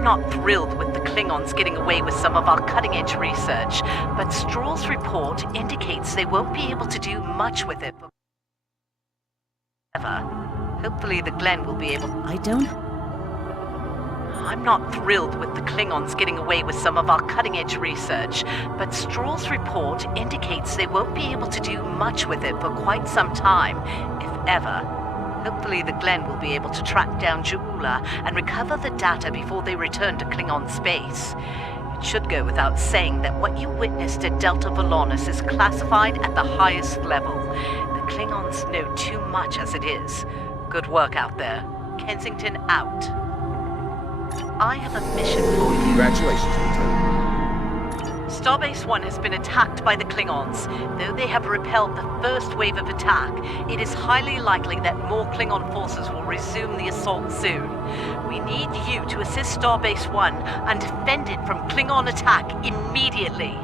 I'm not thrilled with the Klingons getting away with some of our cutting-edge research, but Straw's report indicates they won't be able to do much with it forever. Hopefully the Glen will be able... I'm not thrilled with the Klingons getting away with some of our cutting-edge research, but Straw's report indicates they won't be able to do much with it for quite some time, if ever. Hopefully the Glen will be able to track down Juula and recover the data before they return to Klingon space. It should go without saying that what you witnessed at Delta Volanus is classified at the highest level. The Klingons know too much as it is. Good work out there. Kensington out. I have a mission for you. Congratulations, Lieutenant. Starbase One has been attacked by the Klingons. Though they have repelled the first wave of attack, it is highly likely that more Klingon forces will resume the assault soon. We need you to assist Starbase One and defend it from Klingon attack immediately.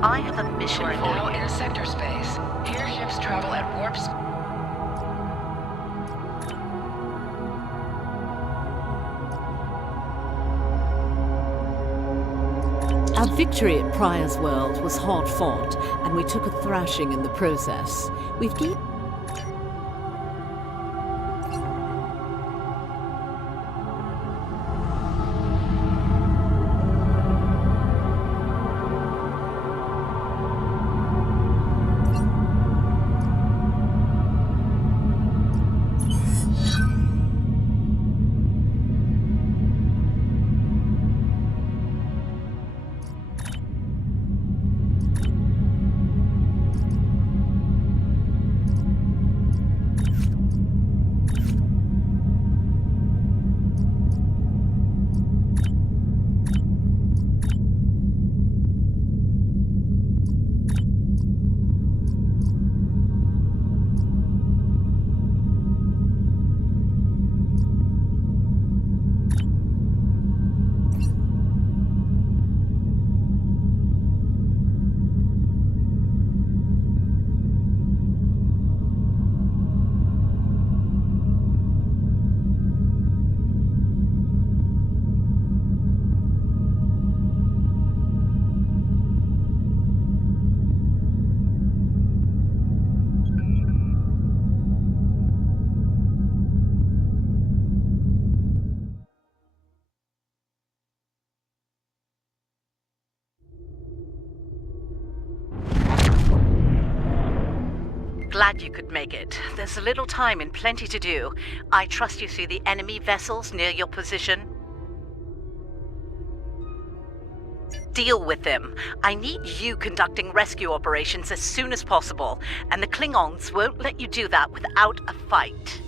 I have a mission for you. We're now in a sector space. Here ships travel at warps. Our victory at Pryor's World was hard fought, and we took a thrashing in the process. We've gained... Glad you could make it. There's a little time and plenty to do. I trust you see the enemy vessels near your position. Deal with them. I need you conducting rescue operations as soon as possible, and the Klingons won't let you do that without a fight.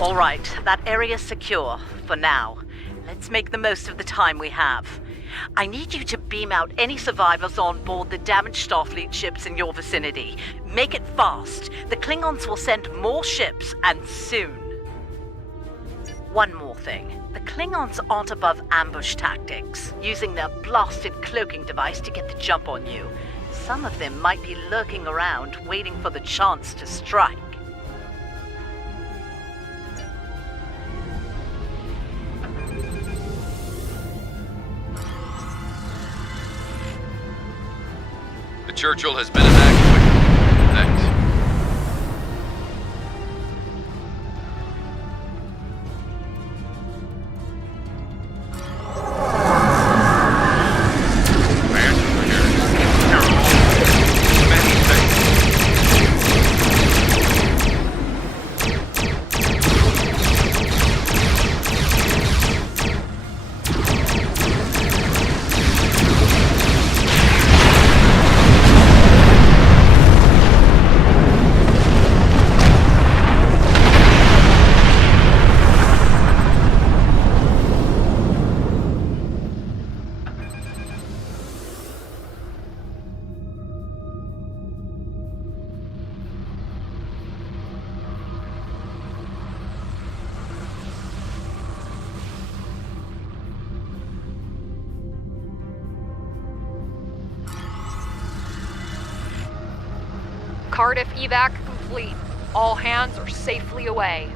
All right, that area's secure, for now. Let's make the most of the time we have. I need you to beam out any survivors on board the damaged Starfleet ships in your vicinity. Make it fast. The Klingons will send more ships, and soon. One more thing. The Klingons aren't above ambush tactics, using their blasted cloaking device to get the jump on you. Some of them might be lurking around, waiting for the chance to strike. The Churchill has been evacuated. Thanks. Cardiff evac complete. All hands are safely away.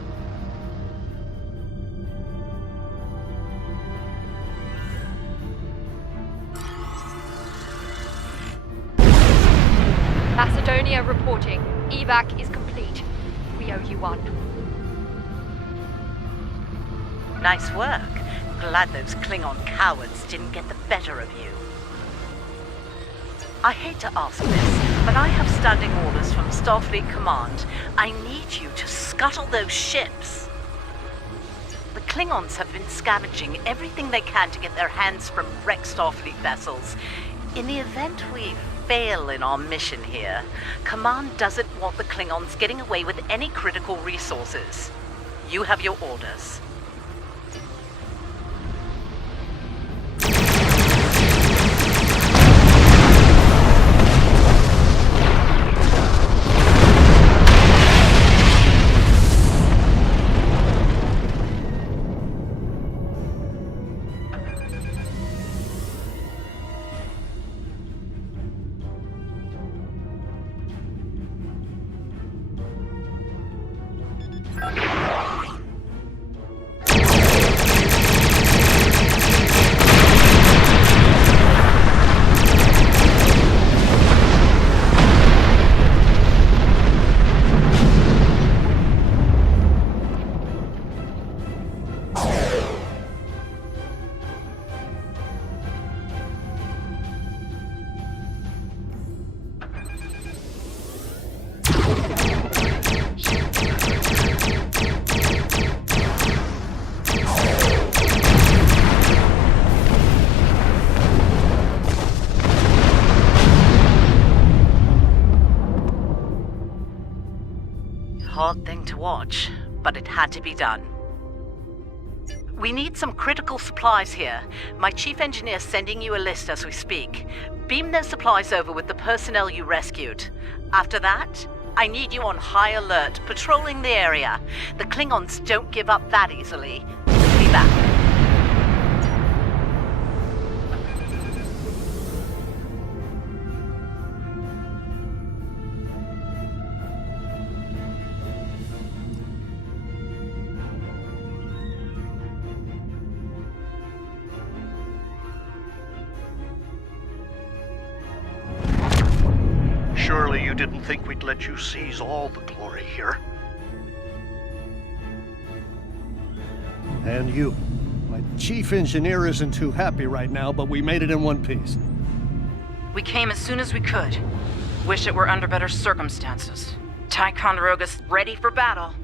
Macedonia reporting. Evac is complete. We owe you one. Nice work. Glad those Klingon cowards didn't get the better of you. I hate to ask this, but I have standing orders from Starfleet Command. I need you to scuttle those ships. The Klingons have been scavenging everything they can to get their hands from wrecked Starfleet vessels. In the event we fail in our mission here, Command doesn't want the Klingons getting away with any critical resources. You have your orders. Hard thing to watch, but it had to be done. We need some critical supplies here. My chief engineer's sending you a list as we speak. Beam those supplies over with the personnel you rescued. After that, I need you on high alert, patrolling the area. The Klingons don't give up that easily. Be back. Surely you didn't think we'd let you seize all the glory here. And you. My chief engineer isn't too happy right now, but we made it in one piece. We came as soon as we could. Wish it were under better circumstances. Ticonderoga's ready for battle.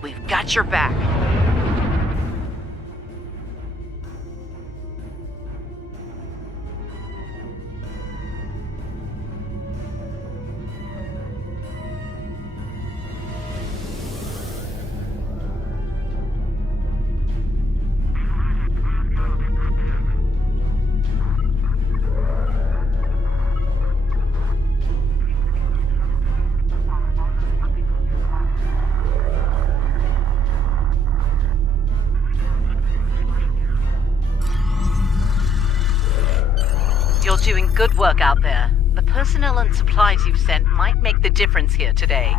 We've got your back. You're doing good work out there. The personnel and supplies you've sent might make the difference here today.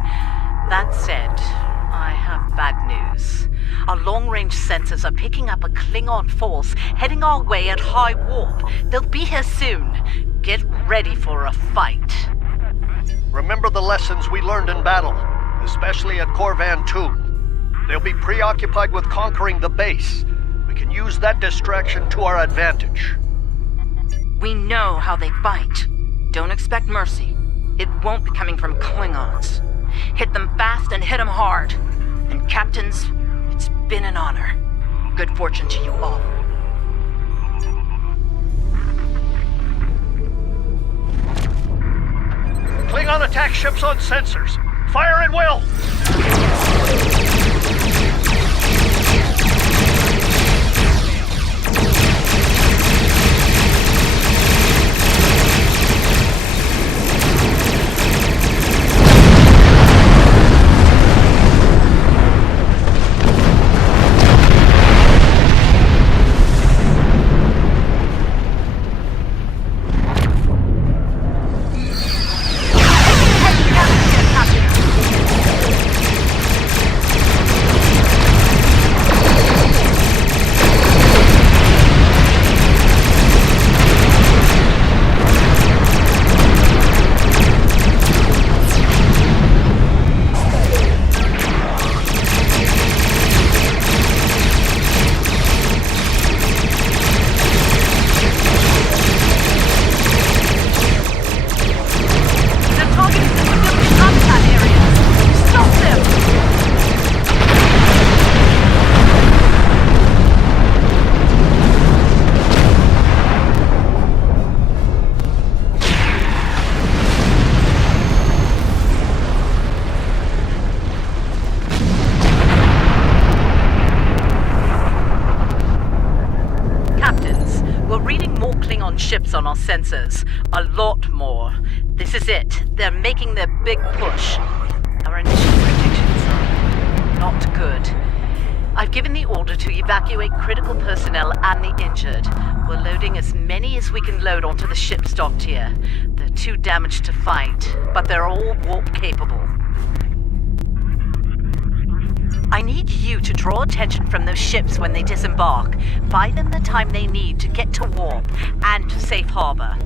That said, I have bad news. Our long-range sensors are picking up a Klingon force heading our way at high warp. They'll be here soon. Get ready for a fight. Remember the lessons we learned in battle, especially at Corvan 2. They'll be preoccupied with conquering the base. We can use that distraction to our advantage. We know how they fight. Don't expect mercy. It won't be coming from Klingons. Hit them fast and hit them hard. And captains, it's been an honor. Good fortune to you all. Klingon attack ships on sensors. Fire at will! Ships on our sensors. A lot more. This is it. They're making their big push. Our initial predictions are not good. I've given the order to evacuate critical personnel and the injured. We're loading as many as we can load onto the ships docked here. They're too damaged to fight, but they're all warp capable. I need you to draw attention from those ships when they disembark. Buy them the time they need to get to warp and to safe harbor.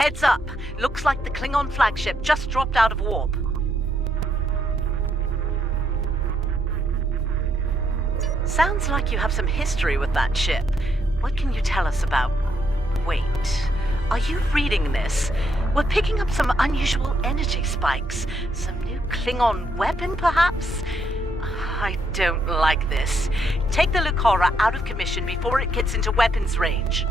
Heads up. Looks like the Klingon flagship just dropped out of warp. Sounds like you have some history with that ship. What can you tell us about... Wait, are you reading this? We're picking up some unusual energy spikes. Some new Klingon weapon, perhaps? I don't like this. Take the Lucara out of commission before it gets into weapons range.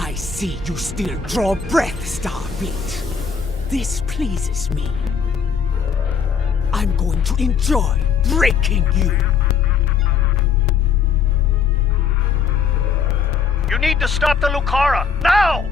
I see you still draw breath, Starfleet. This pleases me. I'm going to enjoy breaking you. You need to stop the Lucara, now!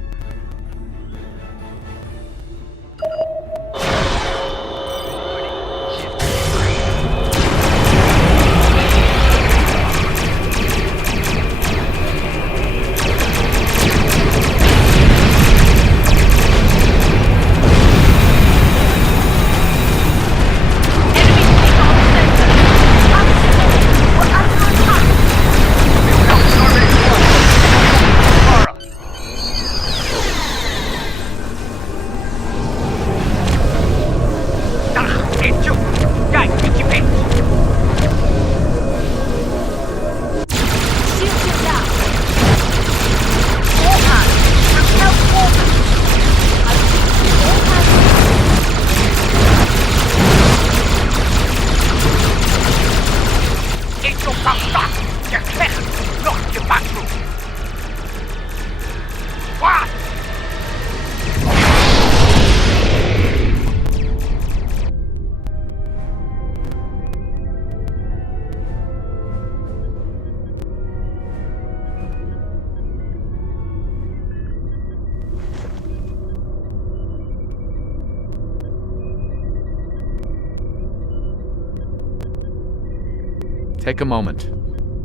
Take a moment.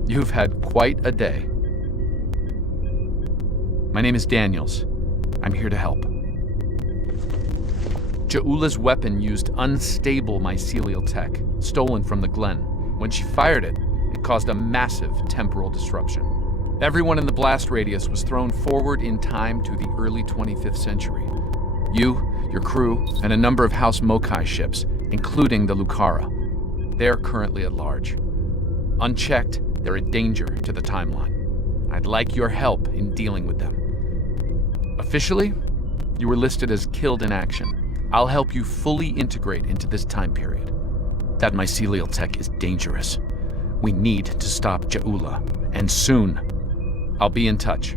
You've had quite a day. My name is Daniels. I'm here to help. Ja'ula's weapon used unstable mycelial tech, stolen from the Glen. When she fired it, it caused a massive temporal disruption. Everyone in the blast radius was thrown forward in time to the early 25th century. You, your crew, and a number of House Mokai ships, including the Lucara. They're currently at large. Unchecked, they're a danger to the timeline. I'd like your help in dealing with them. Officially, you were listed as killed in action. I'll help you fully integrate into this time period. That mycelial tech is dangerous. We need to stop Ja'ula, and soon. I'll be in touch.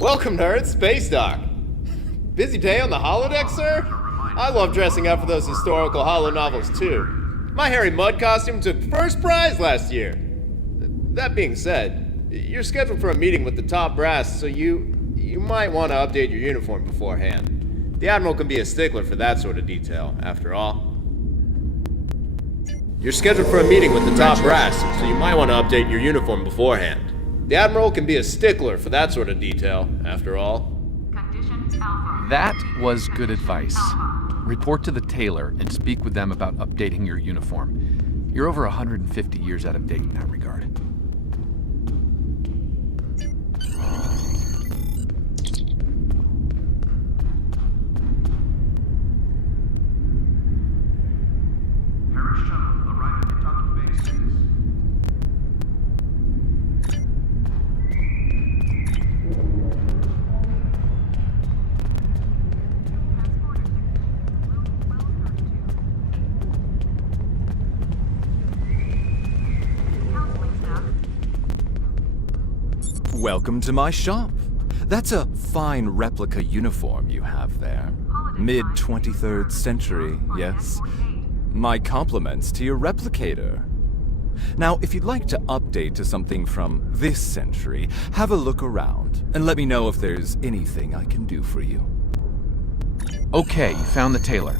Welcome, nerds. Space Dock. Busy day on the holodeck, sir? I love dressing up for those historical holo novels, too. My hairy mud costume took first prize last year. That being said, you're scheduled for a meeting with the top brass, so you might want to update your uniform beforehand. The Admiral can be a stickler for that sort of detail, after all. You're scheduled for a meeting with the top brass, so you might want to update your uniform beforehand. The Admiral can be a stickler for that sort of detail, after all. That was good advice. Report to the tailor and speak with them about updating your uniform. You're over 150 years out of date in that regard. Welcome to my shop. That's a fine replica uniform you have there. Mid-23rd century, yes? My compliments to your replicator. Now, if you'd like to update to something from this century, have a look around and let me know if there's anything I can do for you. Okay, you found the tailor.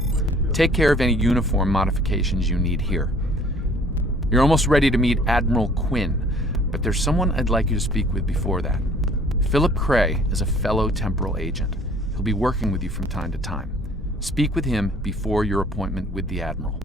Take care of any uniform modifications you need here. You're almost ready to meet Admiral Quinn, but there's someone I'd like you to speak with before that. Philip Cray is a fellow Temporal agent. He'll be working with you from time to time. Speak with him before your appointment with the Admiral.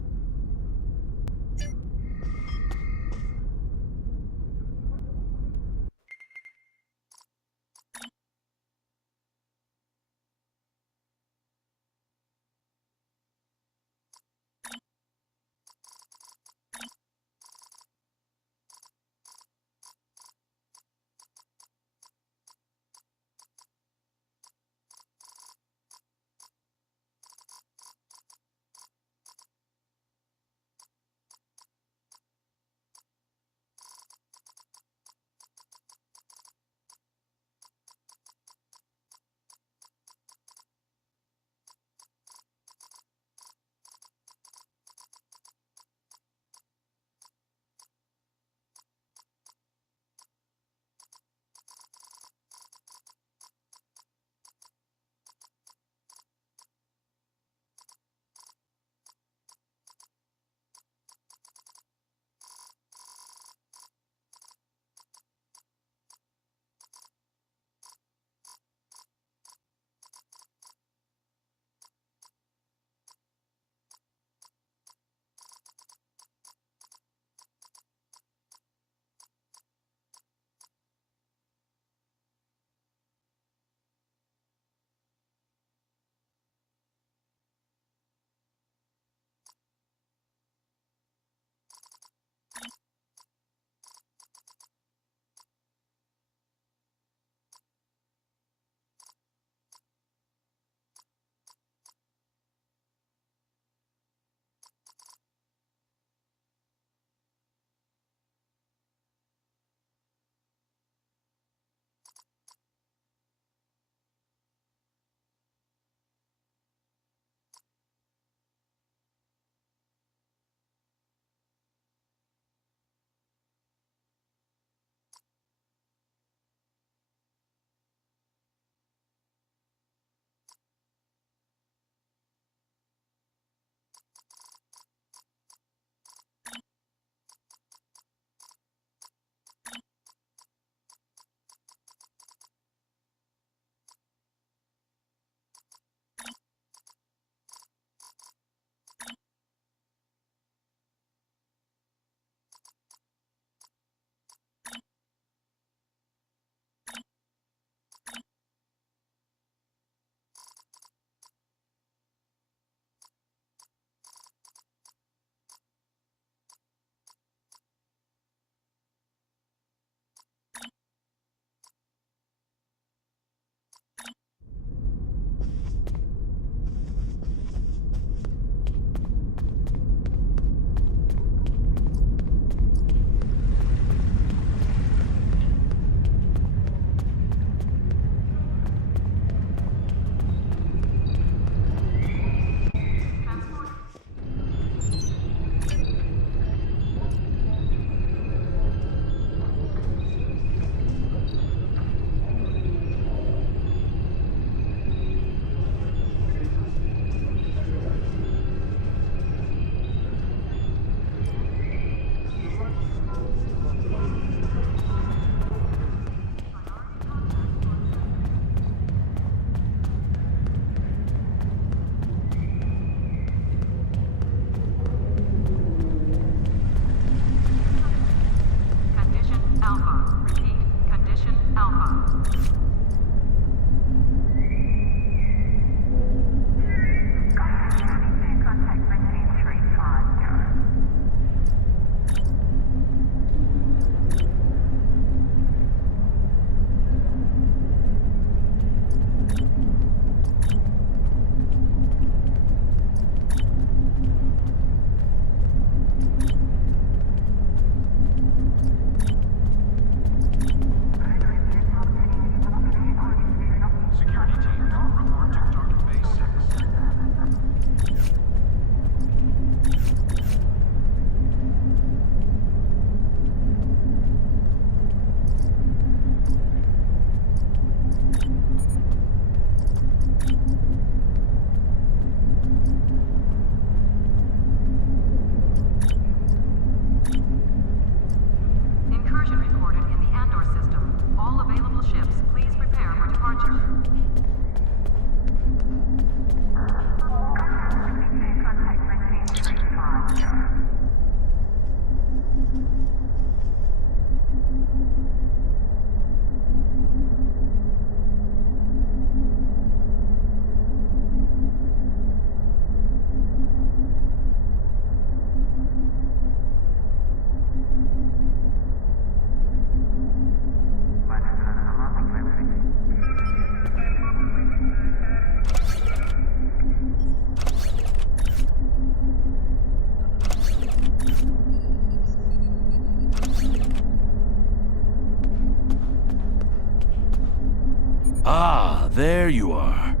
there you are.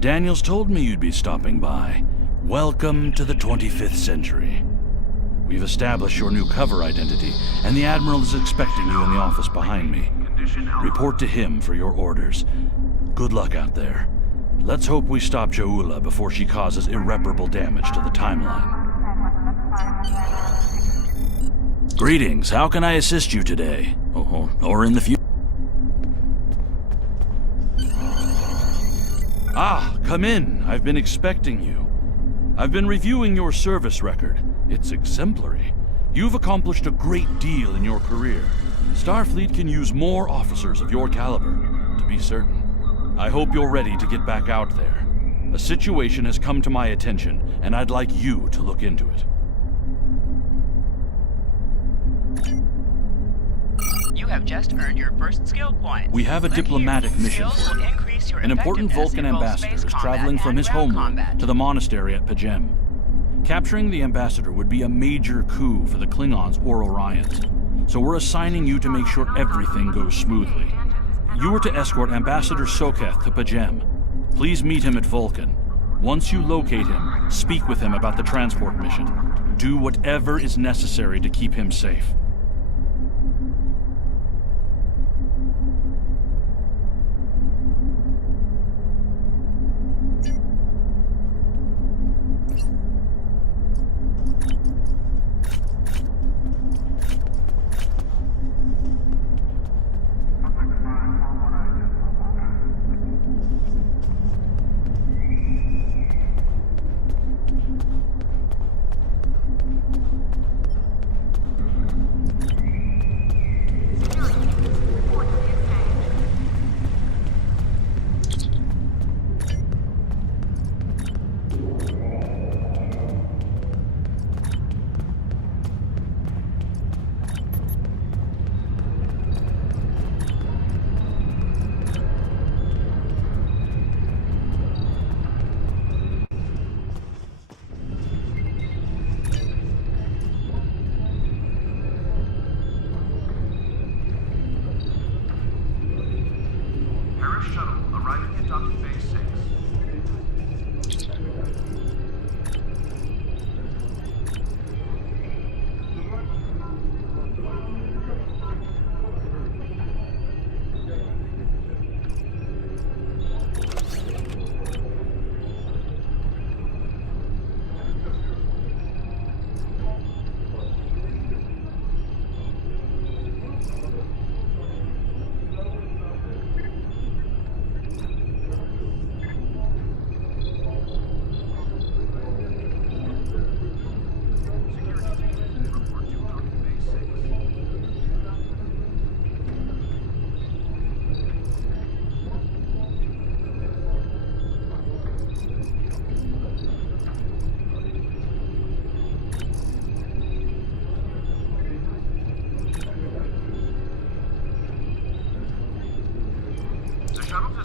Daniels told me you'd be stopping by. Welcome to the 25th century. We've established your new cover identity, and the Admiral is expecting you in the office behind me. Report to him for your orders. Good luck out there. Let's hope we stop Jaula before she causes irreparable damage to the timeline. Greetings, how can I assist you today? Or in the future? Ah, come in. I've been expecting you. I've been reviewing your service record. It's exemplary. You've accomplished a great deal in your career. Starfleet can use more officers of your caliber, to be certain. I hope you're ready to get back out there. A situation has come to my attention, and I'd like you to look into it. You have just earned your first skill point. We have a diplomatic mission for you. An important Vulcan ambassador is traveling from his homeworld to the monastery at Pajem. Capturing the ambassador would be a major coup for the Klingons or Orions, so we're assigning you to make sure everything goes smoothly. You are to escort Ambassador Sokath to Pajem. Please meet him at Vulcan. Once you locate him, speak with him about the transport mission. Do whatever is necessary to keep him safe.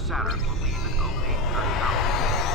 Saturn will leave at 08:30 hours.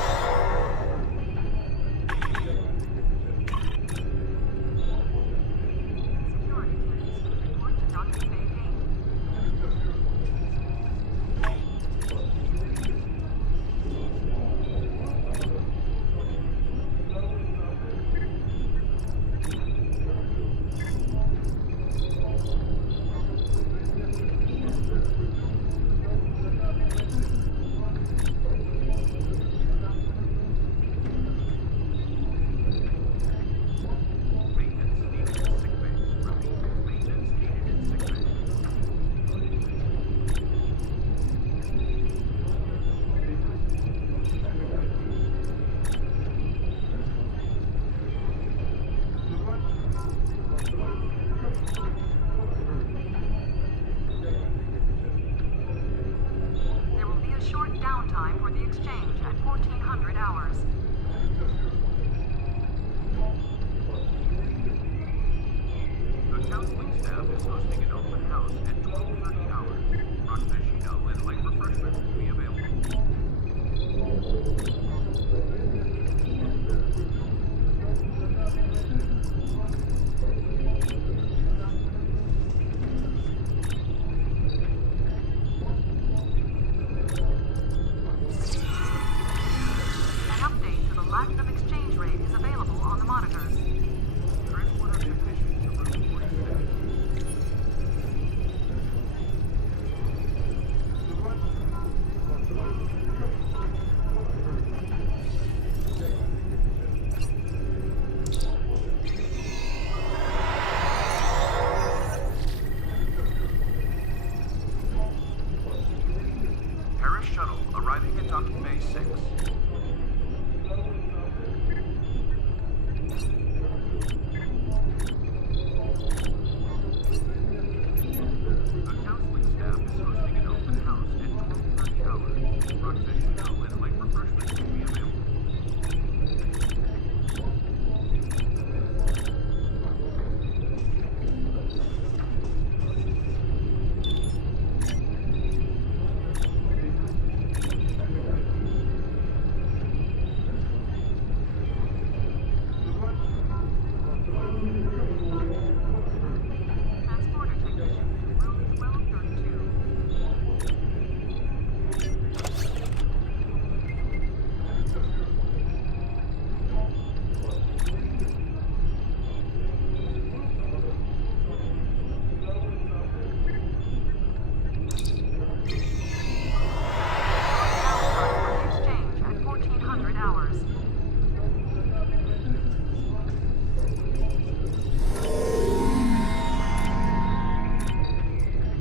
hours.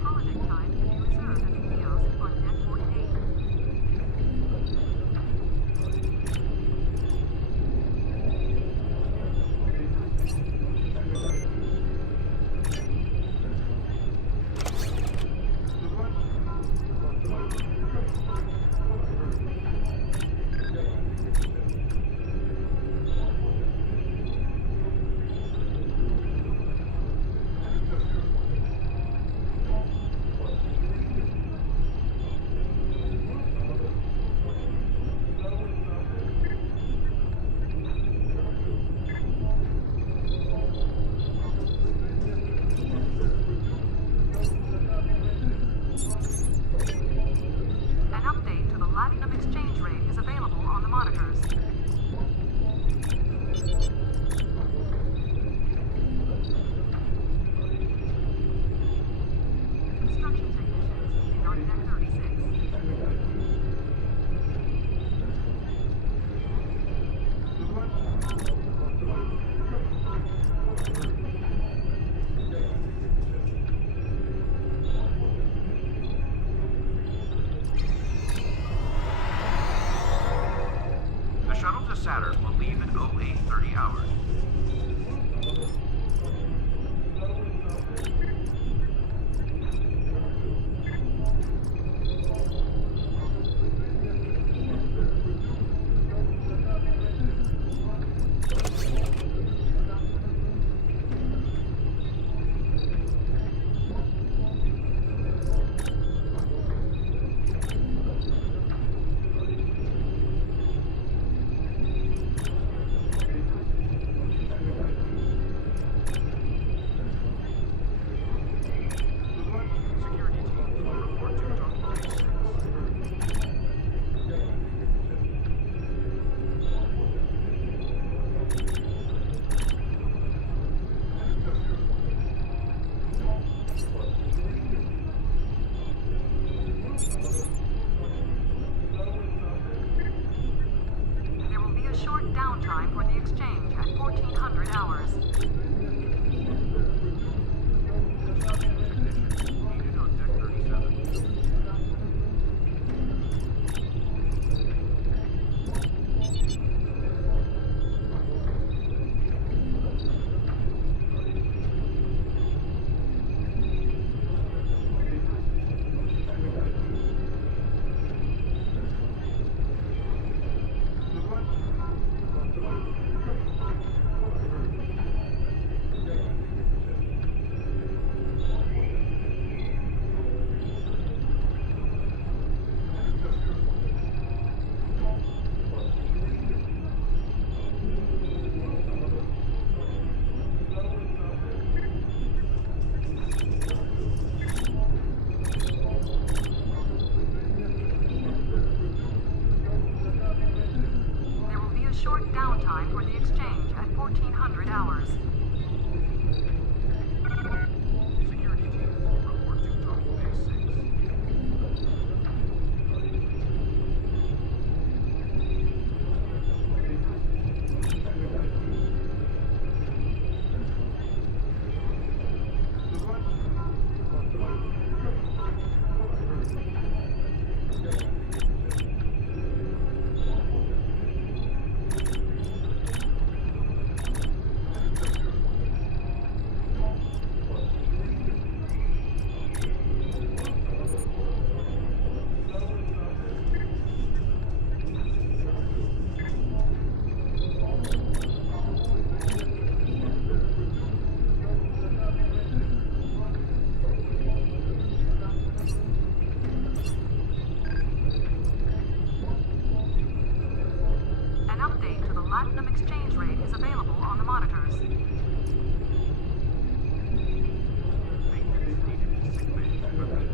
Holodeck time can be reserved at the kiosk on deck 48. An update to the Platinum exchange rate is available on the monitors. Construction technicians needed on deck 36. The shuttle to Saturn will leave in 0830 hours. Security teams will report to Dock Base 6. There will be a short downtime for the exchange at 1400 hours. Construction technicians needed on deck 37. There will be a short downtime for the exchange at 1400 hours. Security teams report to Dock Base 6. An update to the Platinum exchange rate is available on the monitors. Maintenance needed in sick bay equipment.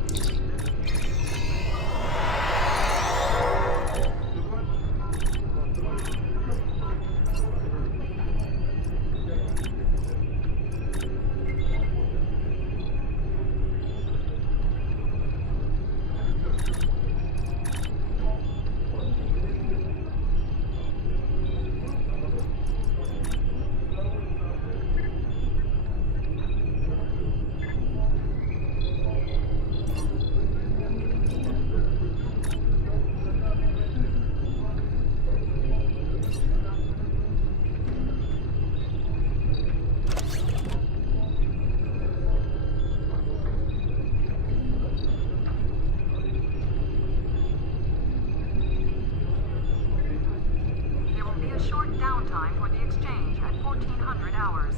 a short downtime for the exchange at 1400 hours.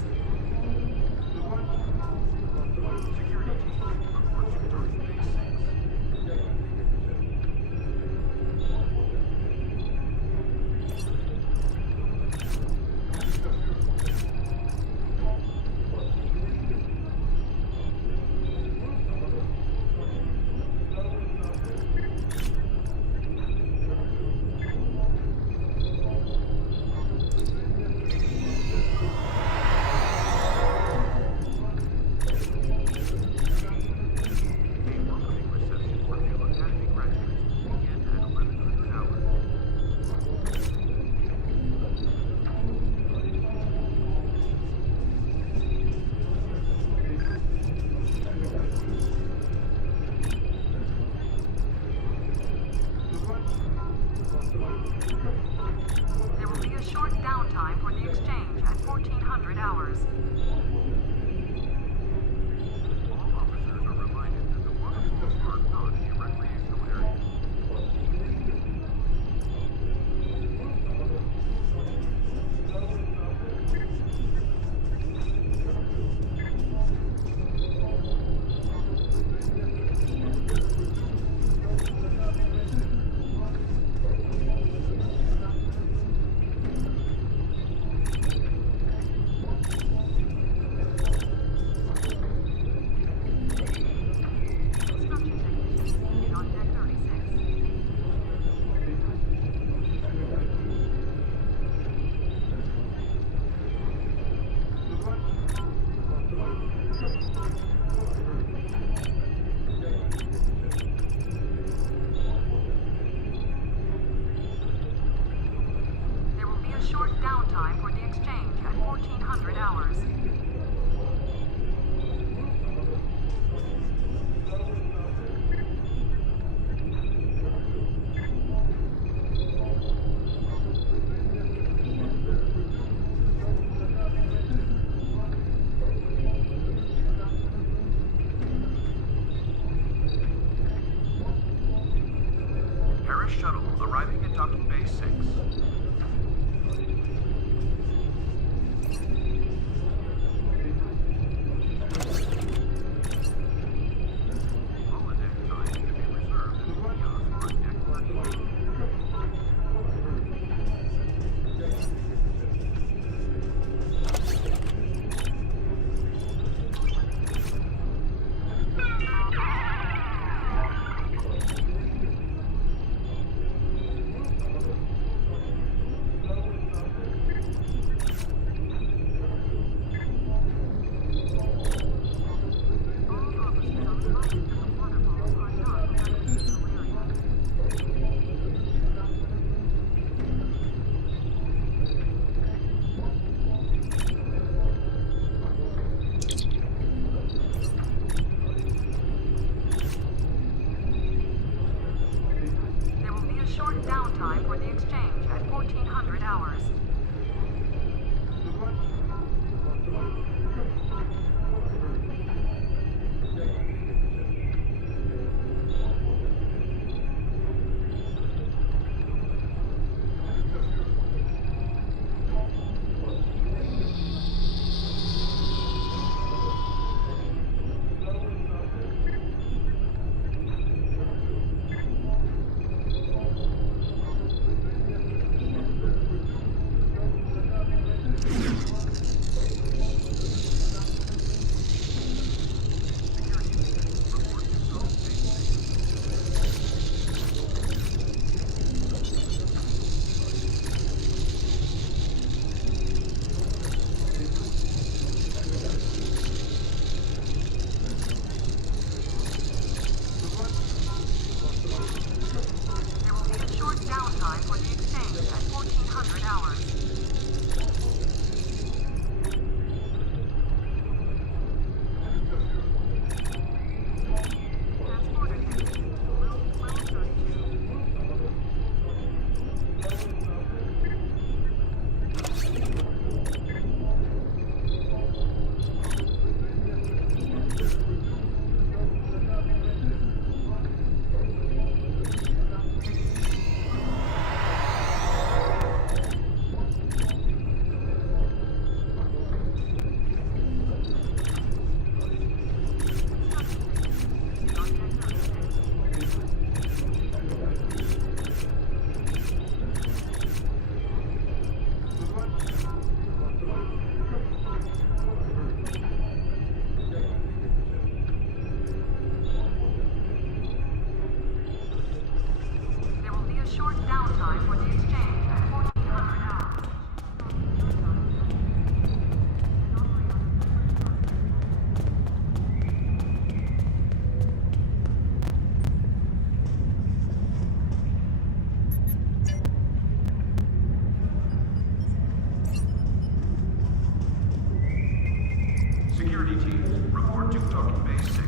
security teams, report to Vulcan Base 6.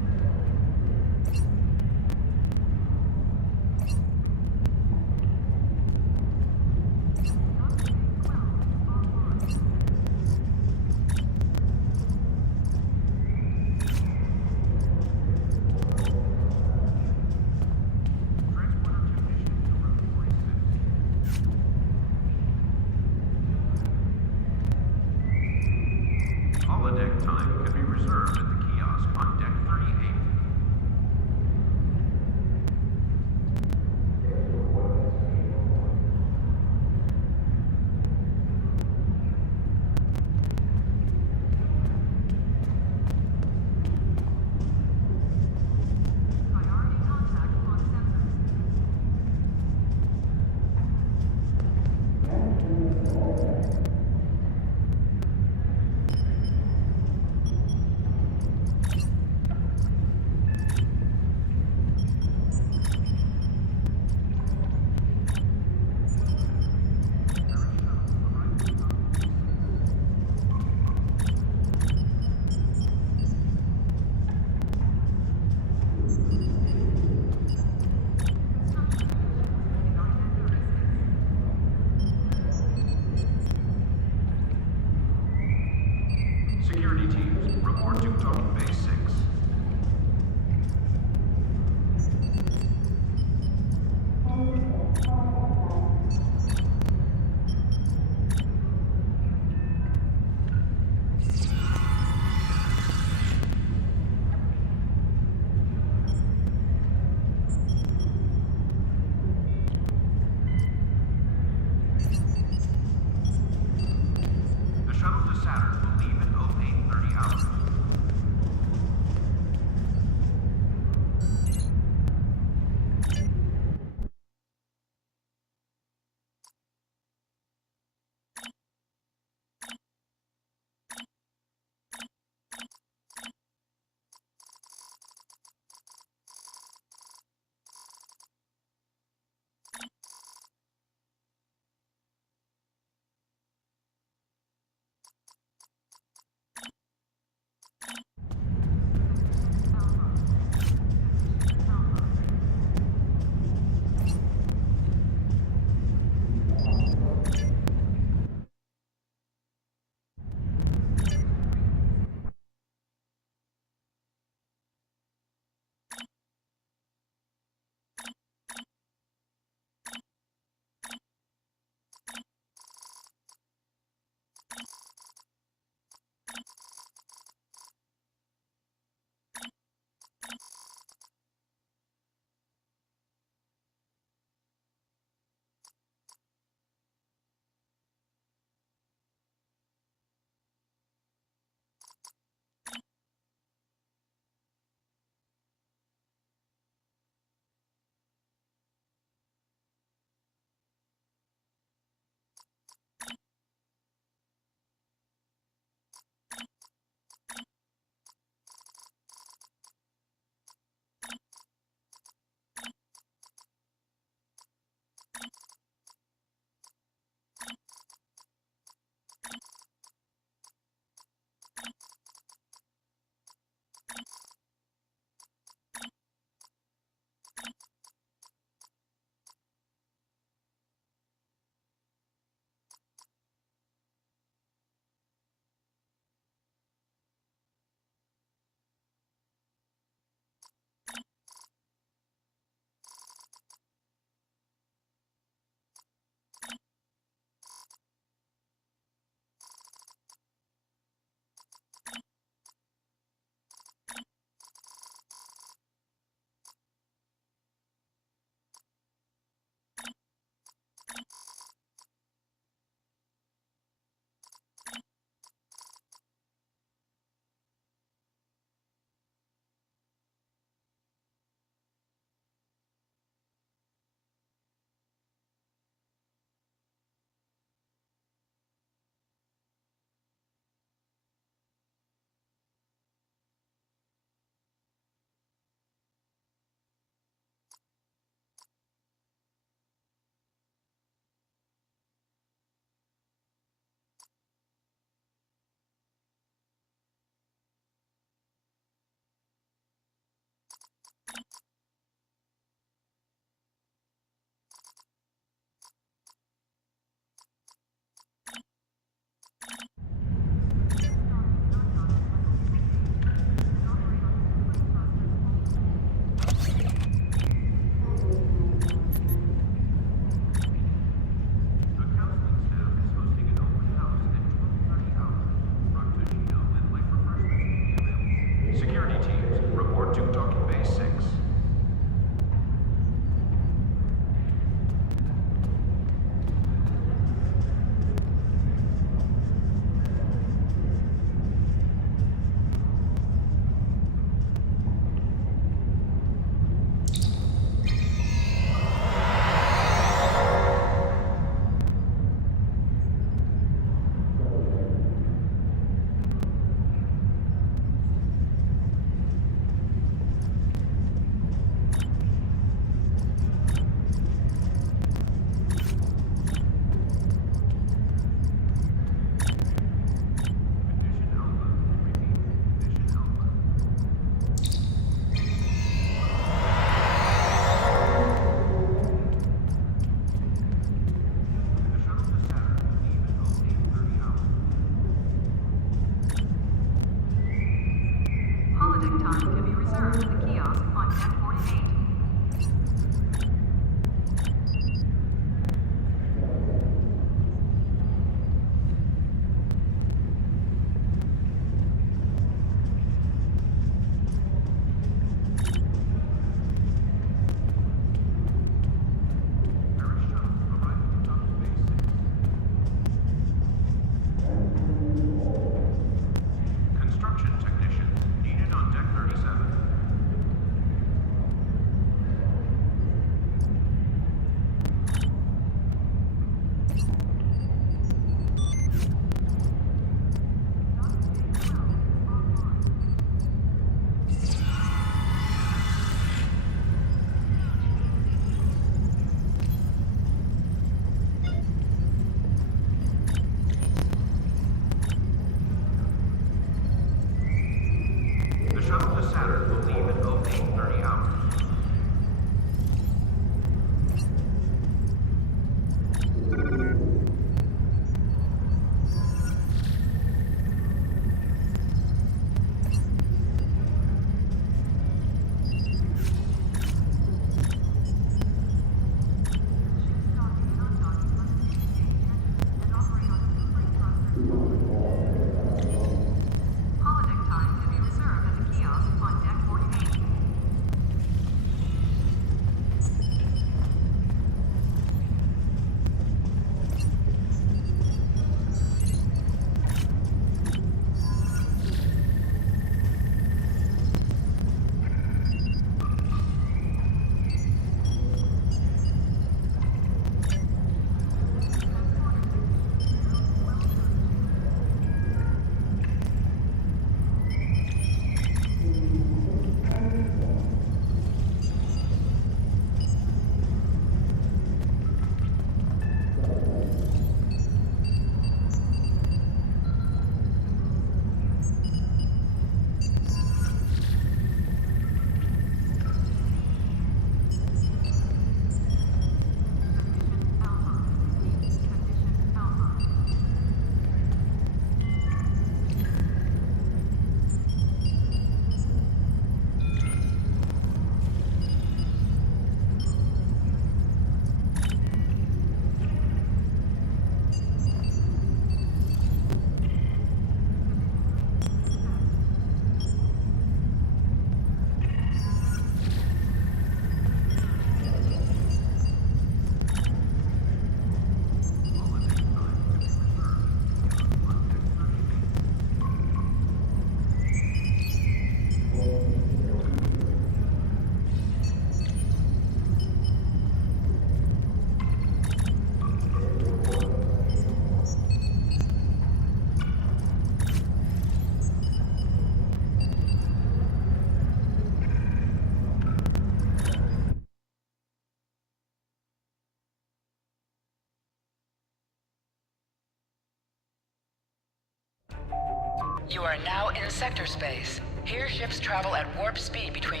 You are now in sector space. Here ships travel at warp speed between...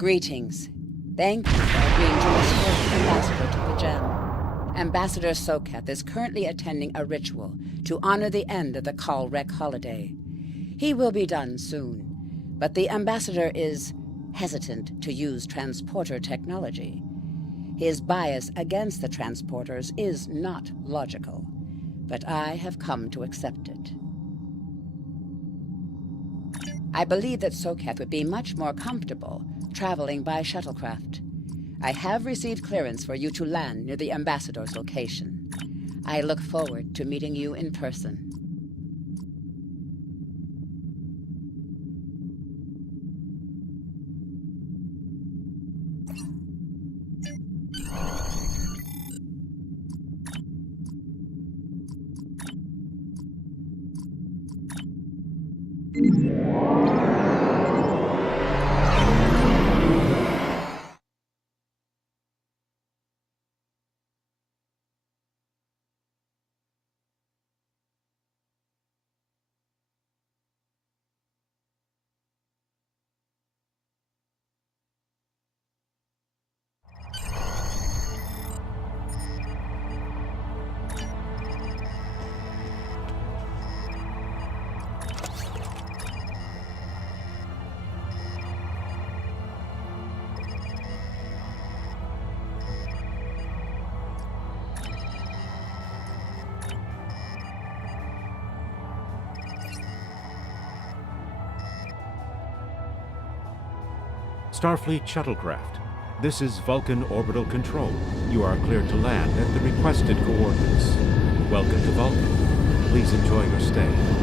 Greetings. Thank you for agreeing to restore the ambassador to the gem. Ambassador Sokath is currently attending a ritual to honor the end of the Kal Rek holiday. He will be done soon, but the ambassador is hesitant to use transporter technology. His bias against the transporters is not logical, but I have come to accept it. I believe that Sokath would be much more comfortable traveling by shuttlecraft. I have received clearance for you to land near the ambassador's location. I look forward to meeting you in person. Starfleet shuttlecraft. This is Vulcan Orbital Control. You are cleared to land at the requested coordinates. Welcome to Vulcan. Please enjoy your stay.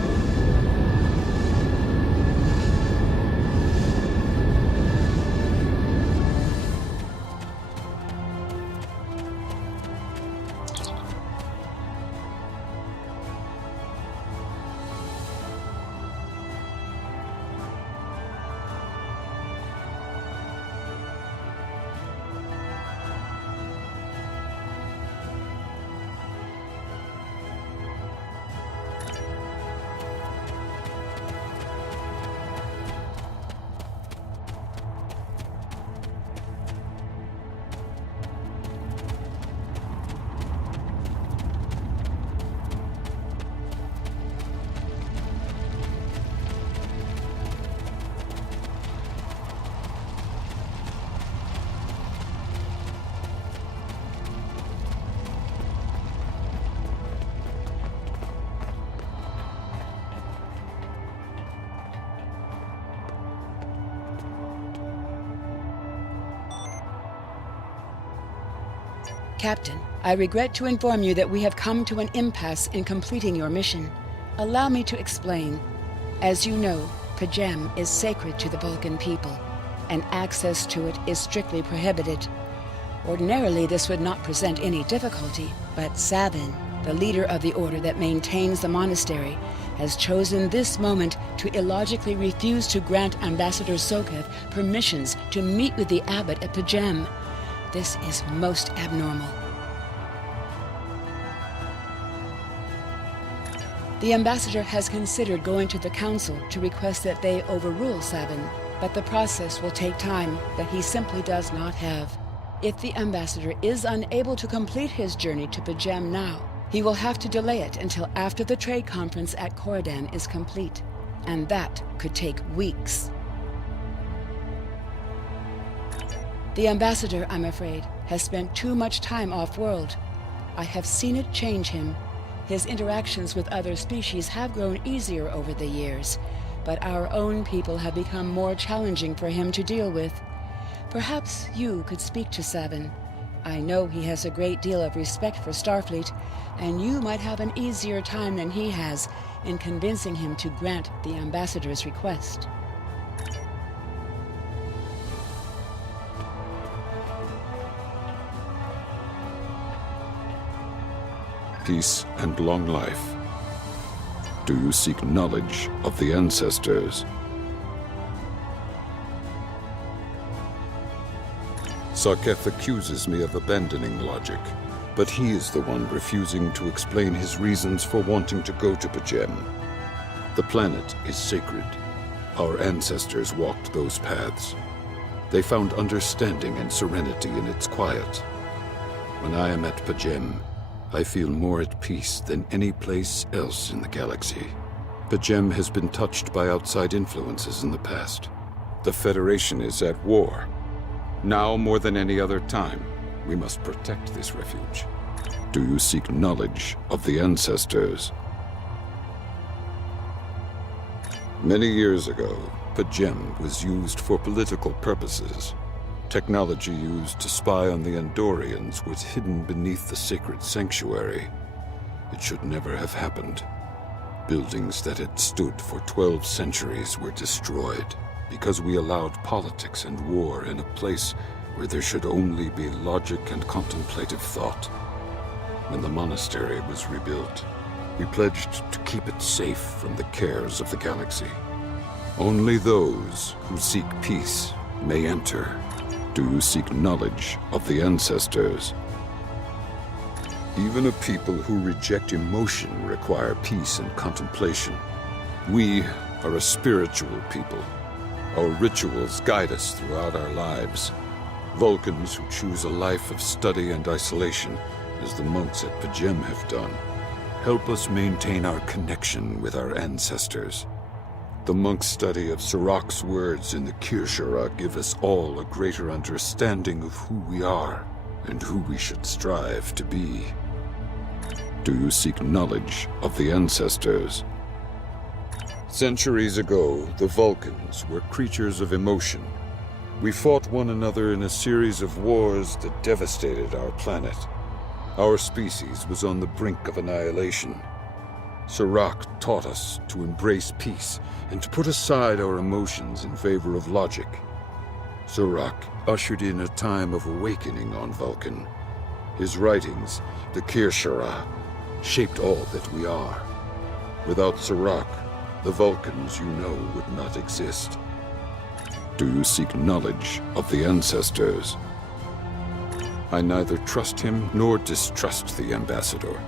Captain, I regret to inform you that we have come to an impasse in completing your mission. Allow me to explain. As you know, Pajem is sacred to the Vulcan people, and access to it is strictly prohibited. Ordinarily, this would not present any difficulty, but Savin, the leader of the order that maintains the monastery, has chosen this moment to illogically refuse to grant Ambassador Sokath permissions to meet with the abbot at Pajem. This is most abnormal. The ambassador has considered going to the council to request that they overrule Savin, but the process will take time that he simply does not have. If the ambassador is unable to complete his journey to Pajem now, he will have to delay it until after the trade conference at Corodan is complete, and that could take weeks. The ambassador, I'm afraid, has spent too much time off-world. I have seen it change him. His interactions with other species have grown easier over the years, but our own people have become more challenging for him to deal with. Perhaps you could speak to Savin. I know he has a great deal of respect for Starfleet, and you might have an easier time than he has in convincing him to grant the ambassador's request. Peace and long life. Do you seek knowledge of the ancestors? Sokath accuses me of abandoning logic, but he is the one refusing to explain his reasons for wanting to go to Pajem. The planet is sacred. Our ancestors walked those paths. They found understanding and serenity in its quiet. When I am at Pajem, I feel more at peace than any place else in the galaxy. Pajem has been touched by outside influences in the past. The Federation is at war. Now more than any other time, we must protect this refuge. Do you seek knowledge of the ancestors? Many years ago, Pajem was used for political purposes. Technology used to spy on the Andorians was hidden beneath the sacred sanctuary. It should never have happened. Buildings that had stood for 12 centuries were destroyed because we allowed politics and war in a place where there should only be logic and contemplative thought. When the monastery was rebuilt, we pledged to keep it safe from the cares of the galaxy. Only those who seek peace may enter. Do you seek knowledge of the ancestors? Even a people who reject emotion require peace and contemplation. We are a spiritual people. Our rituals guide us throughout our lives. Vulcans who choose a life of study and isolation, as the monks at Pajem have done, help us maintain our connection with our ancestors. The monk's study of Sirach's words in the Kirshara give us all a greater understanding of who we are and who we should strive to be. Do you seek knowledge of the ancestors? Centuries ago, the Vulcans were creatures of emotion. We fought one another in a series of wars that devastated our planet. Our species was on the brink of annihilation. Sirach taught us to embrace peace and to put aside our emotions in favor of logic. Sirach ushered in a time of awakening on Vulcan. His writings, the Kirshara, shaped all that we are. Without Sirach, the Vulcans you know would not exist. Do you seek knowledge of the ancestors? I neither trust him nor distrust the ambassador.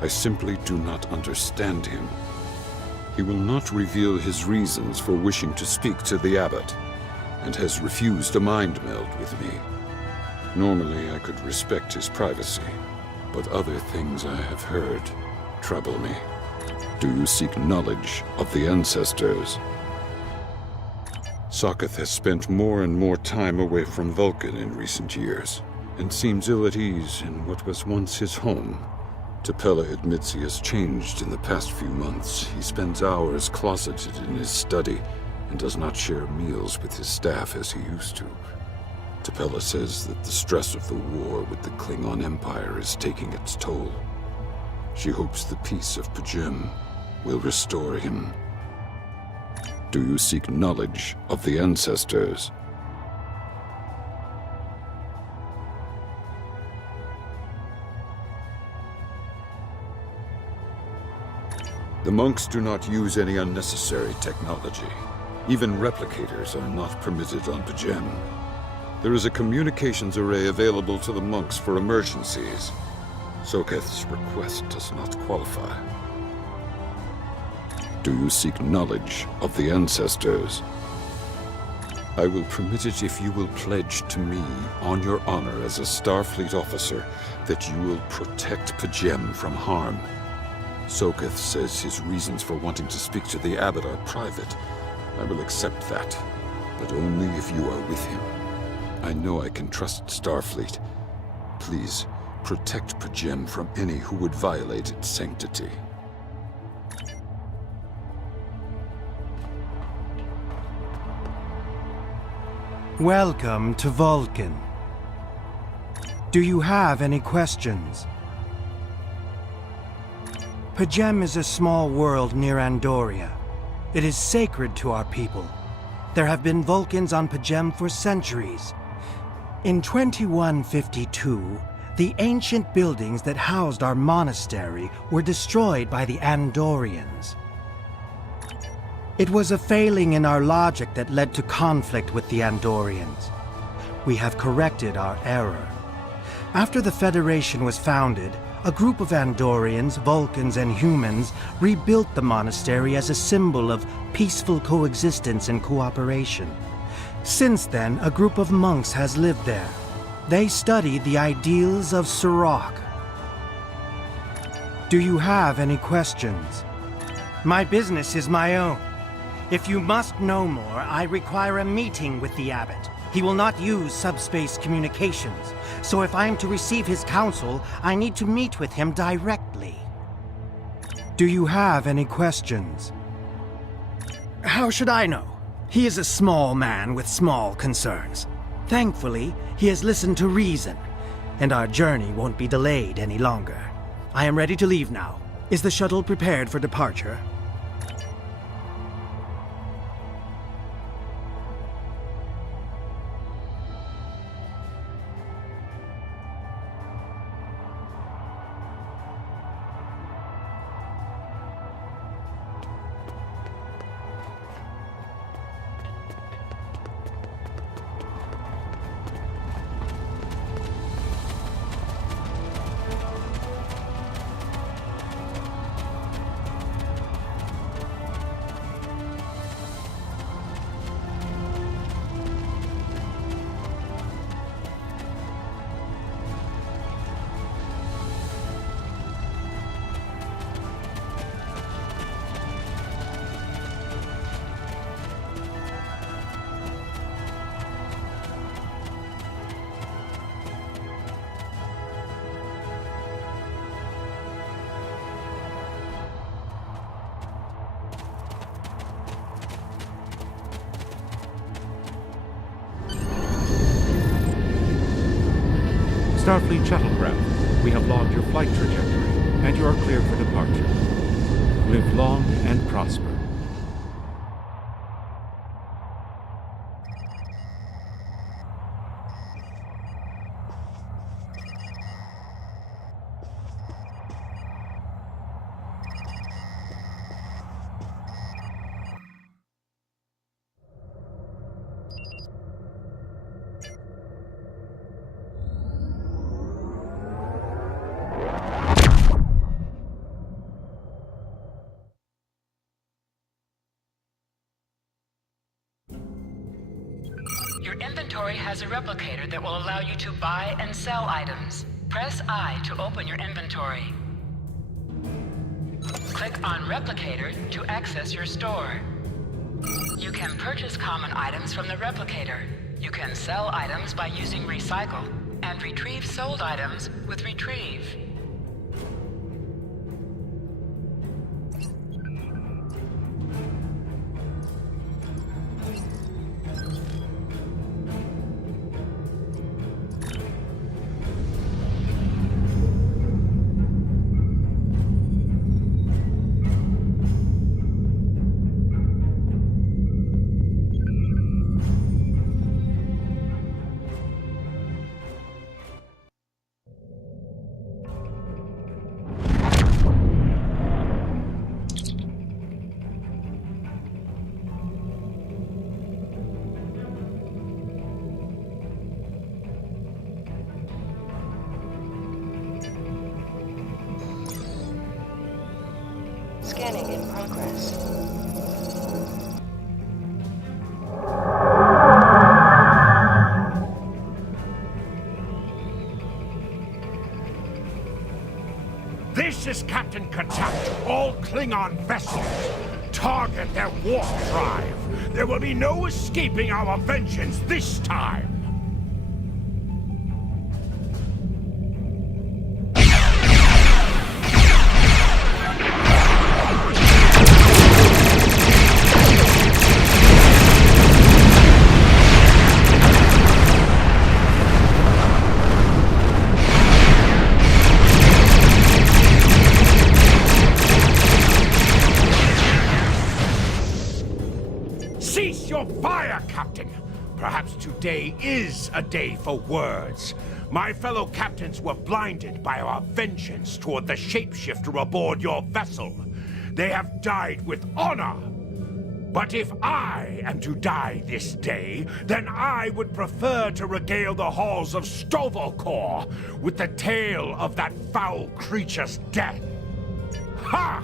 I simply do not understand him. He will not reveal his reasons for wishing to speak to the abbot, and has refused a mind meld with me. Normally I could respect his privacy, but other things I have heard trouble me. Do you seek knowledge of the ancestors? Sokath has spent more and more time away from Vulcan in recent years, and seems ill at ease in what was once his home. Tapella admits he has changed in the past few months. He spends hours closeted in his study, and does not share meals with his staff as he used to. T'Pella says that the stress of the war with the Klingon Empire is taking its toll. She hopes the peace of P'Jem will restore him. Do you seek knowledge of the ancestors? The monks do not use any unnecessary technology. Even replicators are not permitted on P'Jem. There is a communications array available to the monks for emergencies. Sokath's request does not qualify. Do you seek knowledge of the ancestors? I will permit it if you will pledge to me, on your honor as a Starfleet officer, that you will protect P'Jem from harm. Sokath says his reasons for wanting to speak to the abbot are private. I will accept that, but only if you are with him. I know I can trust Starfleet. Please, protect P'Jem from any who would violate its sanctity. Welcome to Vulcan. Do you have any questions? P'Jem is a small world near Andoria. It is sacred to our people. There have been Vulcans on P'Jem for centuries. In 2152, the ancient buildings that housed our monastery were destroyed by the Andorians. It was a failing in our logic that led to conflict with the Andorians. We have corrected our error. After the Federation was founded, a group of Andorians, Vulcans, and humans rebuilt the monastery as a symbol of peaceful coexistence and cooperation. Since then, a group of monks has lived there. They study the ideals of Sirach. Do you have any questions? My business is my own. If you must know more, I require a meeting with the abbot. He will not use subspace communications, so if I am to receive his counsel, I need to meet with him directly. Do you have any questions? How should I know? He is a small man with small concerns. Thankfully, he has listened to reason, and our journey won't be delayed any longer. I am ready to leave now. Is the shuttle prepared for departure? Starfleet shuttlecraft, we have logged your flight trajectory, and you are cleared for departure. Live long and prosper. Your inventory has a replicator that will allow you to buy and sell items. Press I to open your inventory. Click on Replicator to access your store. You can purchase common items from the replicator. You can sell items by using Recycle, and retrieve sold items with Retrieve. progress. This is Captain Cassay to all Klingon vessels. Target their warp drive. There will be no escaping our vengeance this time. Cease your fire, Captain! Perhaps today is a day for words. My fellow captains were blinded by our vengeance toward the shapeshifter aboard your vessel. They have died with honor. But if I am to die this day, then I would prefer to regale the halls of Stovalkor with the tale of that foul creature's death. Ha!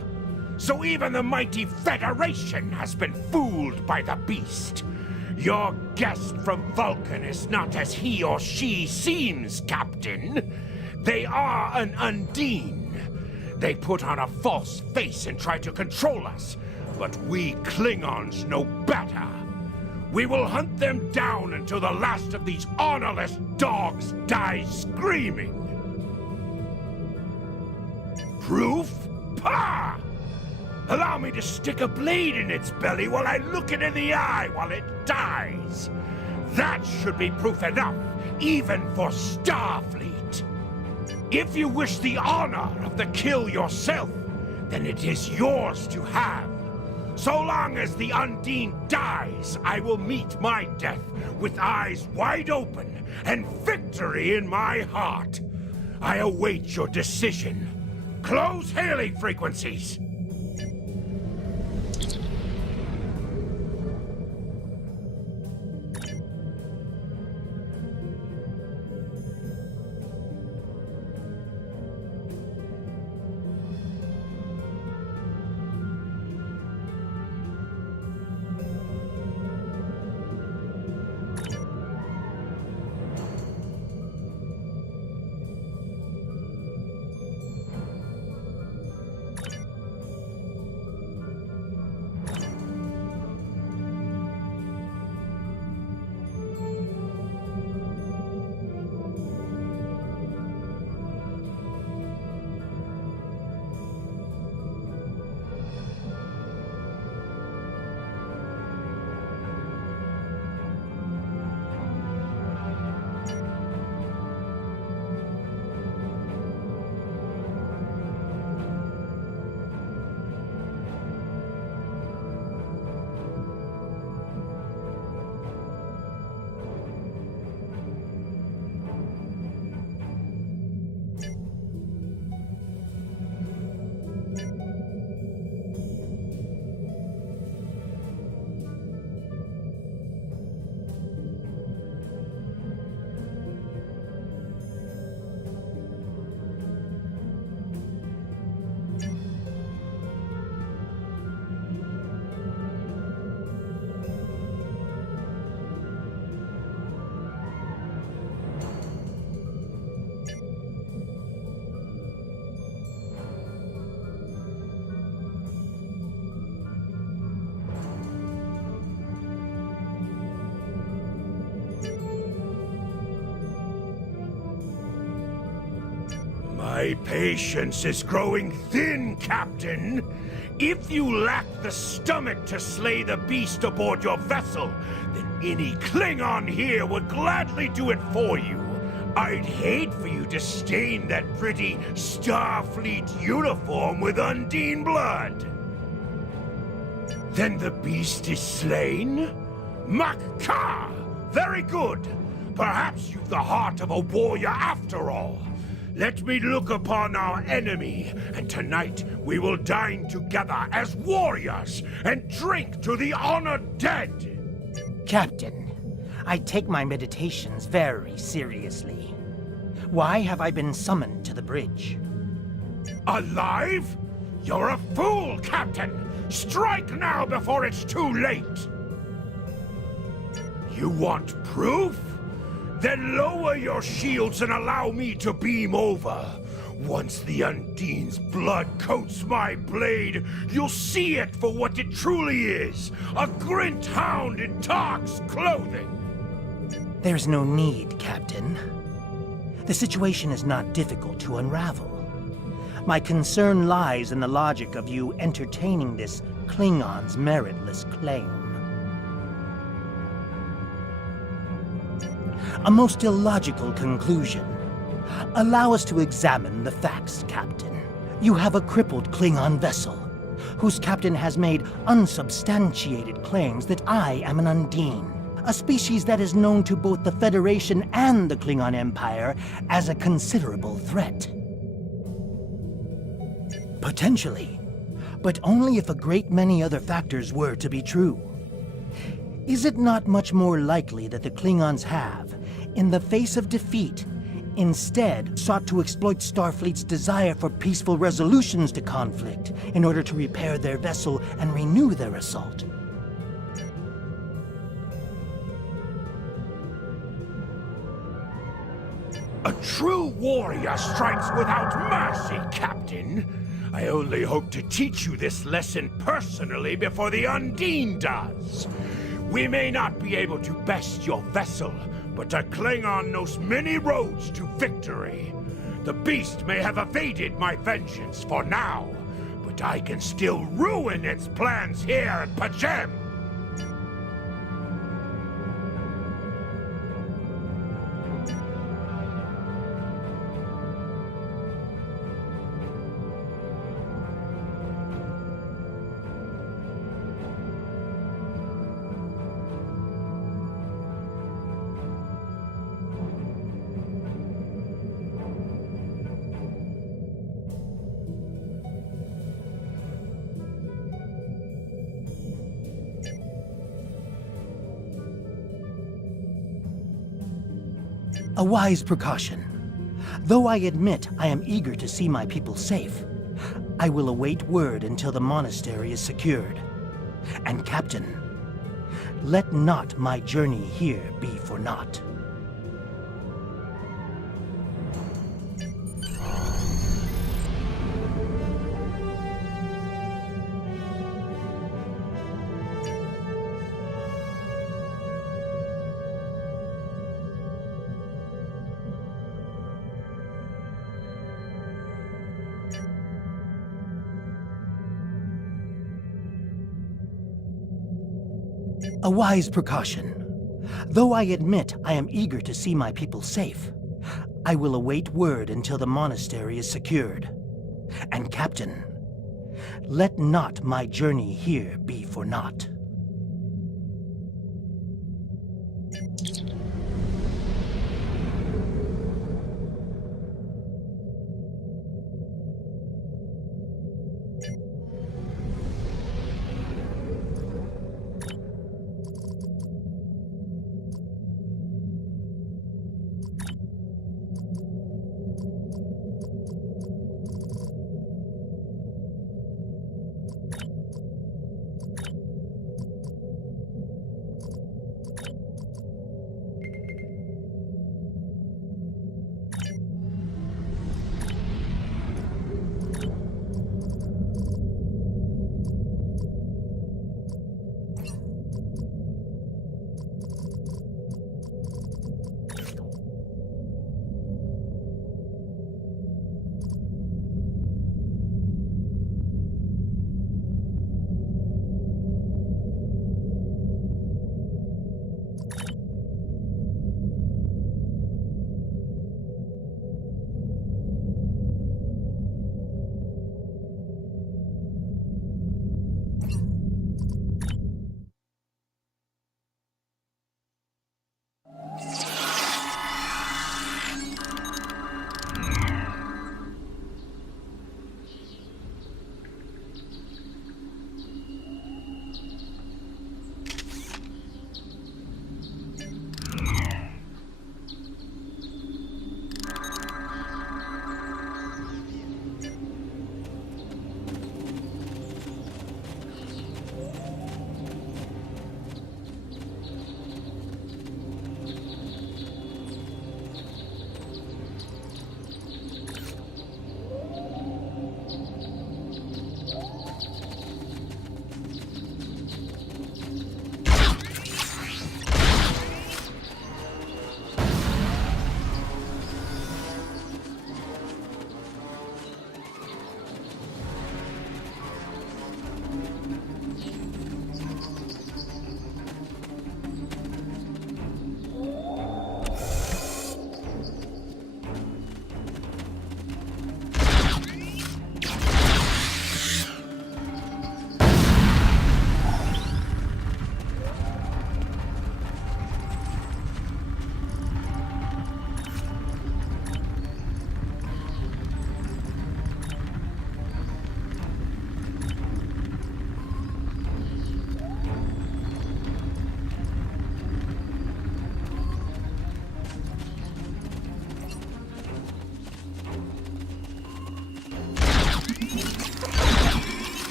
So even the mighty Federation has been fooled by the beast. Your guest from Vulcan is not as he or she seems, Captain. They are an Undine. They put on a false face and try to control us, but we Klingons know better. We will hunt them down until the last of these honorless dogs dies screaming. Proof? Pah! Allow me to stick a blade in its belly while I look it in the eye while it dies. That should be proof enough, even for Starfleet. If you wish the honor of the kill yourself, then it is yours to have. So long as the Undine dies, I will meet my death with eyes wide open and victory in my heart. I await your decision. Close hailing frequencies. My patience is growing thin, Captain. If you lack the stomach to slay the beast aboard your vessel, then any Klingon here would gladly do it for you. I'd hate for you to stain that pretty Starfleet uniform with Undine blood. Then the beast is slain? Makar! Very good. Perhaps you've the heart of a warrior after all. Let me look upon our enemy, and tonight we will dine together as warriors and drink to the honored dead. Captain, I take my meditations very seriously. Why have I been summoned to the bridge? Alive? You're a fool, Captain! Strike now before it's too late! You want proof? Then lower your shields and allow me to beam over. Once the Undine's blood coats my blade, you'll see it for what it truly is. A Grint hound in Tark's clothing. There's no need, Captain. The situation is not difficult to unravel. My concern lies in the logic of you entertaining this Klingon's meritless claim. A most illogical conclusion. Allow us to examine the facts, Captain. You have a crippled Klingon vessel, whose captain has made unsubstantiated claims that I am an Undine, a species that is known to both the Federation and the Klingon Empire as a considerable threat. Potentially, but only if a great many other factors were to be true. Is it not much more likely that the Klingons have, in the face of defeat, instead sought to exploit Starfleet's desire for peaceful resolutions to conflict in order to repair their vessel and renew their assault? A true warrior strikes without mercy, Captain. I only hope to teach you this lesson personally before the Undine does. We may not be able to best your vessel, but a Klingon knows many roads to victory. The beast may have evaded my vengeance for now, but I can still ruin its plans here at P'Jem. A wise precaution. Though I admit I am eager to see my people safe, I will await word until the monastery is secured. And Captain, let not my journey here be for naught. A wise precaution. Though I admit I am eager to see my people safe, I will await word until the monastery is secured. And Captain, let not my journey here be for naught.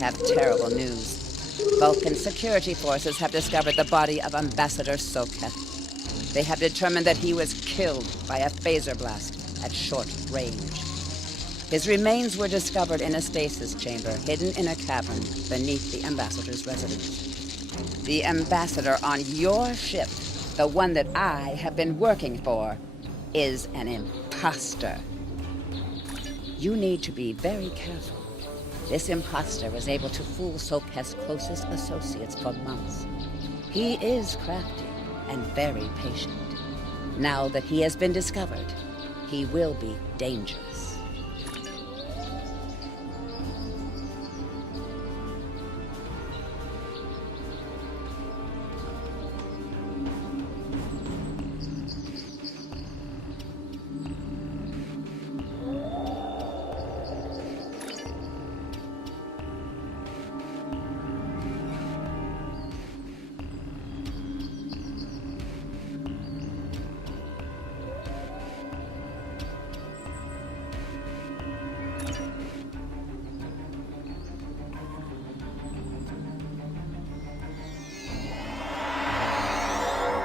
have terrible news. Vulcan security forces have discovered the body of Ambassador Sokath. They have determined that he was killed by a phaser blast at short range. His remains were discovered in a stasis chamber hidden in a cavern beneath the Ambassador's residence. The Ambassador on your ship, the one that I have been working for, is an imposter. You need to be very careful. This imposter was able to fool Sokath's closest associates for months. He is crafty and very patient. Now that he has been discovered, he will be dangerous.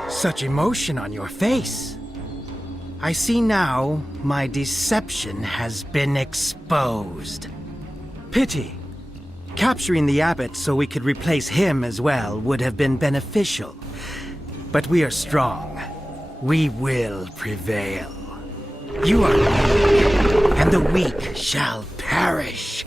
Such emotion on your face. I see now my deception has been exposed. Pity. Capturing the abbot so we could replace him as well would have been beneficial. But we are strong. We will prevail. You are weak, and the weak shall perish.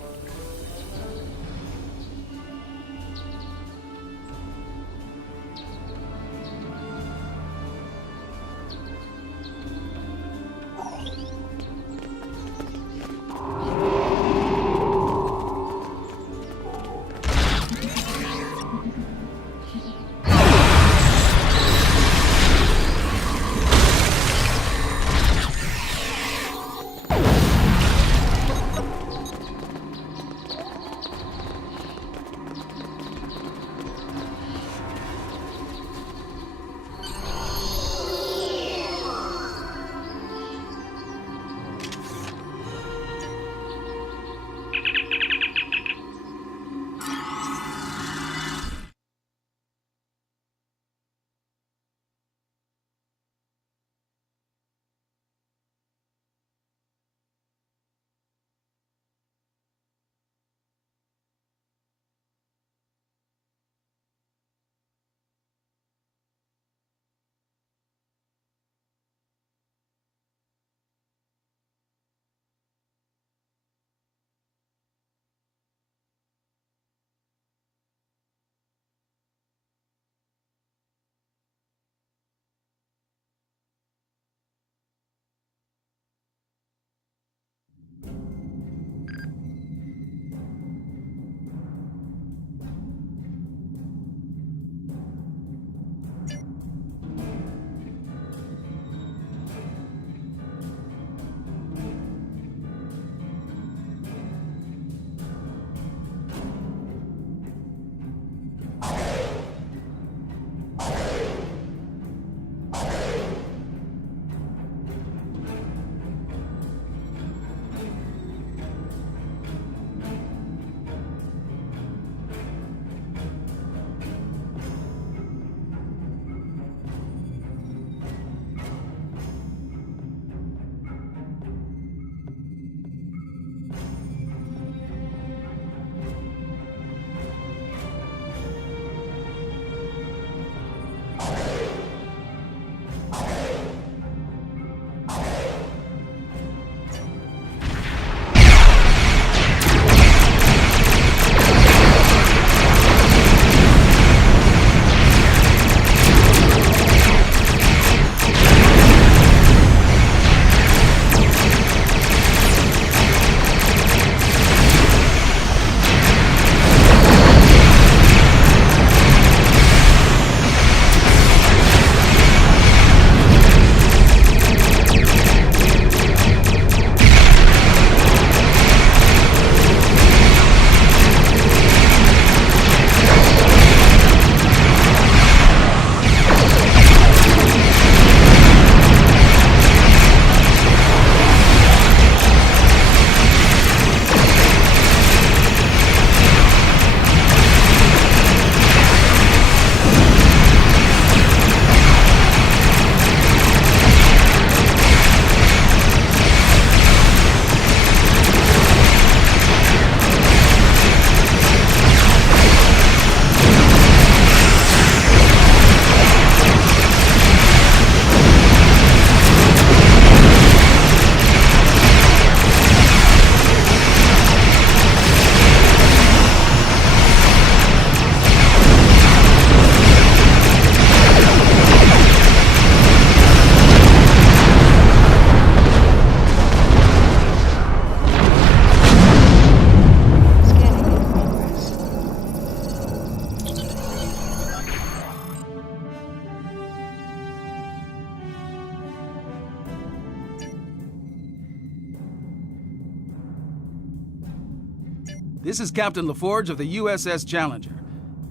This is Captain LaForge of the USS Challenger.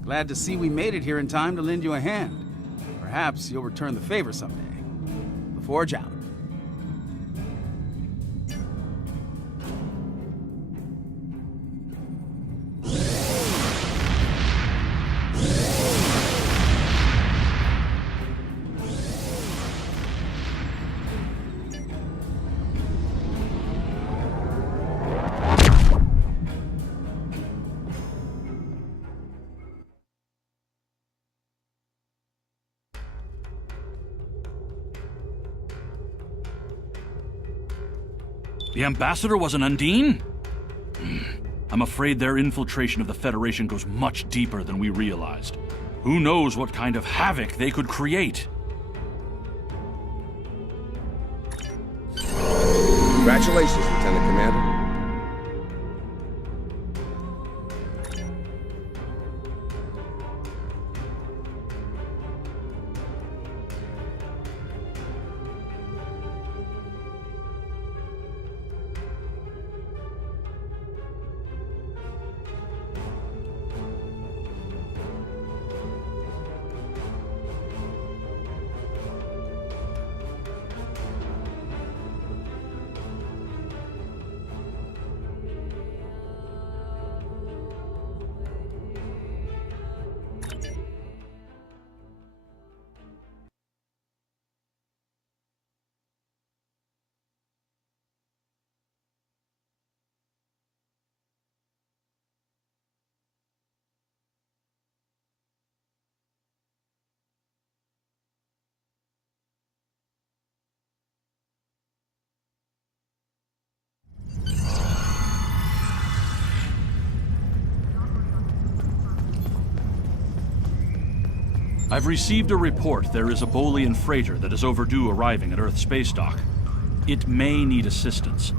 Glad to see we made it here in time to lend you a hand. Perhaps you'll return the favor someday. LaForge out. The ambassador was an Undine? I'm afraid their infiltration of the Federation goes much deeper than we realized. Who knows what kind of havoc they could create? Congratulations, Lieutenant Commander. I've received a report there is a Bolian freighter that is overdue arriving at Earth space dock. It may need assistance.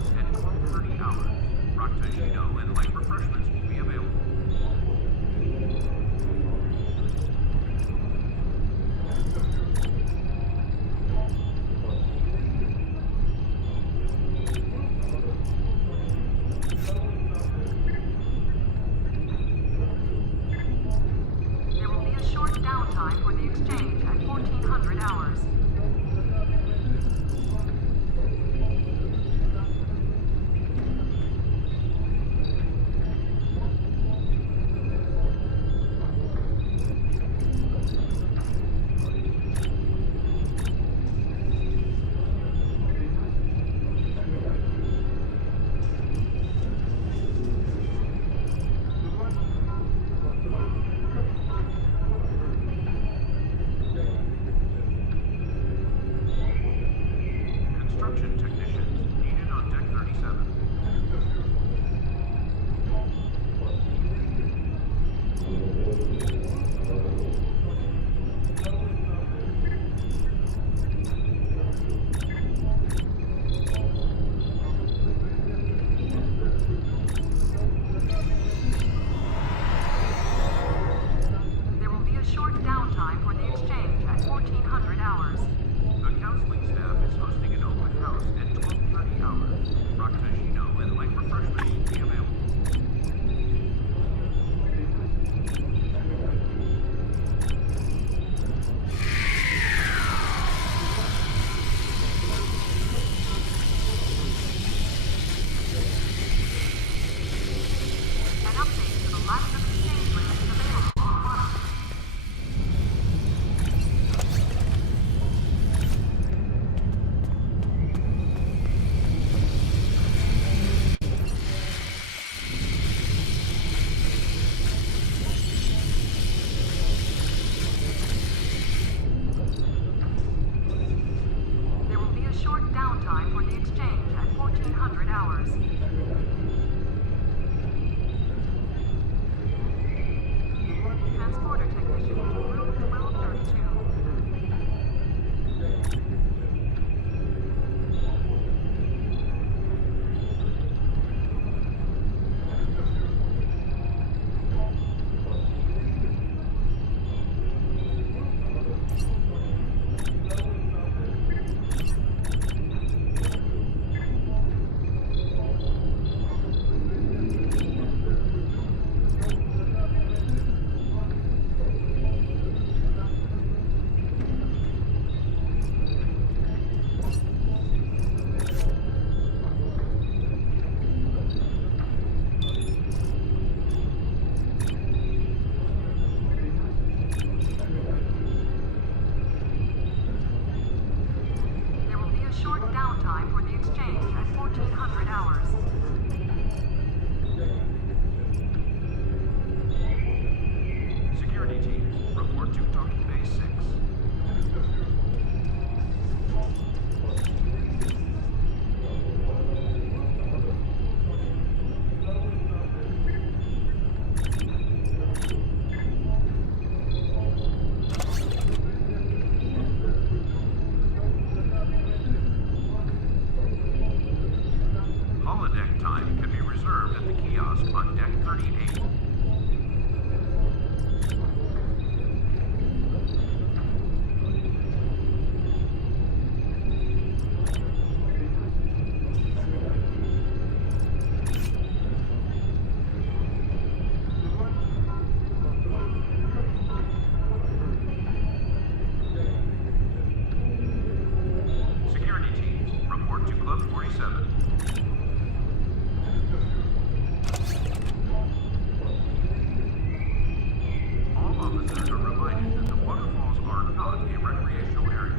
house at 12:30 hours. Frappuccino and light refreshments will be available. There will be a short downtime for the exchange at 1400 hours. Construction technicians needed on deck 37. There will be a short downtime for the exchange at 1400 hours. The counseling staff is hosting an open house at 12:30 hours. Frappuccino and light refreshments will be available. An update to the Latin exchange rate is available on the monitor. There will be a short downtime for the exchange at 1400 hours. Transporter technician to room 1232. There will be a short downtime for the exchange at 1400 hours. Security teams, report to docking bay 6. Holodeck time can be reserved at the kiosk on deck 38. Security teams, report to Club 47. All officers are reminded that the waterfalls are not a recreational area.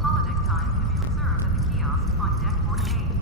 Holodeck time can be reserved at the kiosk on deck 48.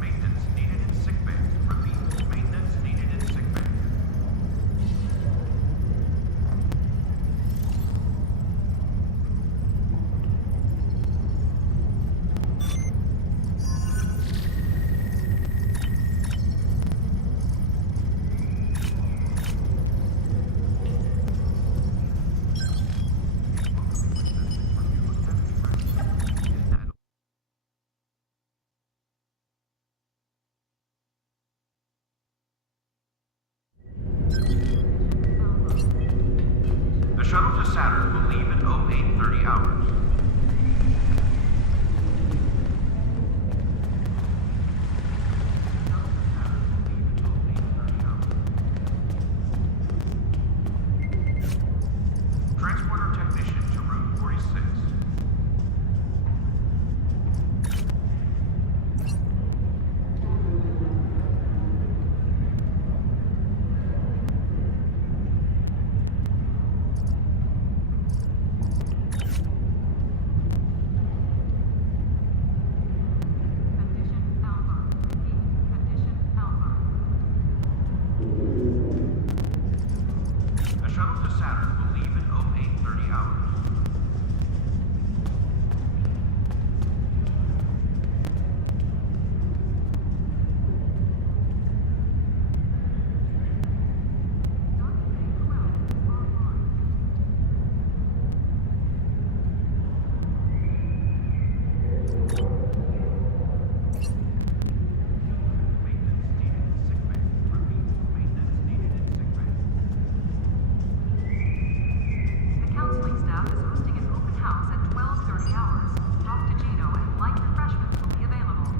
Maintenance needed in sickbay. Repeat, maintenance needed in sickbay. The shuttle to Saturn will leave in 0830 hours. Transporter technician to route 46. The shuttle to Saturn will leave in 0830 hours. The counseling staff is hosting an open house at 12:30 hours. Frappuccino and light refreshments will be available.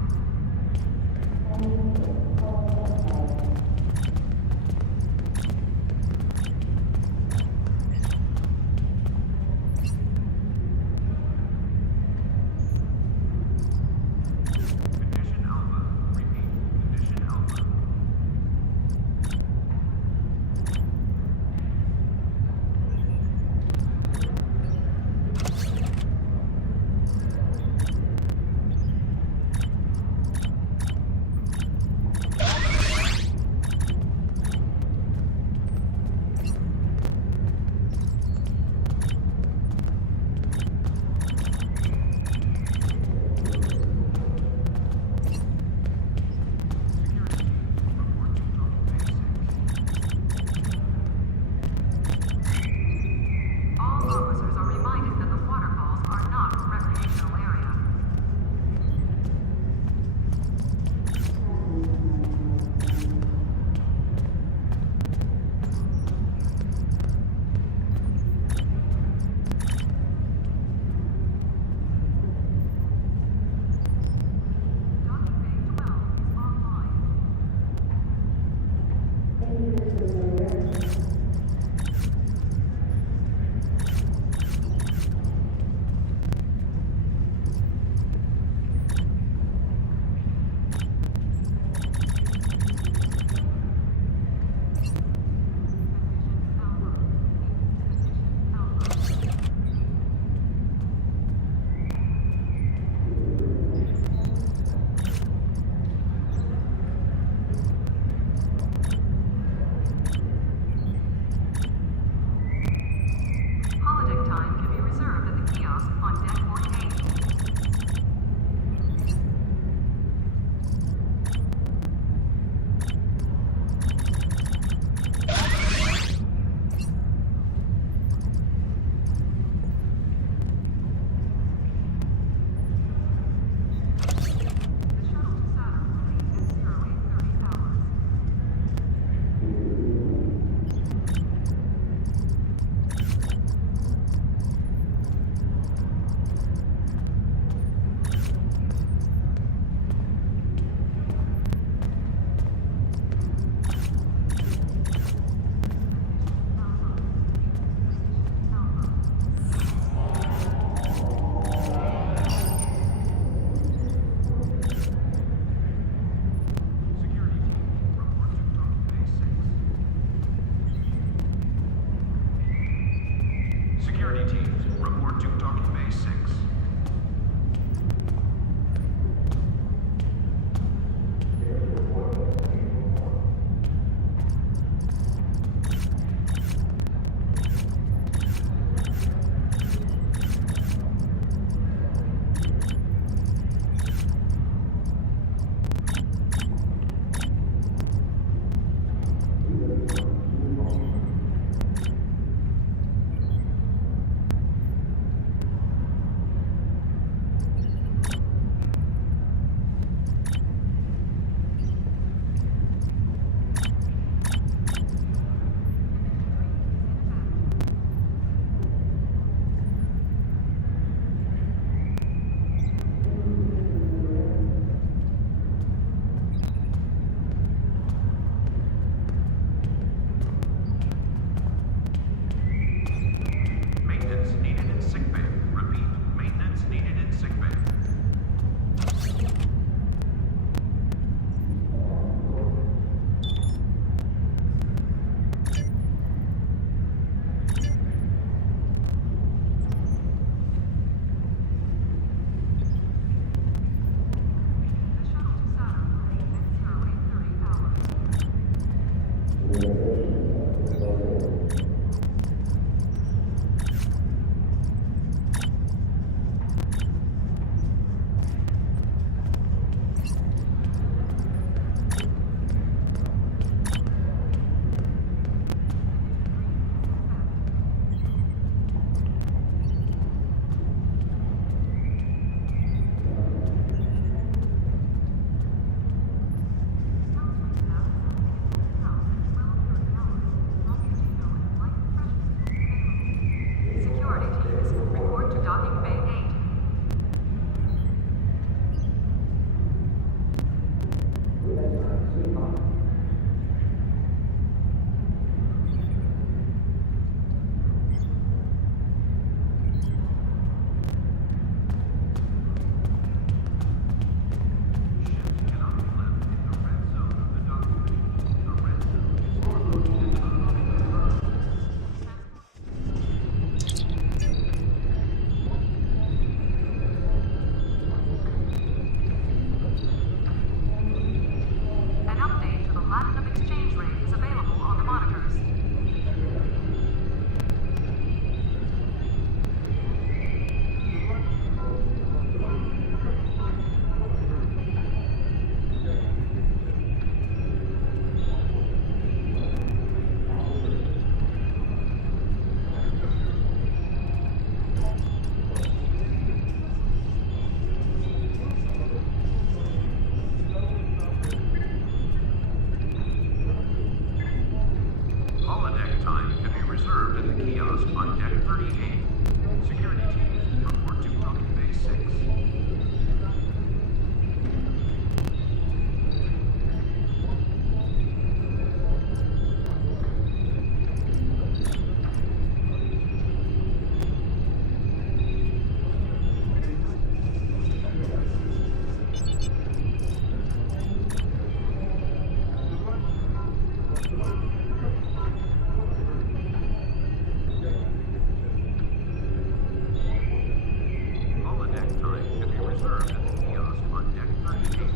observed at the kiosk on deck 38.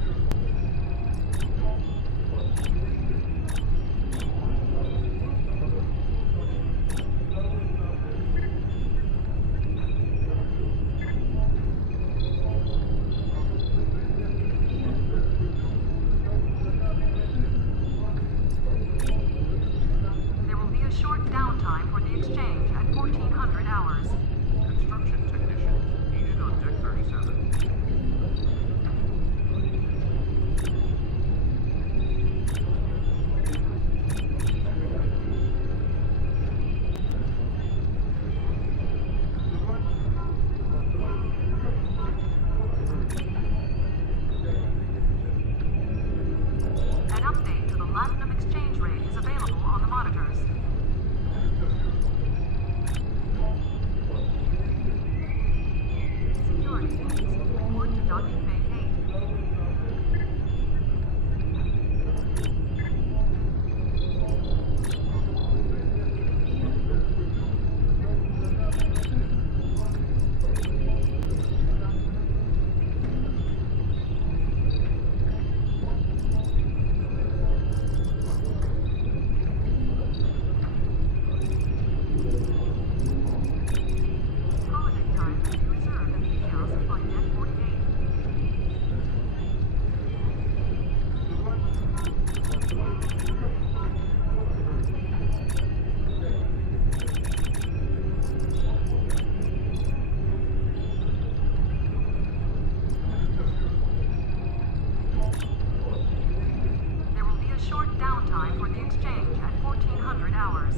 There will be a short downtime for the exchange at 1400 hours. Construction technicians needed on deck 37. An update to the Platinum exchange rate is available on the monitors. Security teams report to docking bay 8. Holodeck time will be reserved at the kiosk on deck 48. There will be a short downtime for the exchange at 1400 hours.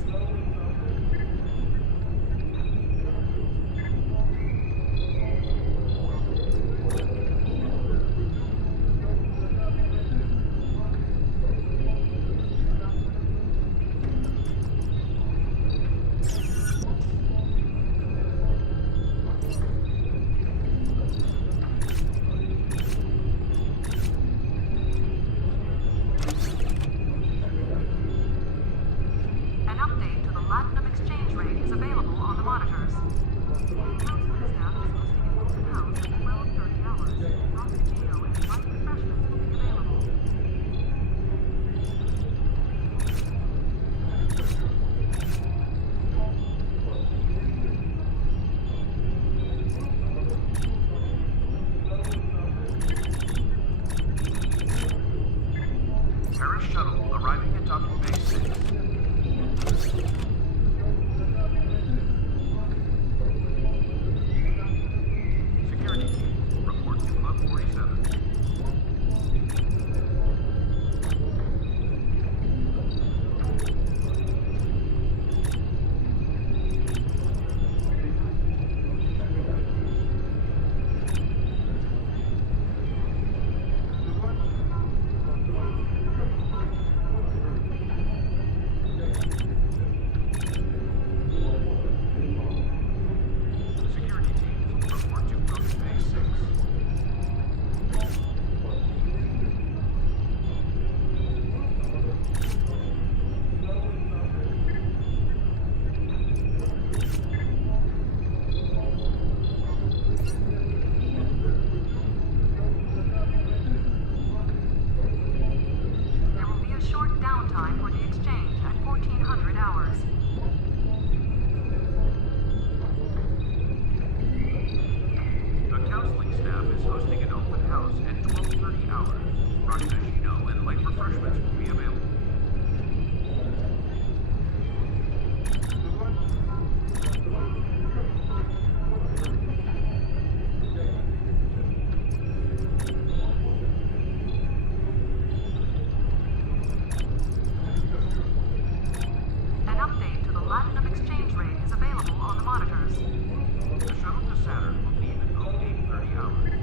An update to the Platinum exchange rate is available on the monitors. Counseling staff is hosting an open house at 12:30 hours. Frappuccino and light refreshments will be available. Paris shuttle arriving at docking bay 6. Security team, report to Club 47. Security teams, report to Club bay 6. There will be a short downtime for the exchange at 1400 hours. The counseling staff is hosting an open house at 12:30 hours. Frappuccino and light refreshments will be available. An update to the Platinum exchange rate is available on the monitors. The shuttle to Saturn will leave at 08:30 hours.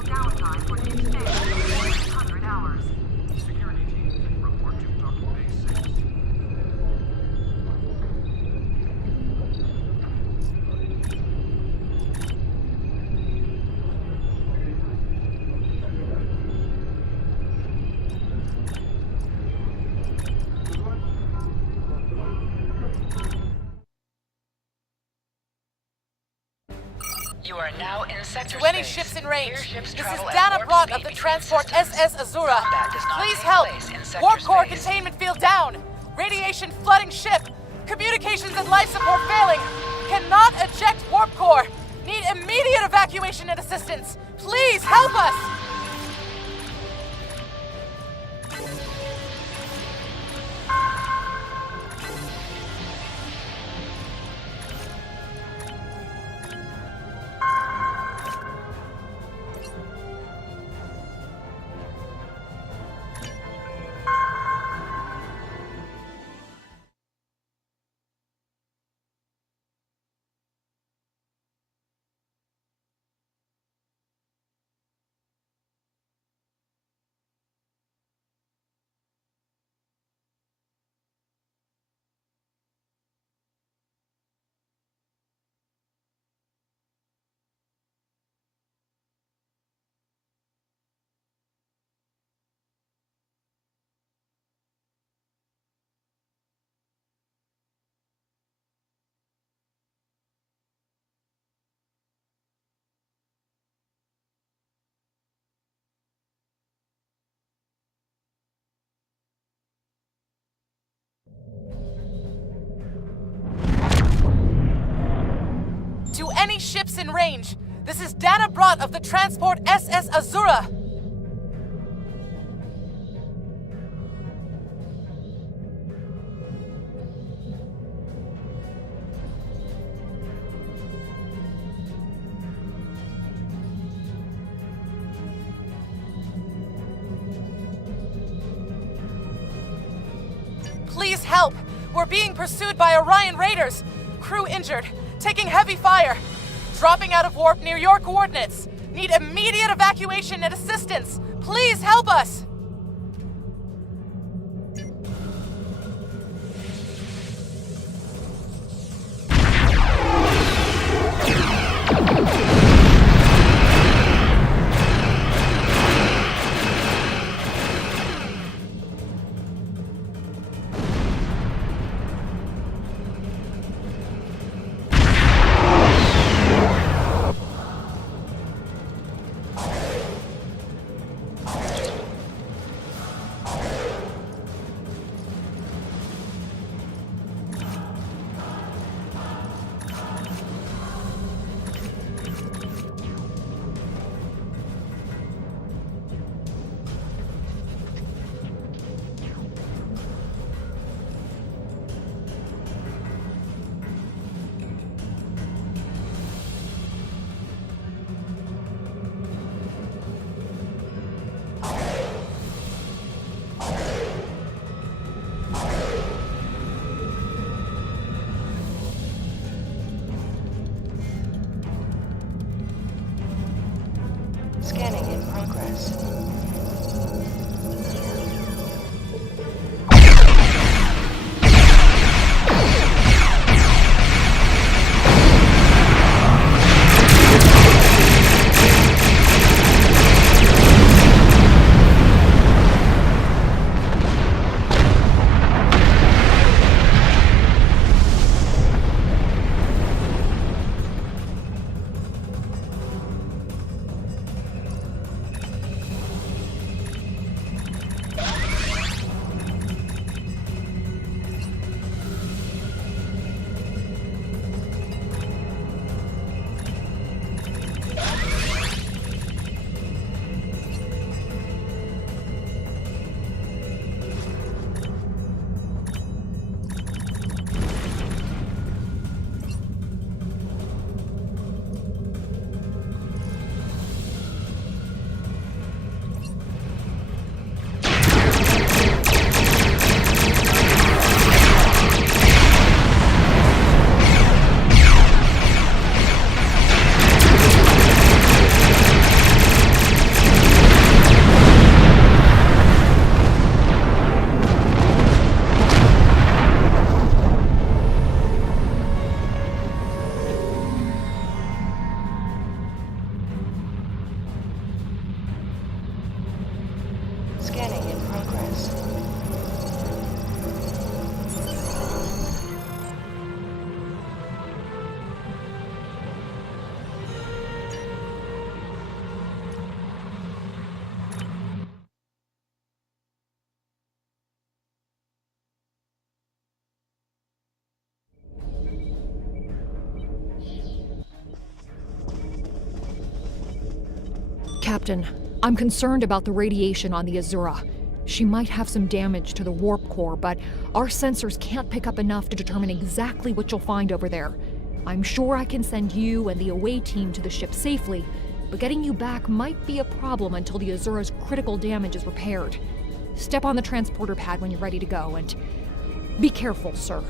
Downtime for each day of 100 hours. Security teams, report to Docking Base 6. You are now in sector To any space. ships in range, Ships this is travel at Dana warp Brock speed of the between transport systems. SS Azura. Combat does not Please take help! place in sector Warp core space. containment field down! Radiation flooding ship! Communications and life support failing! Cannot eject warp core! Need immediate evacuation and assistance! Please help us! To any ships in range, this is Dana Brock of the transport SS Azura. Please help! We're being pursued by Orion raiders. Crew injured. Taking heavy fire. Dropping out of warp near your coordinates. Need immediate evacuation and assistance. Please help us! Scanning in progress. Captain, I'm concerned about the radiation on the Azura. She might have some damage to the warp core, but our sensors can't pick up enough to determine exactly what you'll find over there. I'm sure I can send you and the away team to the ship safely, but getting you back might be a problem until the Azura's critical damage is repaired. Step on the transporter pad when you're ready to go, and be careful, sir.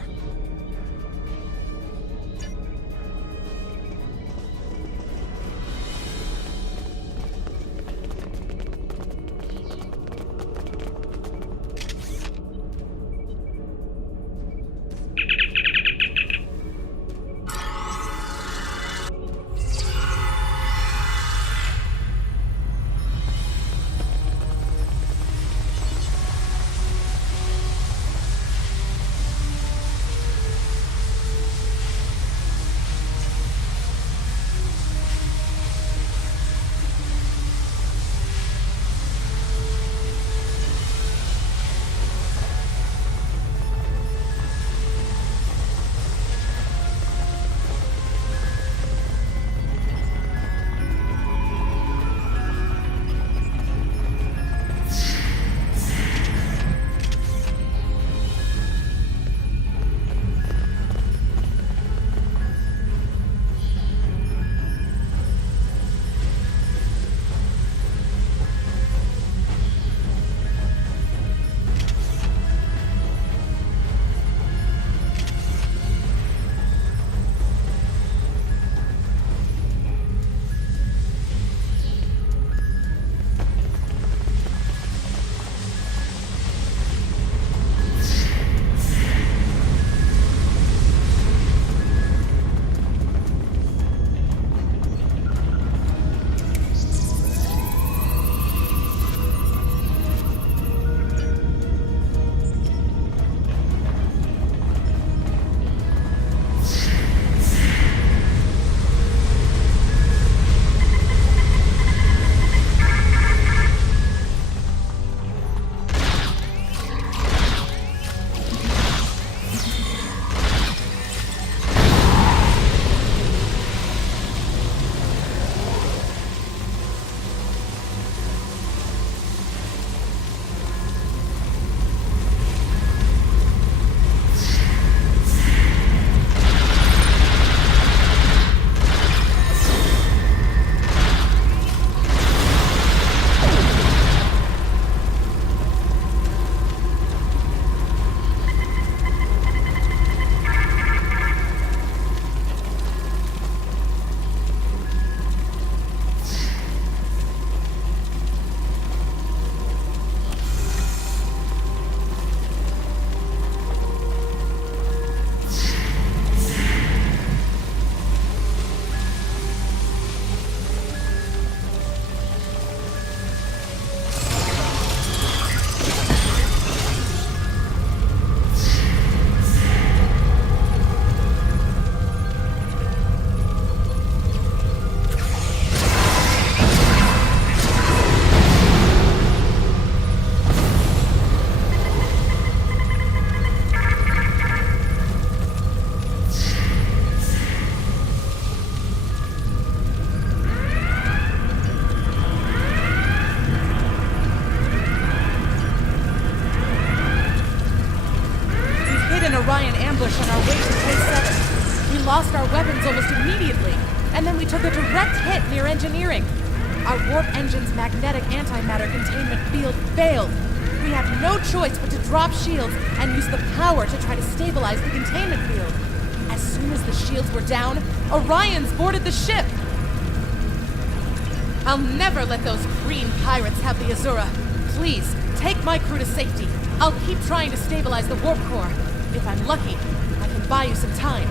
ambush on our way to K7. We lost our weapons almost immediately, and then we took a direct hit near engineering. Our warp engine's magnetic antimatter containment field failed. We had no choice but to drop shields and use the power to try to stabilize the containment field. As soon as the shields were down, Orions boarded the ship. I'll never let those green pirates have the Azura. Please, take my crew to safety. I'll keep trying to stabilize the warp core. If I'm lucky, I can buy you some time.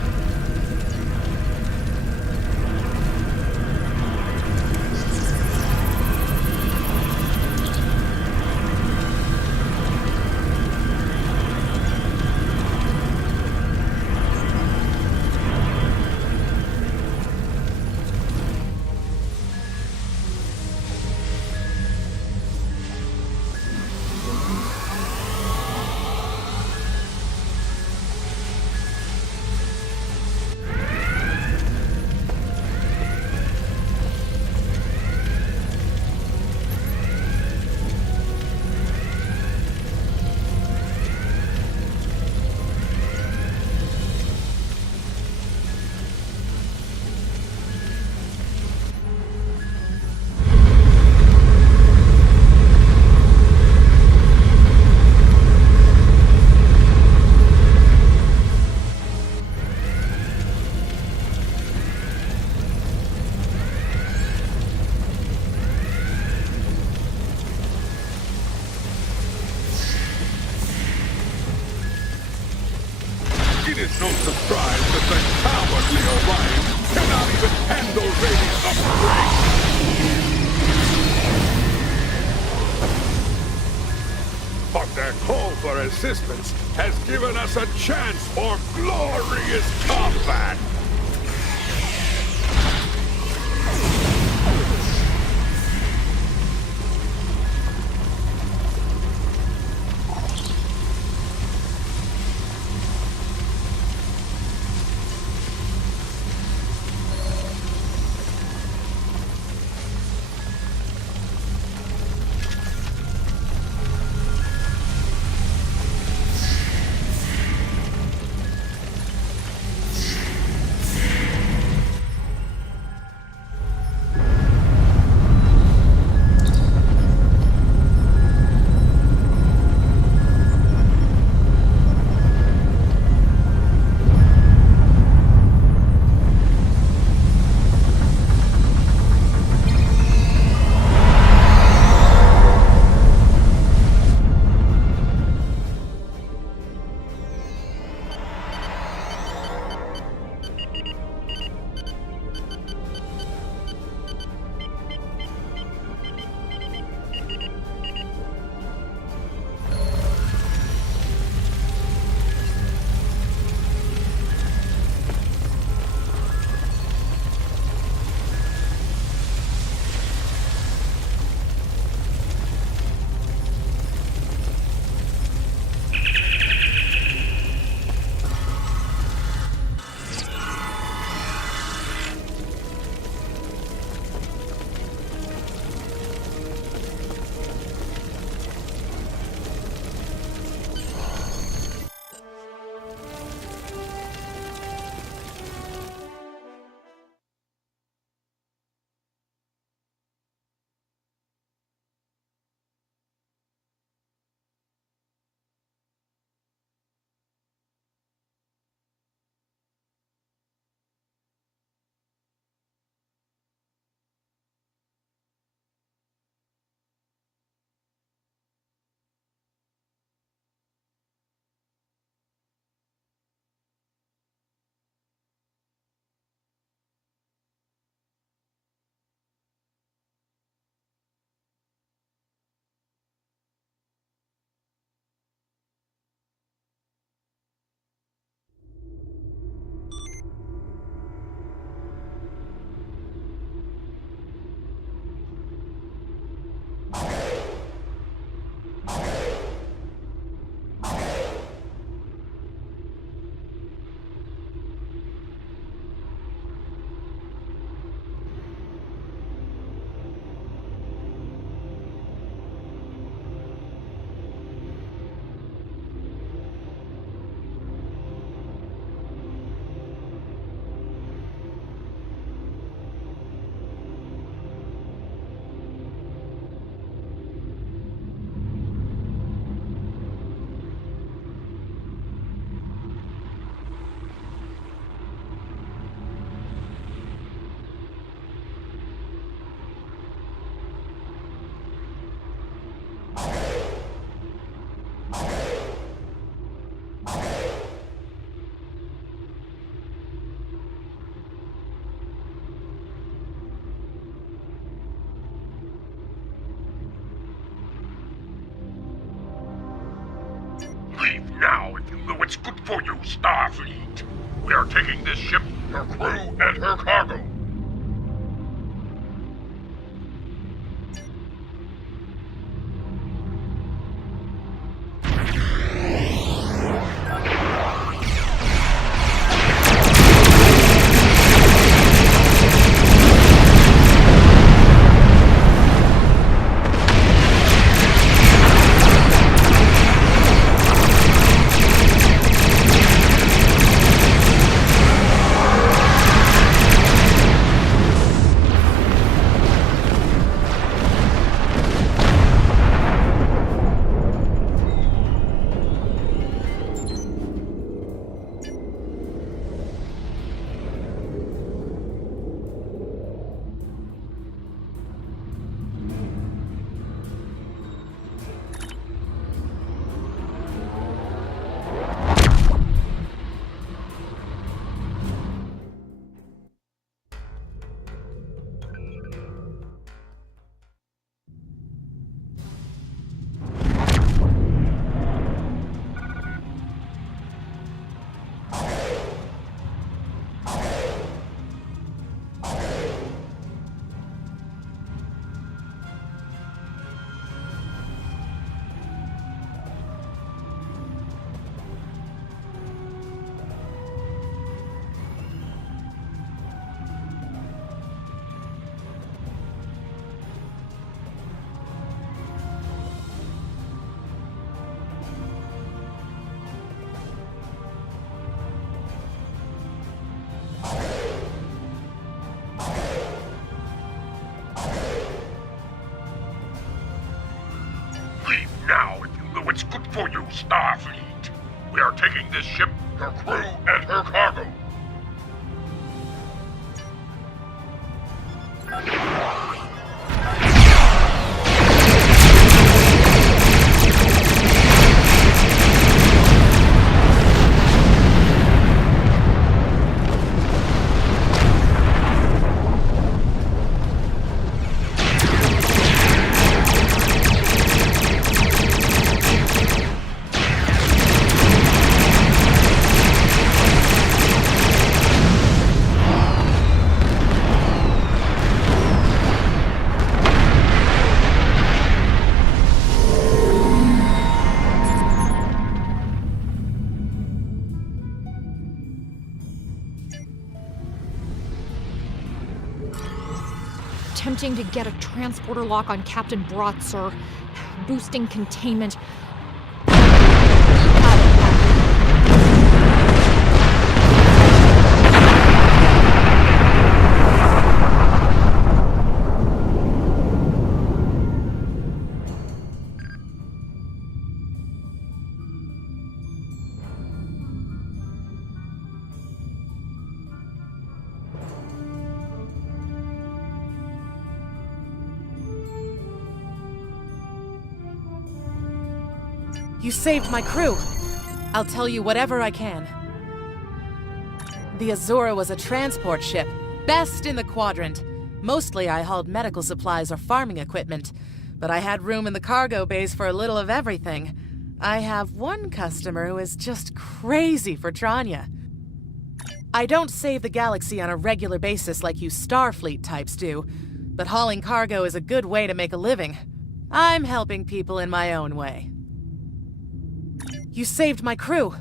is no surprise that the cowardly Orion cannot even handle Radiant's upgrade. But their call for assistance has given us a chance for glorious combat! Now, if you know what's good for you, Starfleet. We are taking this ship, her crew, and her cargo. We are taking this ship, her crew, and her cargo. Attempting to get a transporter lock on Captain Brott, sir. Boosting containment. You saved my crew. I'll tell you whatever I can. The Azura was a transport ship, best in the quadrant. Mostly I hauled medical supplies or farming equipment, but I had room in the cargo bays for a little of everything. I have one customer who is just crazy for Tranya. I don't save the galaxy on a regular basis like you Starfleet types do, but hauling cargo is a good way to make a living. I'm helping people in my own way. You saved my crew.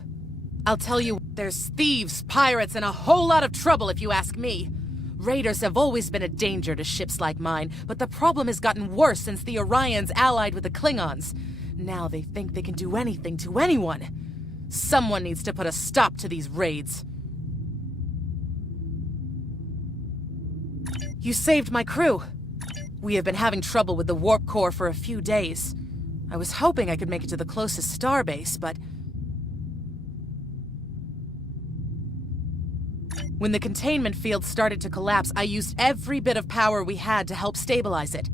I'll tell you, there's thieves, pirates, and a whole lot of trouble if you ask me. Raiders have always been a danger to ships like mine, but the problem has gotten worse since the Orions allied with the Klingons. Now they think they can do anything to anyone. Someone needs to put a stop to these raids. You saved my crew. We have been having trouble with the warp core for a few days. I was hoping I could make it to the closest starbase, but... When the containment field started to collapse, I used every bit of power we had to help stabilize it.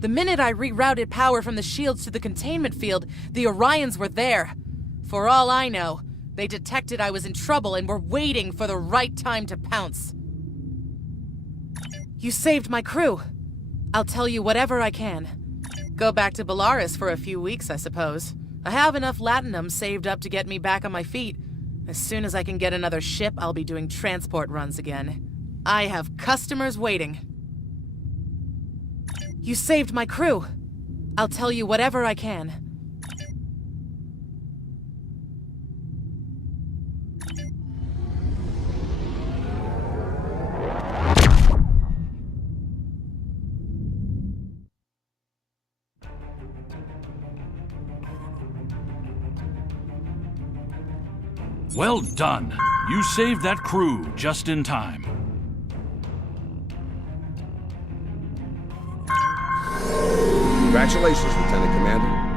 The minute I rerouted power from the shields to the containment field, the Orions were there. For all I know, they detected I was in trouble and were waiting for the right time to pounce. You saved my crew. I'll tell you whatever I can. Go back to Belarus for a few weeks, I suppose. I have enough latinum saved up to get me back on my feet. As soon as I can get another ship, I'll be doing transport runs again. I have customers waiting. You saved my crew. I'll tell you whatever I can. Well done. You saved that crew just in time. Congratulations, Lieutenant Commander.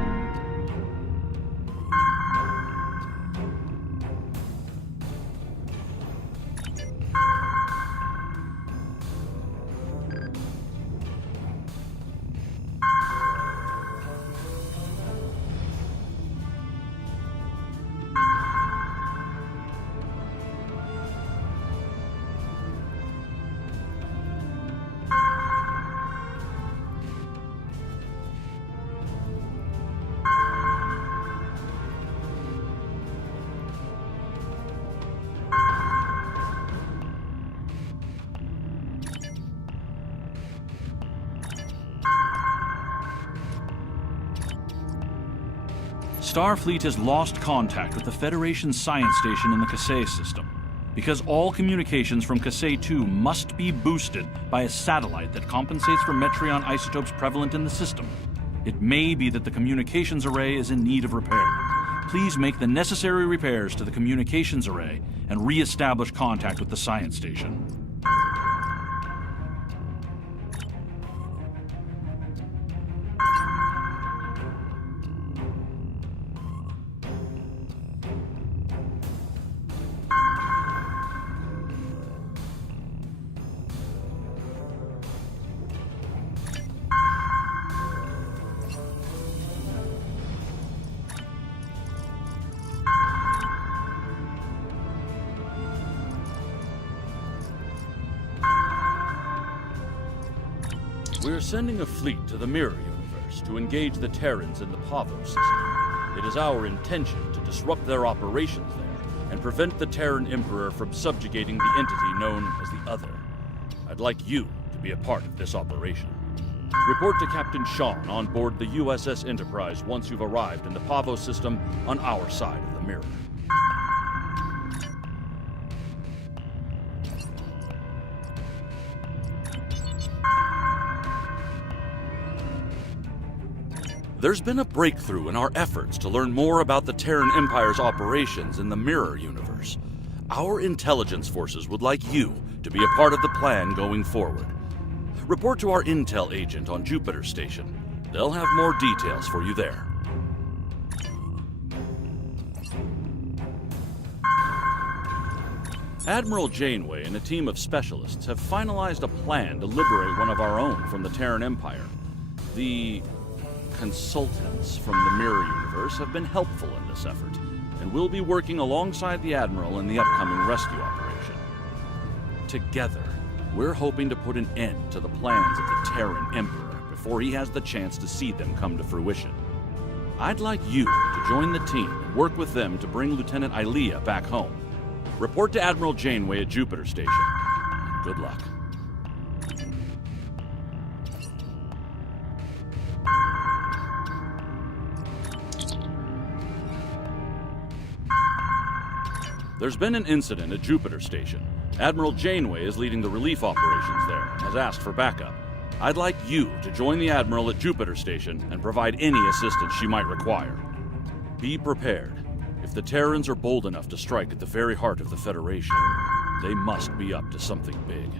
Starfleet has lost contact with the Federation's science station in the Cassay system. Because all communications from Cassay 2 must be boosted by a satellite that compensates for Metreon isotopes prevalent in the system, it may be that the communications array is in need of repair. Please make the necessary repairs to the communications array and re-establish contact with the science station. We're sending a fleet to the Mirror Universe to engage the Terrans in the Pavo system. It is our intention to disrupt their operations there and prevent the Terran Emperor from subjugating the entity known as the Other. I'd like you to be a part of this operation. Report to Captain Sean on board the USS Enterprise once you've arrived in the Pavo system on our side of the mirror. There's been a breakthrough in our efforts to learn more about the Terran Empire's operations in the Mirror Universe. Our intelligence forces would like you to be a part of the plan going forward. Report to our intel agent on Jupiter Station. They'll have more details for you there. Admiral Janeway and a team of specialists have finalized a plan to liberate one of our own from the Terran Empire. The consultants from the Mirror Universe have been helpful in this effort, and will be working alongside the Admiral in the upcoming rescue operation. Together, we're hoping to put an end to the plans of the Terran Emperor before he has the chance to see them come to fruition. I'd like you to join the team and work with them to bring Lieutenant Ilea back home. Report to Admiral Janeway at Jupiter Station. Good luck. There's been an incident at Jupiter Station. Admiral Janeway is leading the relief operations there and has asked for backup. I'd like you to join the Admiral at Jupiter Station and provide any assistance she might require. Be prepared. If the Terrans are bold enough to strike at the very heart of the Federation, they must be up to something big.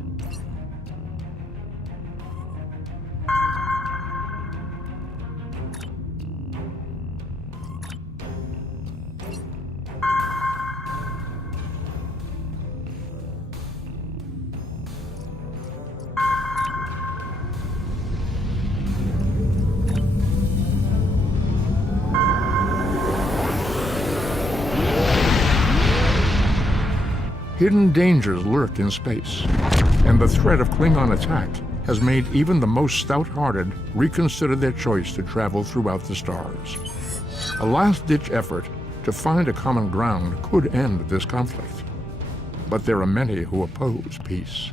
Hidden dangers lurk in space, and the threat of Klingon attack has made even the most stout-hearted reconsider their choice to travel throughout the stars. A last-ditch effort to find a common ground could end this conflict, but there are many who oppose peace.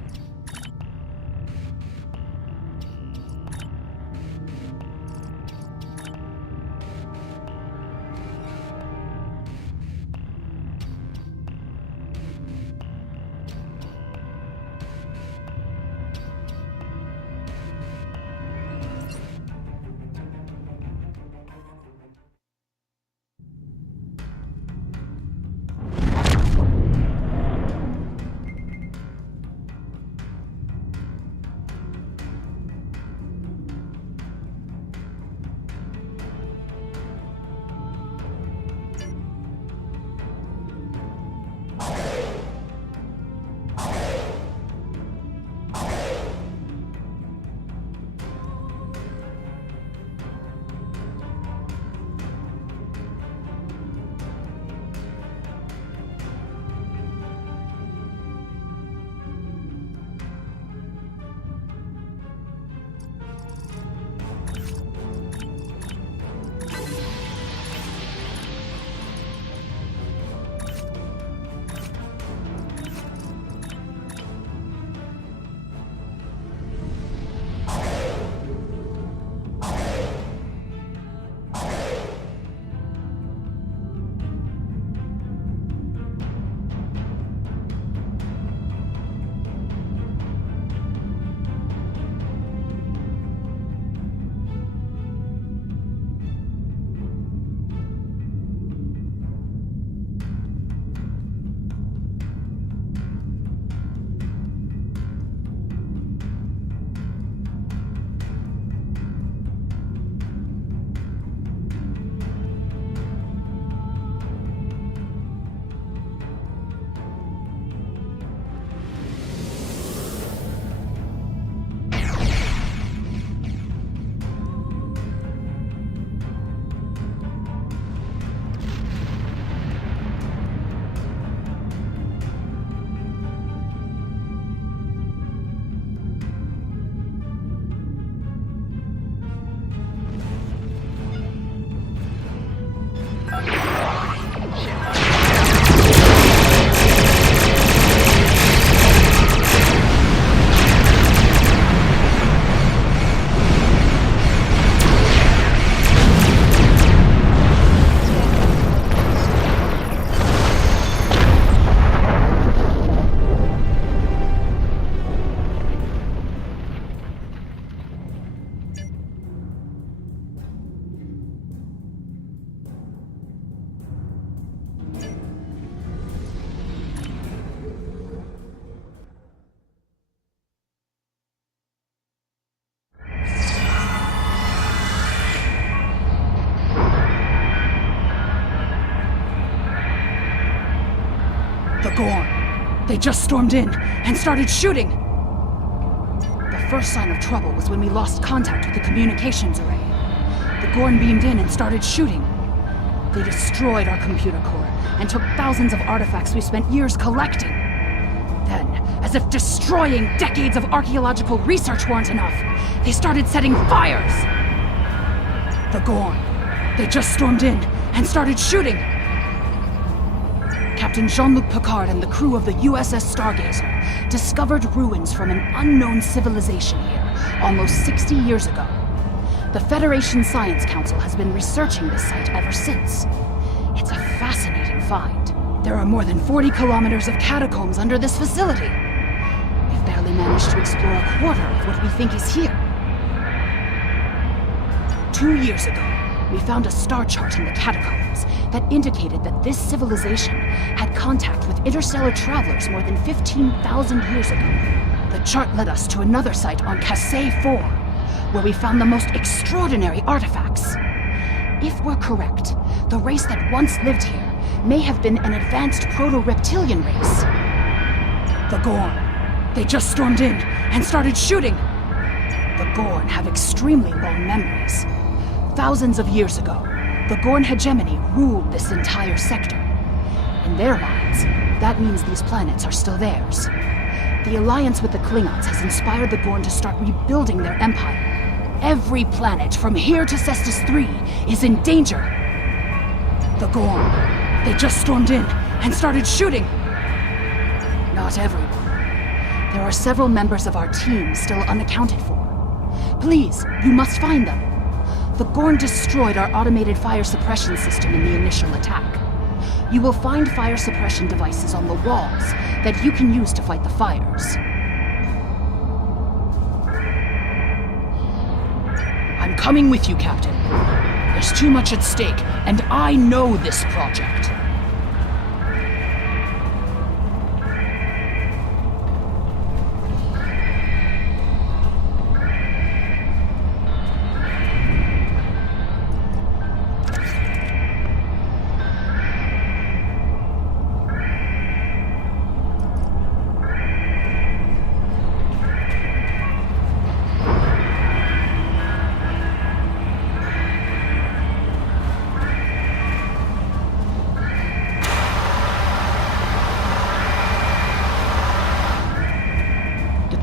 The Gorn. They just stormed in and started shooting. The first sign of trouble was when we lost contact with the communications array. The Gorn beamed in and started shooting. They destroyed our computer core and took thousands of artifacts we spent years collecting. Then, as if destroying decades of archaeological research weren't enough, they started setting fires! The Gorn. They just stormed in and started shooting. Captain Jean-Luc Picard and the crew of the USS Stargazer discovered ruins from an unknown civilization here almost 60 years ago. The Federation Science Council has been researching this site ever since. It's a fascinating find. There are more than 40 kilometers of catacombs under this facility. We've barely managed to explore a quarter of what we think is here. 2 years ago, we found a star chart in the catacombs that indicated that this civilization had contact with interstellar travelers more than 15,000 years ago. The chart led us to another site on Cassay 4, where we found the most extraordinary artifacts. If we're correct, the race that once lived here may have been an advanced proto-reptilian race. The Gorn. They just stormed in and started shooting. The Gorn have extremely long memories. Thousands of years ago, the Gorn hegemony ruled this entire sector. In their minds, that means these planets are still theirs. The alliance with the Klingons has inspired the Gorn to start rebuilding their empire. Every planet from here to Cestus 3 is in danger. The Gorn. They just stormed in and started shooting. Not everyone. There are several members of our team still unaccounted for. Please, you must find them. The Gorn destroyed our automated fire suppression system in the initial attack. You will find fire suppression devices on the walls that you can use to fight the fires. I'm coming with you, Captain. There's too much at stake, and I know this project.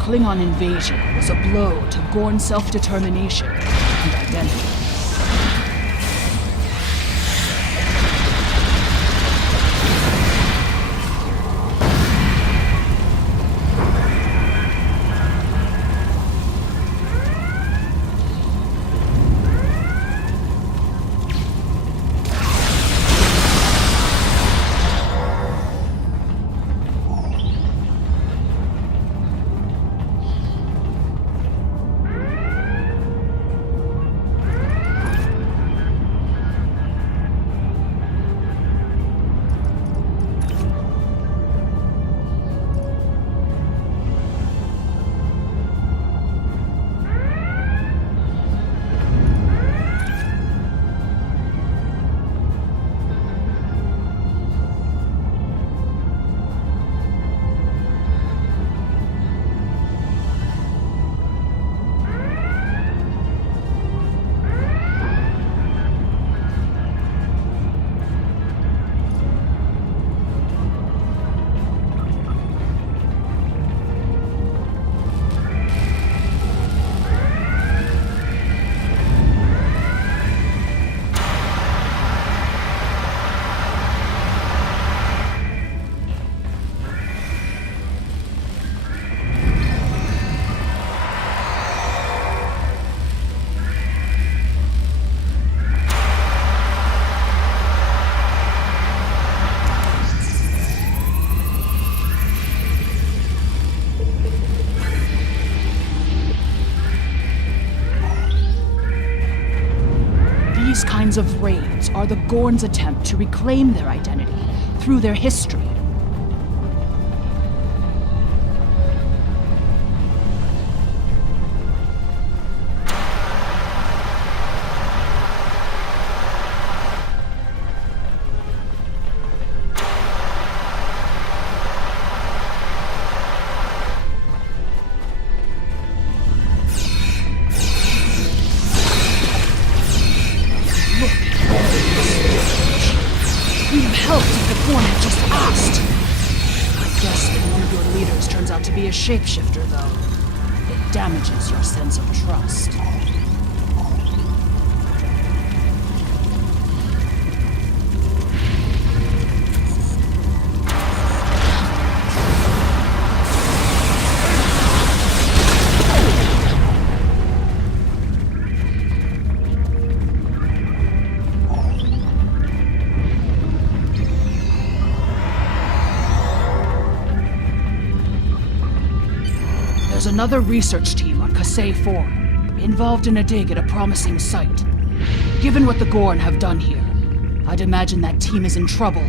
Klingon invasion was a blow to Gorn self-determination and identity. These kinds of raids are the Gorn's attempt to reclaim their identity through their history. your leaders turns out to be a shapeshifter, though, it damages your sense of trust. There's another research team on Cassay 4, involved in a dig at a promising site. Given what the Gorn have done here, I'd imagine that team is in trouble.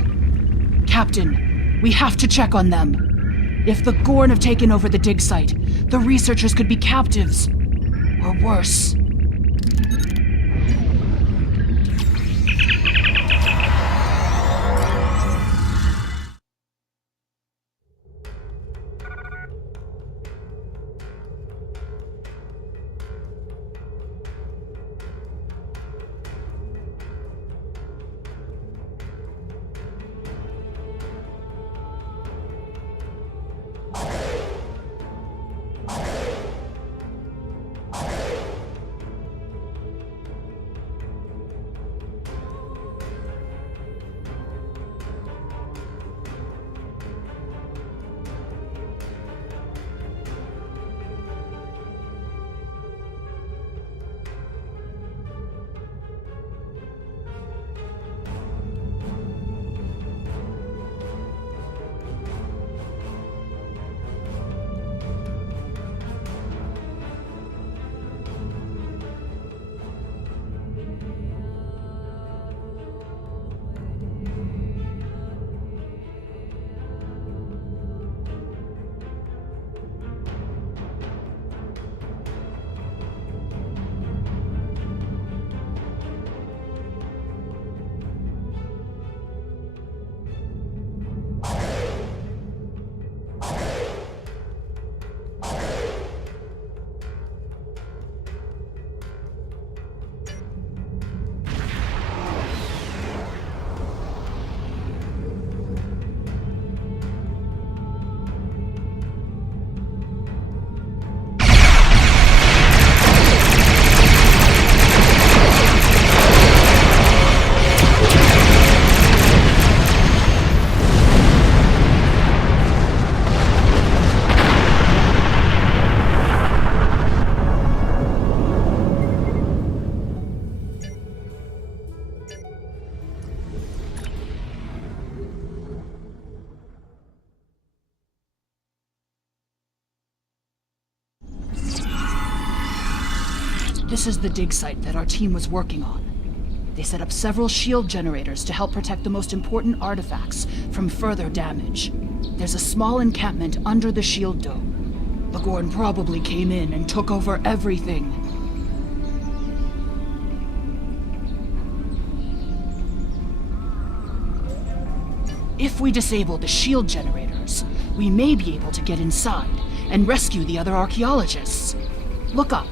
Captain, we have to check on them. If the Gorn have taken over the dig site, the researchers could be captives. Or worse. This is the dig site that our team was working on. They set up several shield generators to help protect the most important artifacts from further damage. There's a small encampment under the shield dome. The Gorn probably came in and took over everything. If we disable the shield generators, we may be able to get inside and rescue the other archaeologists. Look up.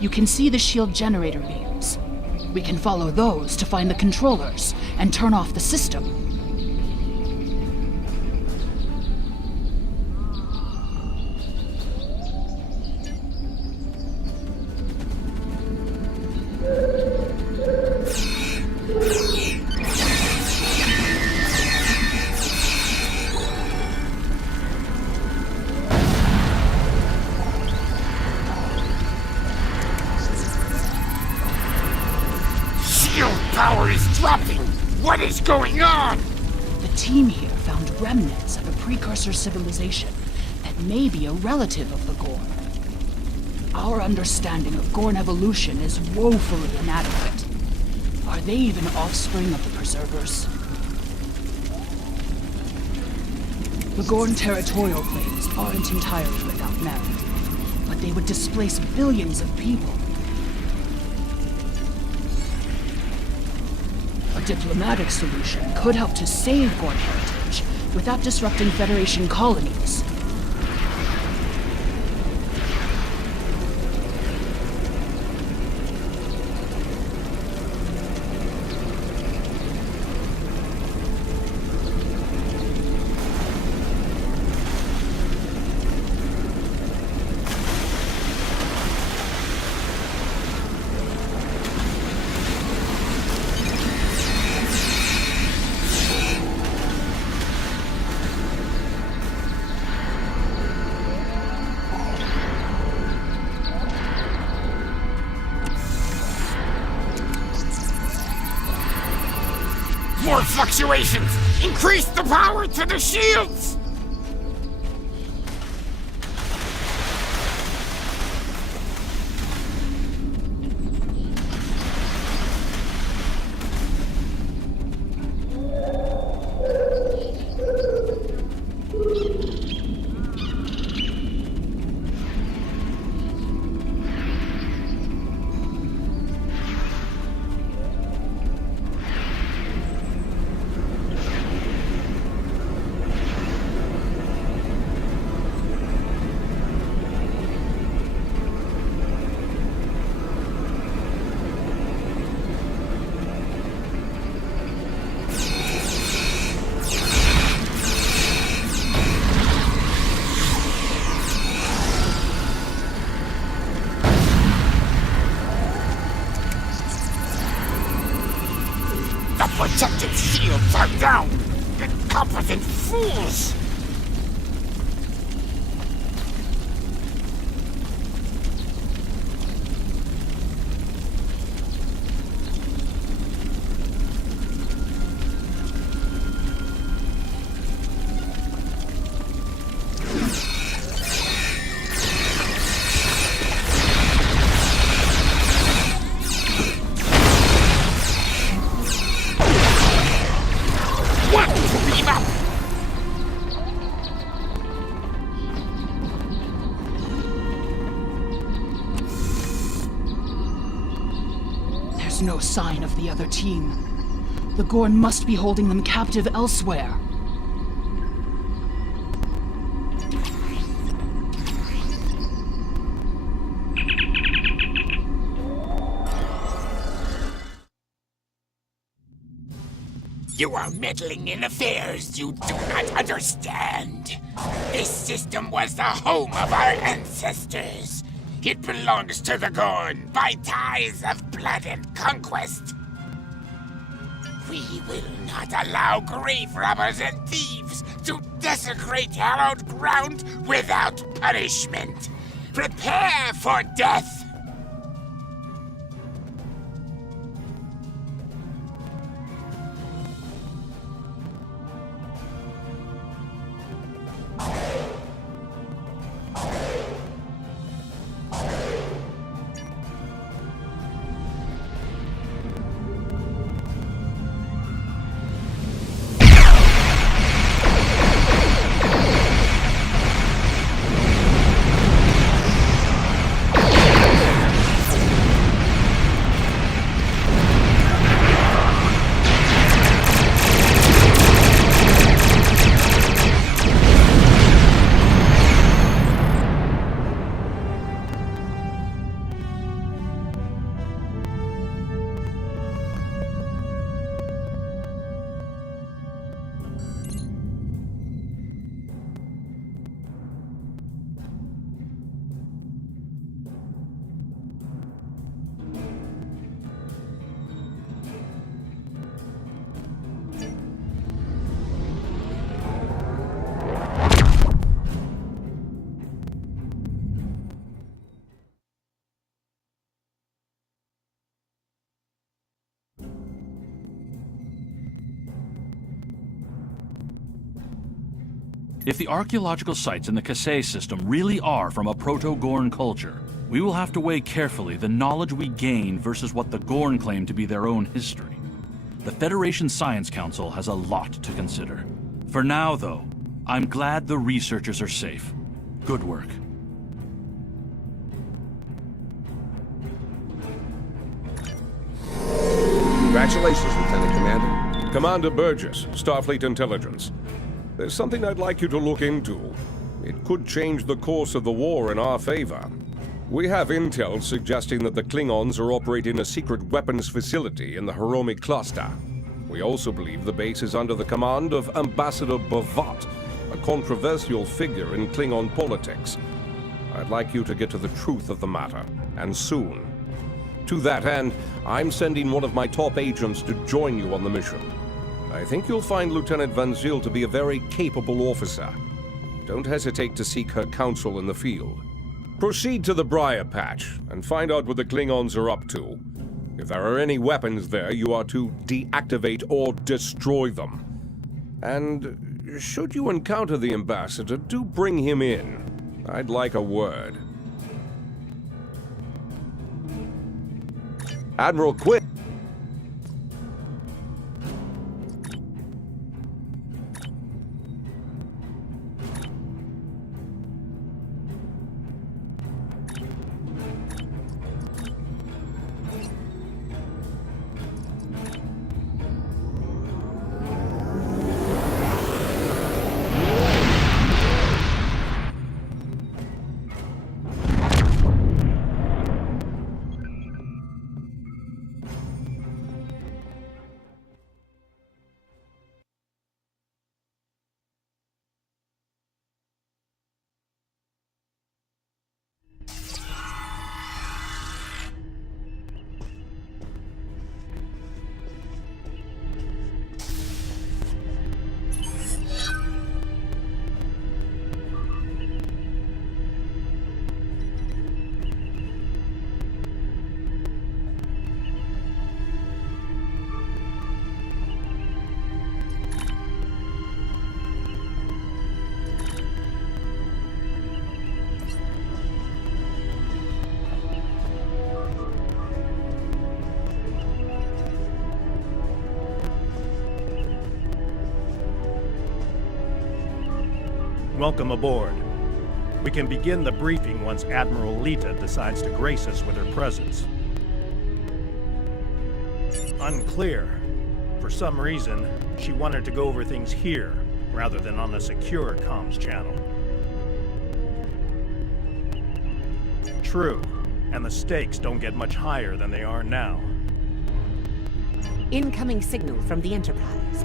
You can see the shield generator beams. We can follow those to find the controllers and turn off the system. Power is dropping! What is going on? The team here found remnants of a precursor civilization that may be a relative of the Gorn. Our understanding of Gorn evolution is woefully inadequate. Are they even offspring of the Preservers? The Gorn territorial claims aren't entirely without merit, but they would displace billions of people. A diplomatic solution could help to save Gorn heritage without disrupting Federation colonies. evacuations! Increase the power to the shields! Protective shields are down! Incompetent fools! No sign of the other team. The Gorn must be holding them captive elsewhere. You are meddling in affairs you do not understand. This system was the home of our ancestors. It belongs to the Gorn by ties of blood and conquest. We will not allow grave robbers and thieves to desecrate hallowed ground without punishment. Prepare for death! If the archaeological sites in the Cassay system really are from a proto-Gorn culture, we will have to weigh carefully the knowledge we gain versus what the Gorn claim to be their own history. The Federation Science Council has a lot to consider. For now, though, I'm glad the researchers are safe. Good work. Congratulations, Lieutenant Commander. Commander Burgess, Starfleet Intelligence. There's something I'd like you to look into. It could change the course of the war in our favor. We have intel suggesting that the Klingons are operating a secret weapons facility in the Hiromi cluster. We also believe the base is under the command of Ambassador Bavat, a controversial figure in Klingon politics. I'd like you to get to the truth of the matter, and soon. To that end, I'm sending one of my top agents to join you on the mission. I think you'll find Lieutenant Van Zyl to be a very capable officer. Don't hesitate to seek her counsel in the field. Proceed to the Briar Patch and find out what the Klingons are up to. If there are any weapons there, you are to deactivate or destroy them. And should you encounter the ambassador, do bring him in. I'd like a word. Admiral, quit! Welcome aboard. We can begin the briefing once Admiral Lita decides to grace us with her presence. Unclear. For some reason, she wanted to go over things here, rather than on a secure comms channel. True, and the stakes don't get much higher than they are now. Incoming signal from the Enterprise.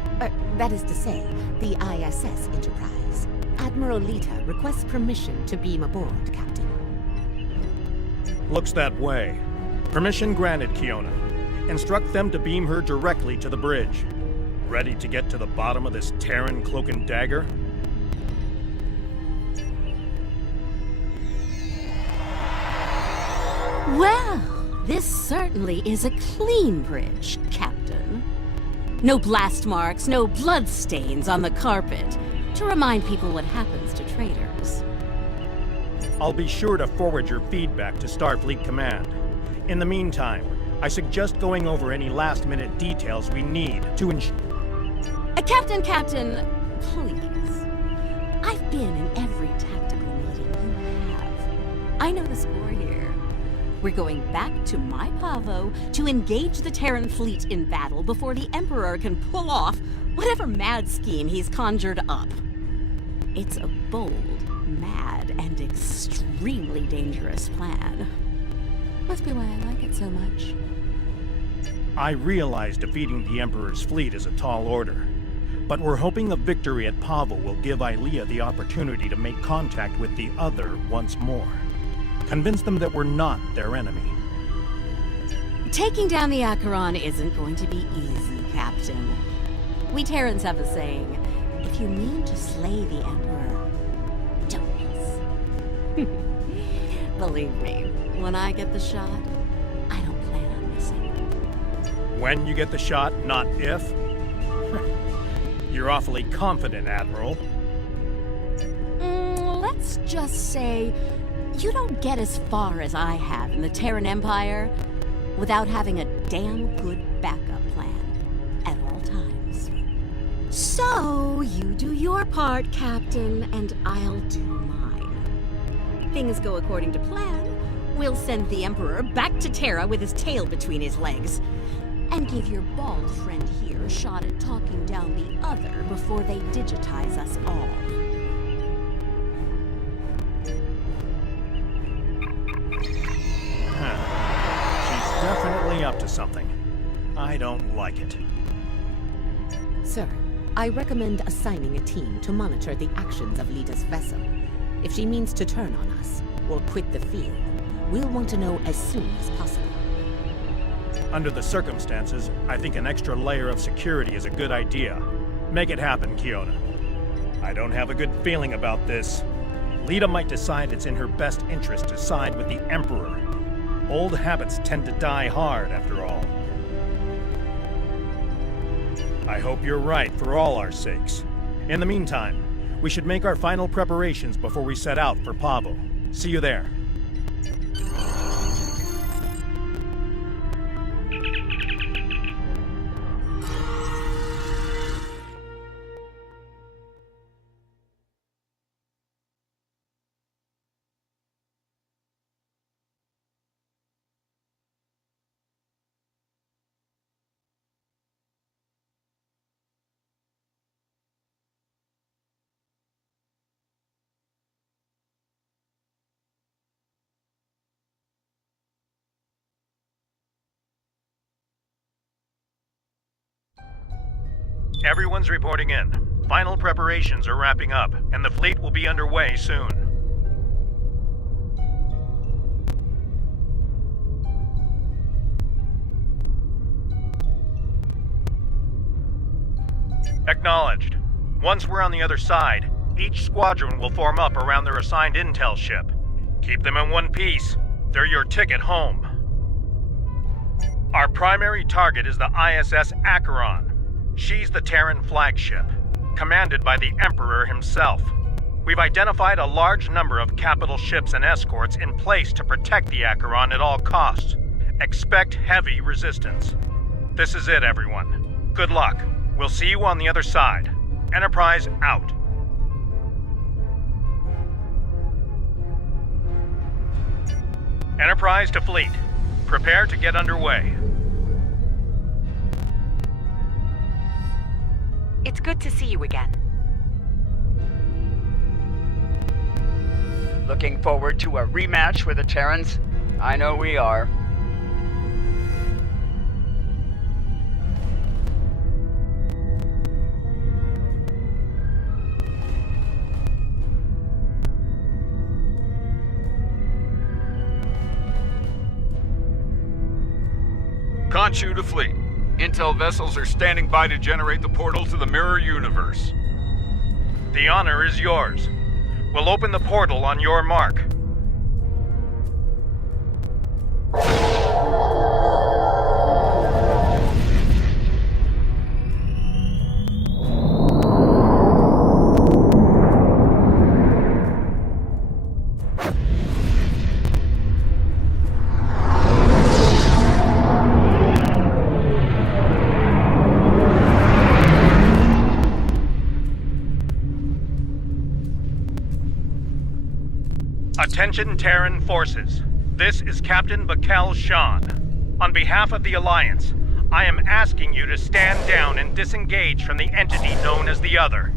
That is to say, the ISS Enterprise. Admiral Lita requests permission to beam aboard, Captain. Looks that way. Permission granted, Kiona. Instruct them to beam her directly to the bridge. Ready to get to the bottom of this Terran cloak and dagger? Well, this certainly is a clean bridge, Captain. No blast marks, no blood stains on the carpet, to remind people what happens to traitors. I'll be sure to forward your feedback to Starfleet Command. In the meantime, I suggest going over any last-minute details we need to ensure... Captain, please. I've been in every tactical meeting you have. I know the score here. We're going back to my Pavo to engage the Terran fleet in battle before the Emperor can pull off whatever mad scheme he's conjured up. It's a bold, mad, and extremely dangerous plan. Must be why I like it so much. I realize defeating the Emperor's fleet is a tall order, but we're hoping a victory at Pavo will give Ilea the opportunity to make contact with the Other once more. Convince them that we're not their enemy. Taking down the Acheron isn't going to be easy, Captain. We Terrans have a saying, if you mean to slay the Emperor, don't miss. Believe me, when I get the shot, I don't plan on missing. When you get the shot, not if? You're awfully confident, Admiral. Let's just say, you don't get as far as I have in the Terran Empire without having a damn good backup plan at all times. So, you do your part, Captain, and I'll do mine. Things go according to plan, we'll send the Emperor back to Terra with his tail between his legs, and give your bald friend here a shot at talking down the Other before they digitize us all. She's definitely up to something. I don't like it. Sir, I recommend assigning a team to monitor the actions of Lita's vessel. If she means to turn on us, or quit the field, we'll want to know as soon as possible. Under the circumstances, I think an extra layer of security is a good idea. Make it happen, Kiona. I don't have a good feeling about this. Lita might decide it's in her best interest to side with the Emperor. Old habits tend to die hard, after all. I hope you're right for all our sakes. In the meantime, we should make our final preparations before we set out for Pavo. See you there. Everyone's reporting in. Final preparations are wrapping up, and the fleet will be underway soon. Acknowledged. Once we're on the other side, each squadron will form up around their assigned intel ship. Keep them in one piece. They're your ticket home. Our primary target is the ISS Acheron. She's the Terran flagship, commanded by the Emperor himself. We've identified a large number of capital ships and escorts in place to protect the Acheron at all costs. Expect heavy resistance. This is it, everyone. Good luck. We'll see you on the other side. Enterprise out. Enterprise to fleet. Prepare to get underway. It's good to see you again. Looking forward to a rematch with the Terrans? I know we are. Conchu to fleet. Intel vessels are standing by to generate the portal to the mirror universe. The honor is yours. We'll open the portal on your mark. Attention Terran forces. This is Captain Bakel Shan. On behalf of the Alliance, I am asking you to stand down and disengage from the entity known as the Other.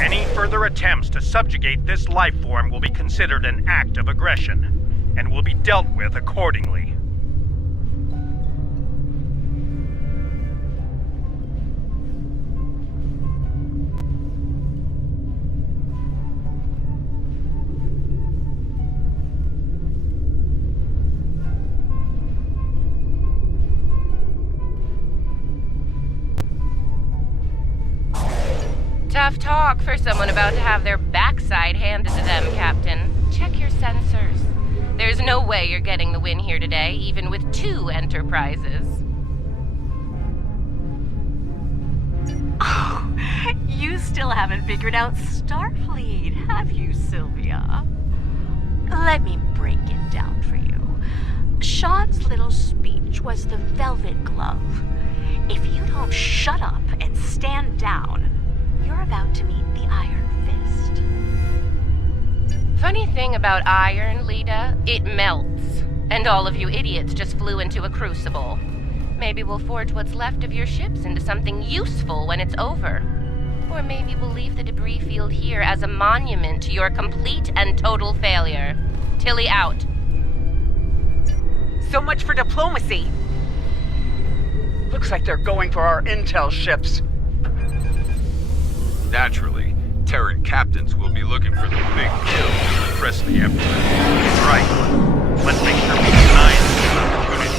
Any further attempts to subjugate this life form will be considered an act of aggression, and will be dealt with accordingly. Tough talk for someone about to have their backside handed to them, Captain. Check your sensors. There's no way you're getting the win here today, even with 2 Enterprises. Oh, you still haven't figured out Starfleet, have you, Sylvia? Let me break it down for you. Sean's little speech was the velvet glove. If you don't shut up and stand down, you're about to meet the Iron Fist. Funny thing about iron, Lita, it melts. And all of you idiots just flew into a crucible. Maybe we'll forge what's left of your ships into something useful when it's over. Or maybe we'll leave the debris field here as a monument to your complete and total failure. Tilly out. So much for diplomacy. Looks like they're going for our intel ships. Naturally, Terran captains will be looking for the big kill to impress the Emperor. Right. Let's make sure we deny this opportunity.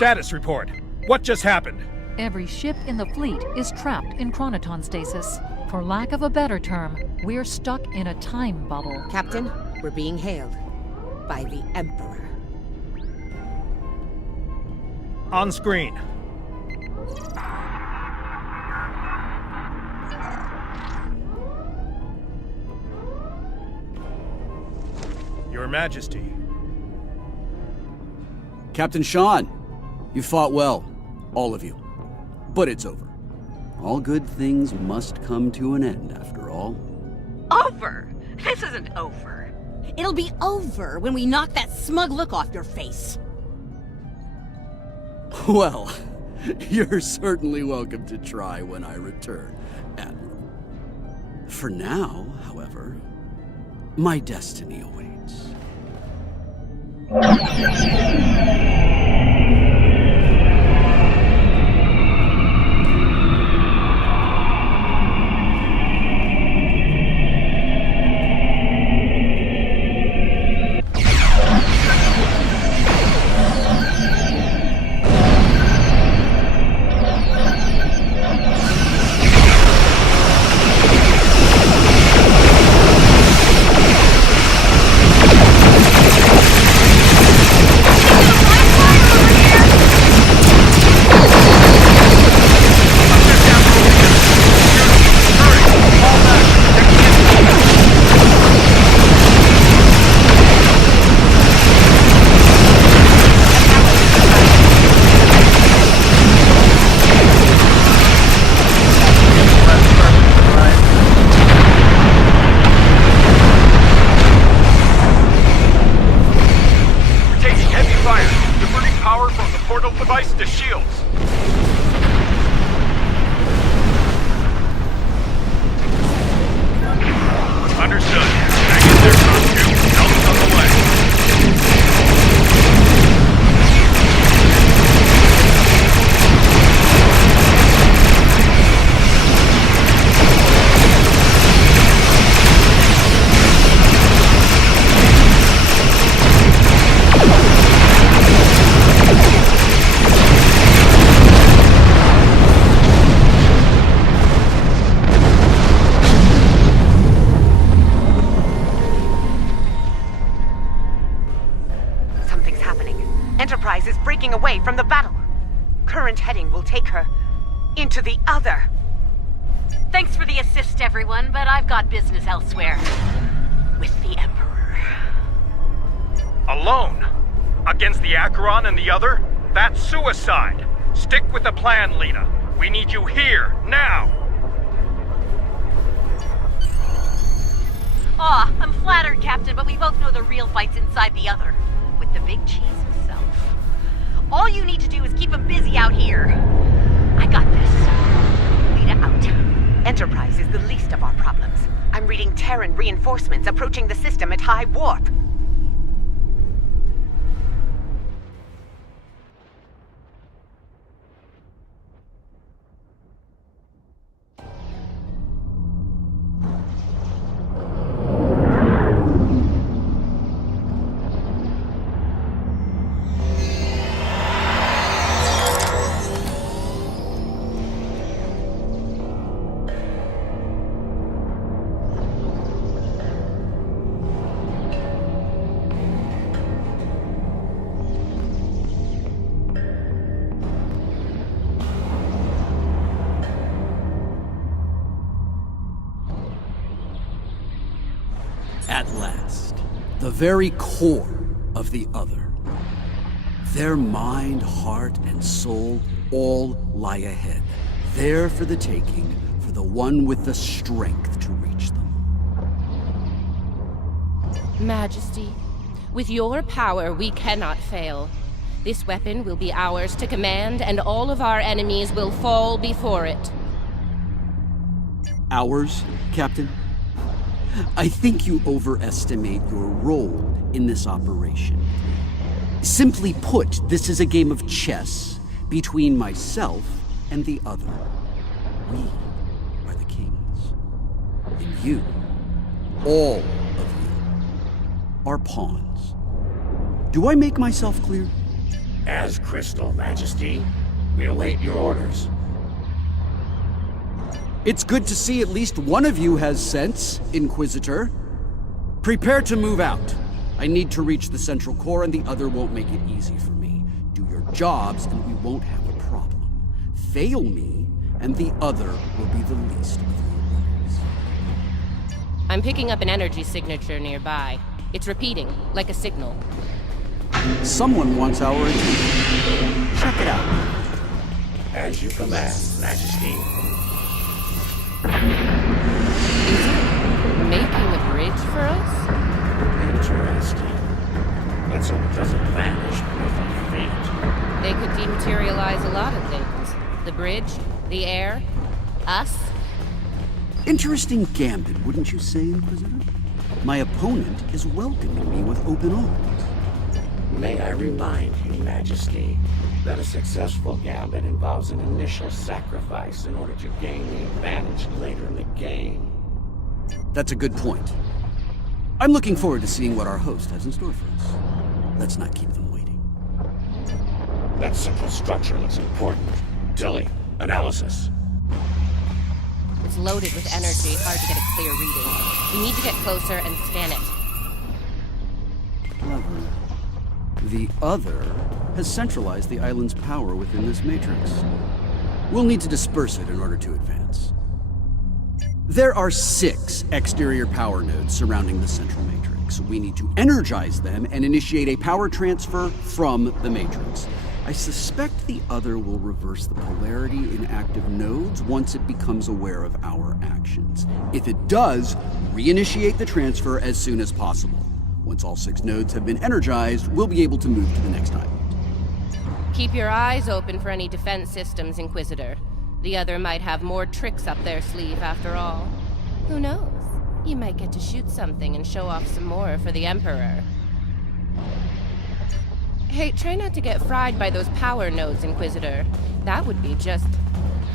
Status report. What just happened? Every ship in the fleet is trapped in chronoton stasis. For lack of a better term, we're stuck in a time bubble. Captain, we're being hailed by the Emperor. On screen. Your Majesty. Captain Sean, you fought well. All of you. But it's over. All good things must come to an end, after all. Over? This isn't over. It'll be over when we knock that smug look off your face. Well, you're certainly welcome to try when I return, Admiral. For now, however, my destiny awaits. Away from the battle. Current heading will take her into the other. Thanks for the assist, everyone, but I've got business elsewhere. With the Emperor. Alone? Against the Acheron and the other? That's suicide. Stick with the plan, Lita. We need you here, now. Aw, I'm flattered, Captain, but we both know the real fight's inside the other. With the big cheese himself. All you need to do is keep him busy out here. I got this. Lita out. Enterprise is the least of our problems. I'm reading Terran reinforcements approaching the system at high warp. At last, the very core of the other. Their mind, heart, and soul all lie ahead, there for the taking, for the one with the strength to reach them. Majesty, with your power, we cannot fail. This weapon will be ours to command, and all of our enemies will fall before it. Ours, Captain? I think you overestimate your role in this operation. Simply put, this is a game of chess between myself and the other. We are the kings. And you, all of you, are pawns. Do I make myself clear? As crystal, Majesty. We await your orders. It's good to see at least one of you has sense, Inquisitor. Prepare to move out. I need to reach the central core and the other won't make it easy for me. Do your jobs and we won't have a problem. Fail me and the other will be the least of your worries. I'm picking up an energy signature nearby. It's repeating, like a signal. Someone wants our attention. Check it out. As you command, Majesty. Is it making a bridge for us? Interesting. Let's hope it doesn't vanish beneath our feet. They could dematerialize a lot of things. The bridge, the air, us. Interesting gambit, wouldn't you say, Inquisitor? My opponent is welcoming me with open arms. May I remind you, Majesty, that a successful gambit involves an initial sacrifice in order to gain the advantage later in the game. That's a good point. I'm looking forward to seeing what our host has in store for us. Let's not keep them waiting. That central structure looks important. Tilly, analysis. It's loaded with energy, hard to get a clear reading. We need to get closer and scan it. Clever. The other has centralized the island's power within this matrix. We'll need to disperse it in order to advance. There are 6 exterior power nodes surrounding the central matrix. We need to energize them and initiate a power transfer from the matrix. I suspect the other will reverse the polarity in active nodes once it becomes aware of our actions. If it does, reinitiate the transfer as soon as possible. Once all 6 nodes have been energized, we'll be able to move to the next island. Keep your eyes open for any defense systems, Inquisitor. The other might have more tricks up their sleeve after all. Who knows? You might get to shoot something and show off some more for the Emperor. Hey, try not to get fried by those power nodes, Inquisitor. That would be just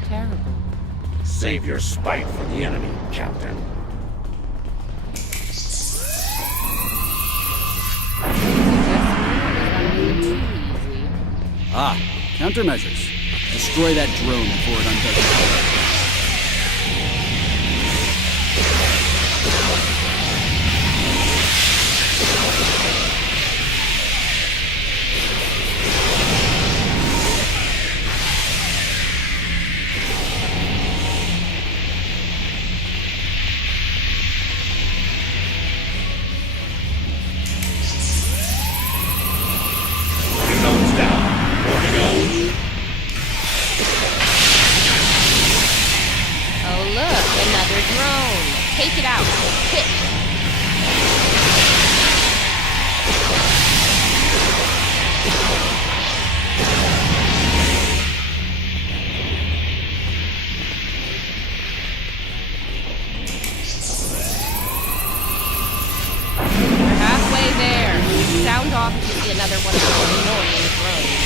terrible. Save your spite for the enemy, Captain. Ah, countermeasures. Destroy that drone before it undoes it. Take it out. Quick. We're halfway there. Sound off if you see another one of those annoying drones.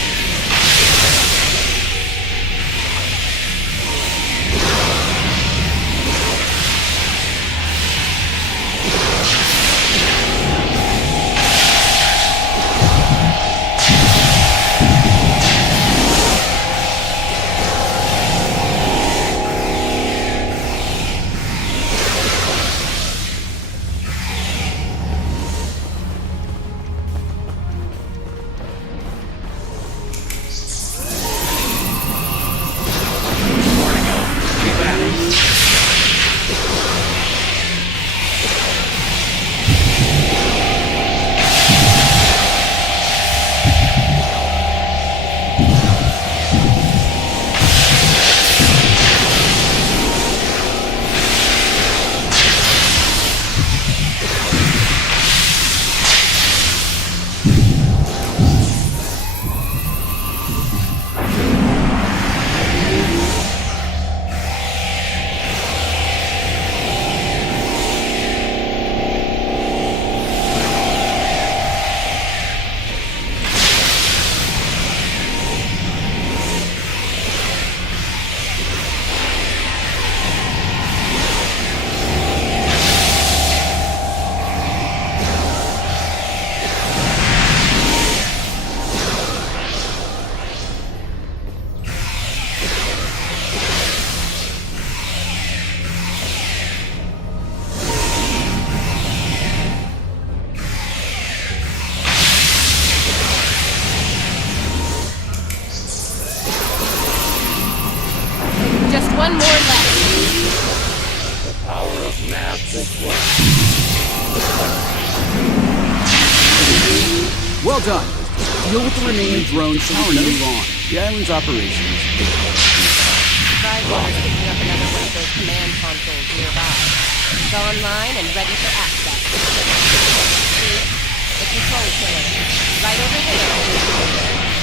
Well done. Deal with the remaining drones so we can move on. The island's operations. Tidewater's picking up another one of those command consoles nearby. It's online and ready for access. See? The control pillar. Right over there.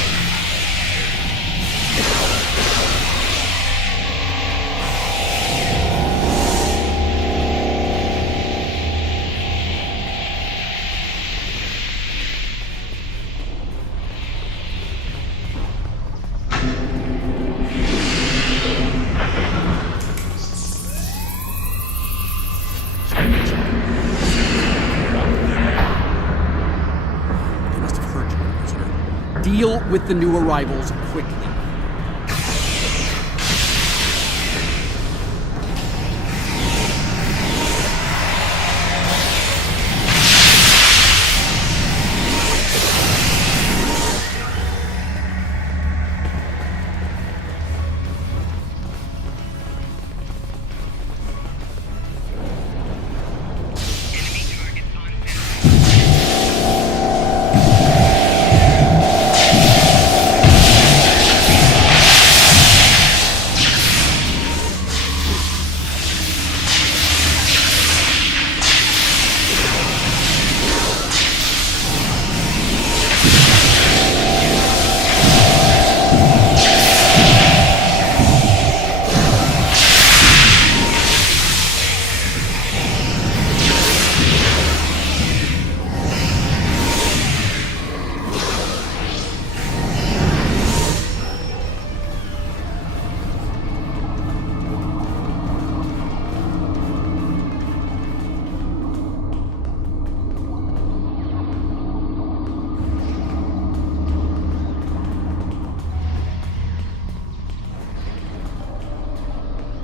Deal with the new arrivals quickly.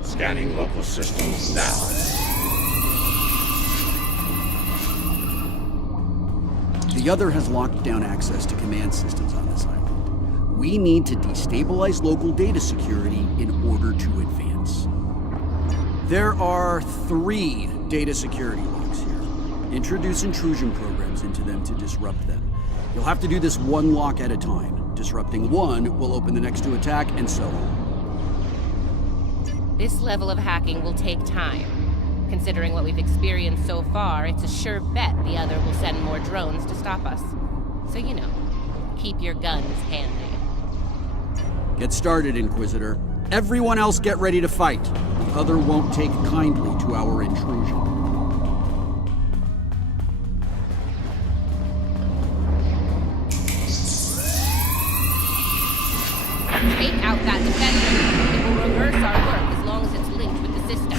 Scanning local systems now. The other has locked down access to command systems on this island. We need to destabilize local data security in order to advance. There are 3 data security locks here. Introduce intrusion programs into them to disrupt them. You'll have to do this one lock at a time. Disrupting one will open the next to attack, and so on. This level of hacking will take time. Considering what we've experienced so far, it's a sure bet the other will send more drones to stop us. So, you know, keep your guns handy. Get started, Inquisitor. Everyone else get ready to fight. The other won't take kindly to our intrusion. Take out that defender. It will reverse our work as long as it's linked with the system.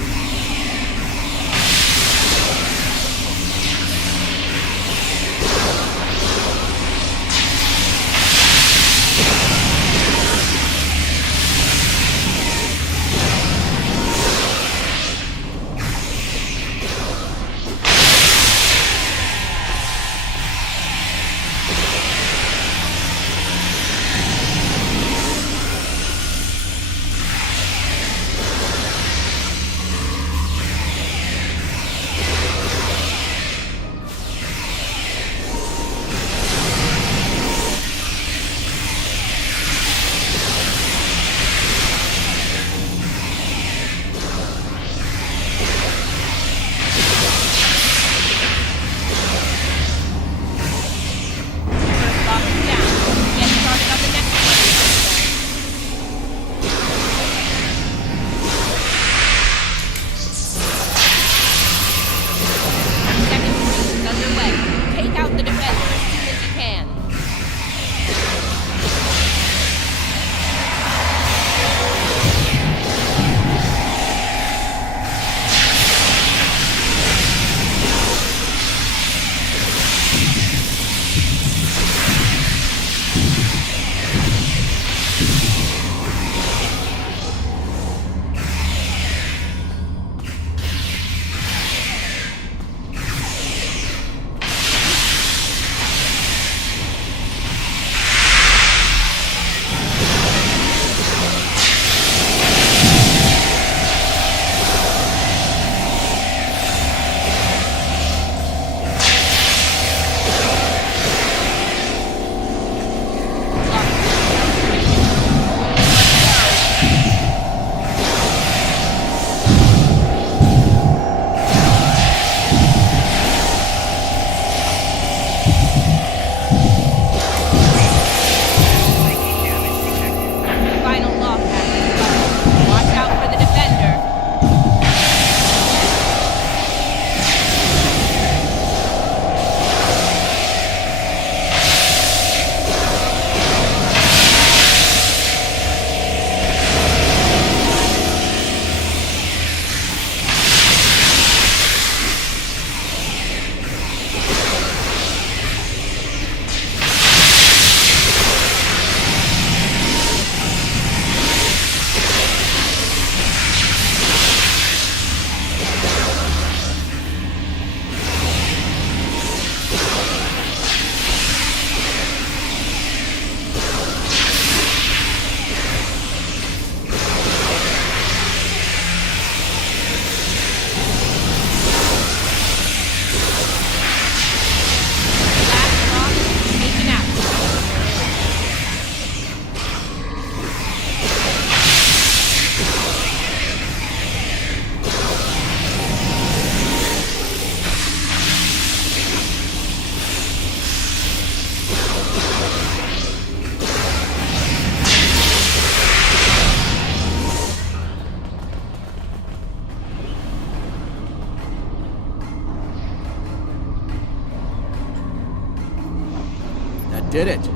did it.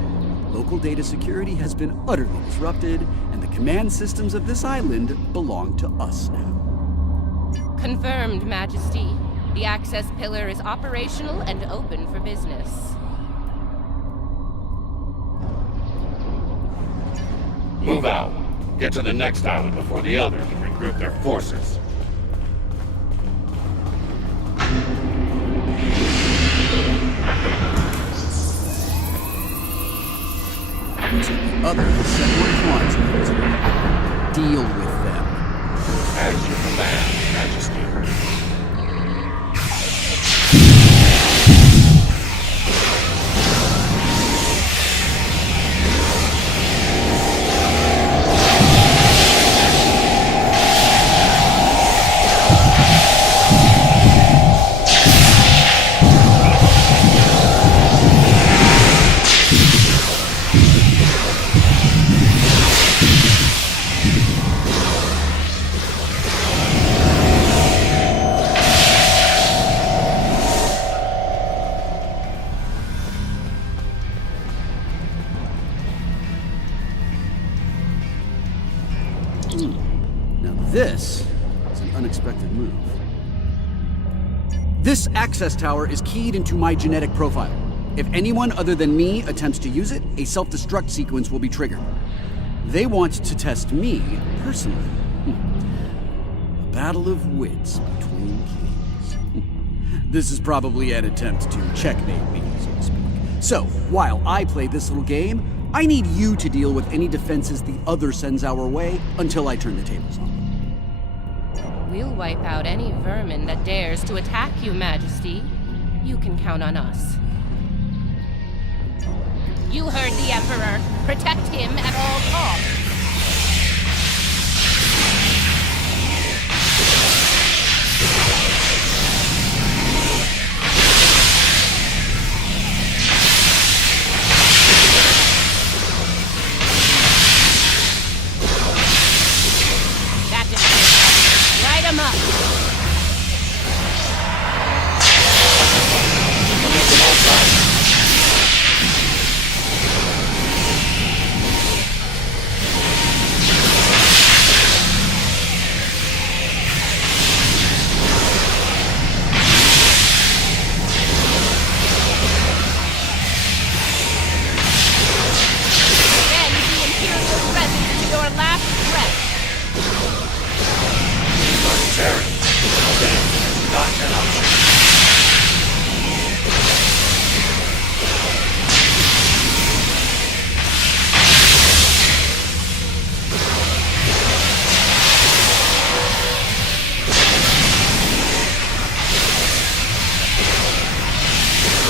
Local data security has been utterly disrupted, and the command systems of this island belong to us now. Confirmed, Majesty. The access pillar is operational and open for business. Move out. Get to the next island before the others can regroup their forces. Others set more clones. Deal with them. As you command, Majesty. This is an unexpected move. This access tower is keyed into my genetic profile. If anyone other than me attempts to use it, a self-destruct sequence will be triggered. They want to test me personally. A battle of wits between kings. This is probably an attempt to checkmate me, so to speak. So, while I play this little game, I need you to deal with any defenses the other sends our way until I turn the tables on. We'll wipe out any vermin that dares to attack you, Majesty. You can count on us. You heard the Emperor. Protect him at all costs. Him up. Bend the Imperial presence to your last breath. Not an option.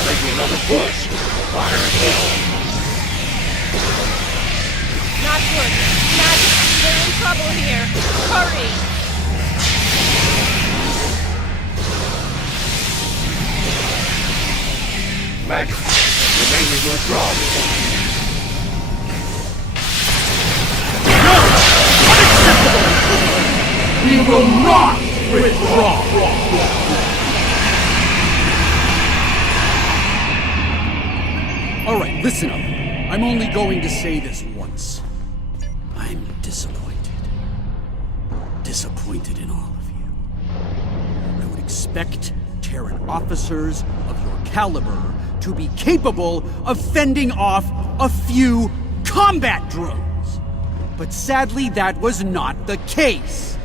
Making another push. Fire and kill. Not good. Majesty, they're in trouble here. Hurry! Majesty, remain in your draw. Unacceptable! We will not withdraw! Alright, listen up. I'm only going to say this once. I'm disappointed. Disappointed in all of you. I would expect Terran officers of your caliber to be capable of fending off a few combat drones. But sadly, that was not the case.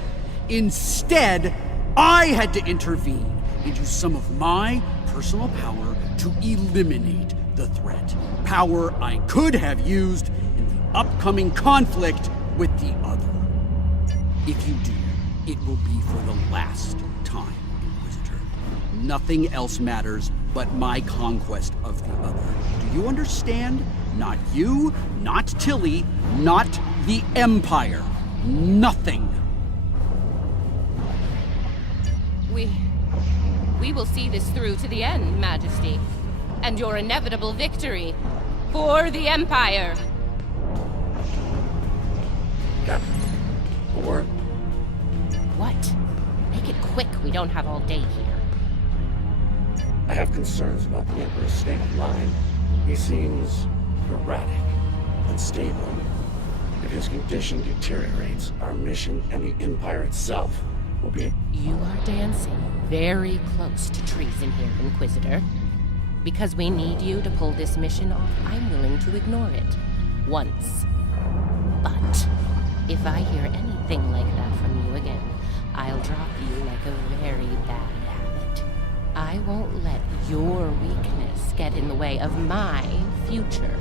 Instead, I had to intervene and use some of my personal power to eliminate the threat. Power I could have used in the upcoming conflict with the other. If you do, it will be for the last time, Inquisitor. Nothing else matters but my conquest of the other. Do you understand? Not you, not Tilly, not the Empire. Nothing. We will see this through to the end, Majesty. And your inevitable victory for the Empire. Captain, a word? What? Make it quick, we don't have all day here. I have concerns about the Emperor's state of mind. He seems erratic, unstable. If his condition deteriorates, our mission and the Empire itself will be... You are dancing very close to treason here, Inquisitor. Because we need you to pull this mission off, I'm willing to ignore it. Once. But if I hear anything like that from you again, I'll drop you like a very bad habit. I won't let your weakness get in the way of my future.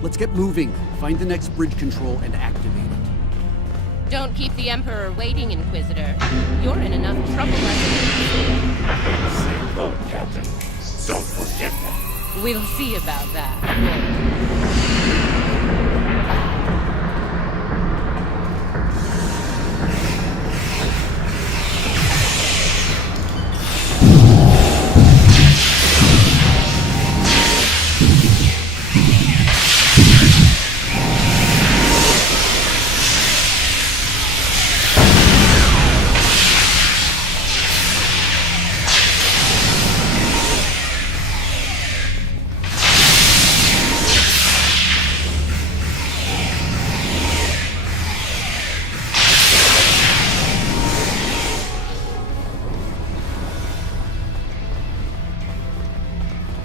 Let's get moving. Find the next bridge control and activate it. Don't keep the Emperor waiting, Inquisitor. You're in enough trouble as it is. Same boat, Captain. Don't forget that. We'll see about that.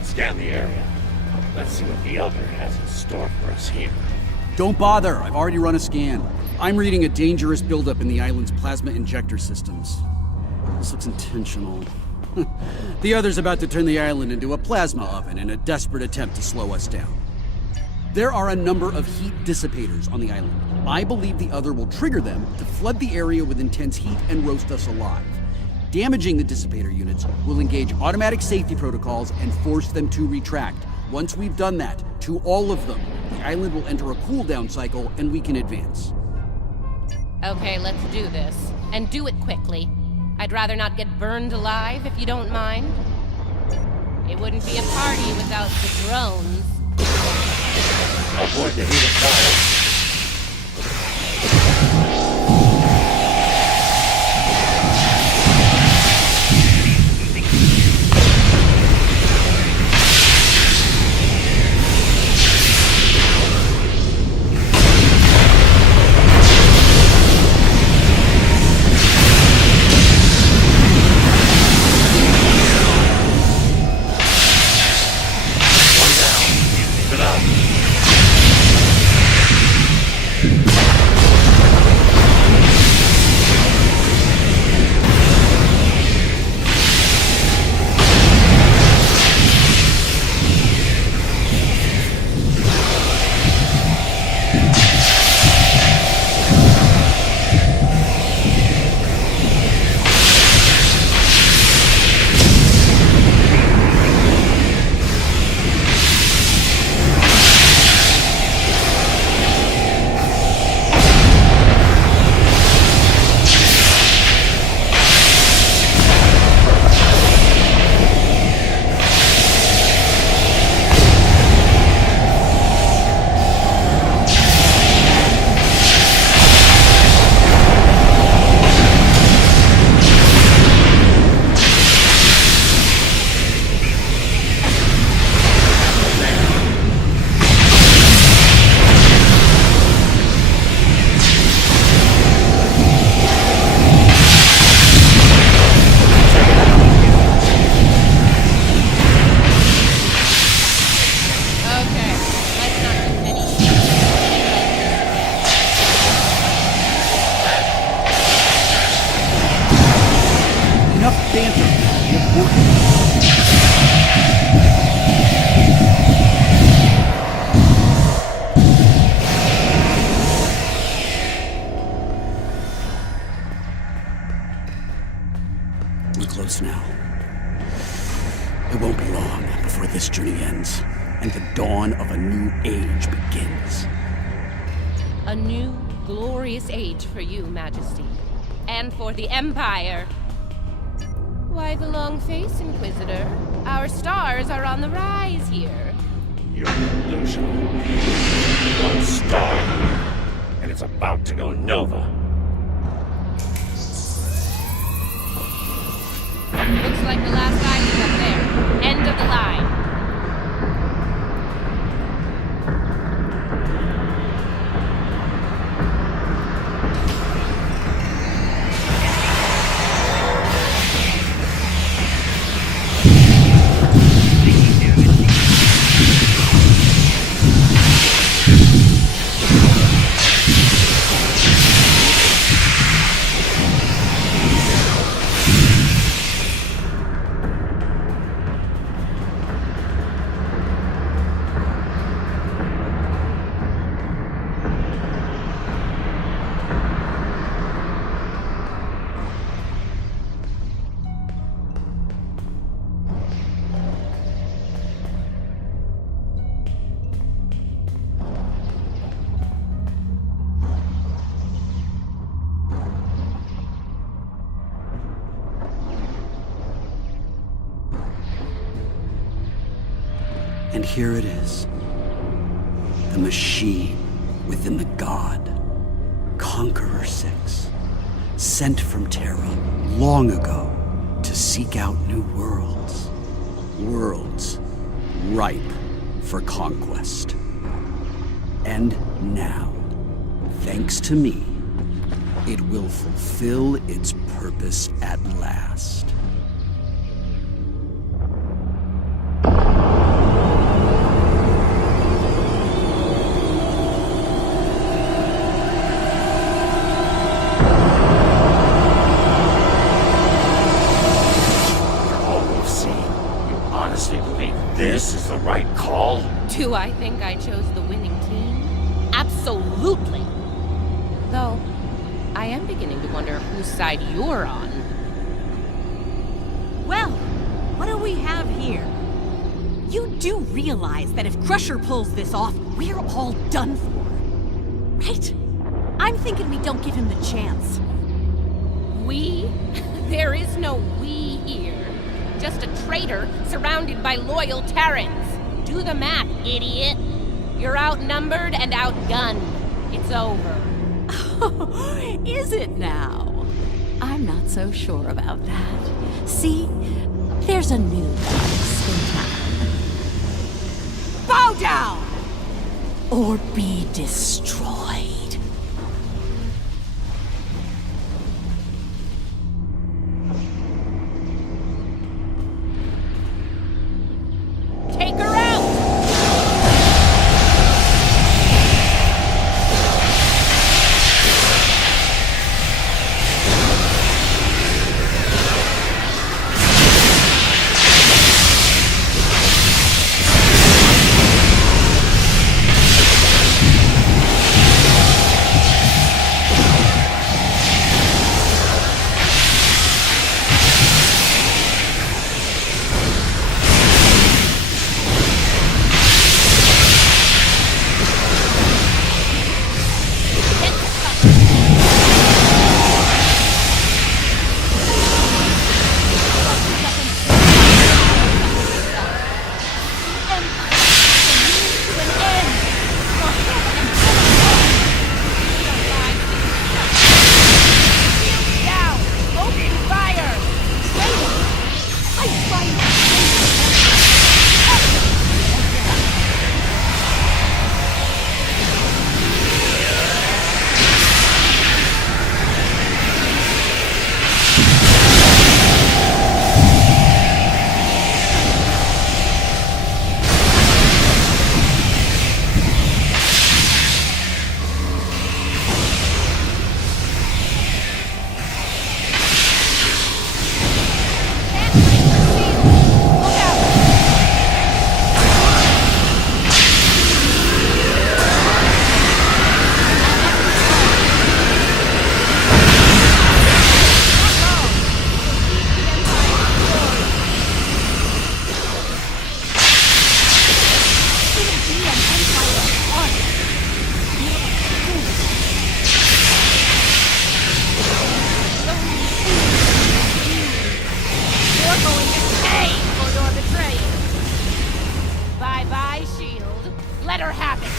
Scan the area. Let's see what the other has in store for us here. Don't bother. I've already run a scan. I'm reading a dangerous buildup in the island's plasma injector systems. This looks intentional. The other's about to turn the island into a plasma oven in a desperate attempt to slow us down. There are a number of heat dissipators on the island. I believe the other will trigger them to flood the area with intense heat and roast us alive. Damaging the dissipator units will engage automatic safety protocols and force them to retract. Once we've done that, to all of them, the island will enter a cooldown cycle and we can advance. Okay, let's do this. And do it quickly. I'd rather not get burned alive, if you don't mind. It wouldn't be a party without the drones. Avoid the heat of fire. We're close now. It won't be long before this journey ends, and the dawn of a new age begins. A new, glorious age for you, Majesty. And for the Empire. Why the long face, Inquisitor? Our stars are on the rise here. You're an illusion. One star, and it's about to go nova. Looks like the last island up there. End of the line. And here it is. The machine within the god. Conqueror 6. Sent from Terra long ago to seek out new worlds. Worlds ripe for conquest. And now, thanks to me, it will fulfill its purpose at last. This is the right call? Do I think I chose the winning team? Absolutely. Though, I am beginning to wonder whose side you're on. Well, what do we have here? You do realize that if Crusher pulls this off, we're all done for, right? I'm thinking we don't give him the chance. We? There is no we here. Just a traitor surrounded by loyal Terrans. Do the math, idiot. You're outnumbered and outgunned. It's over. Is it now? I'm not so sure about that. See, there's a new boss in town. Bow down! Or be destroyed. Take her out! Let her have it!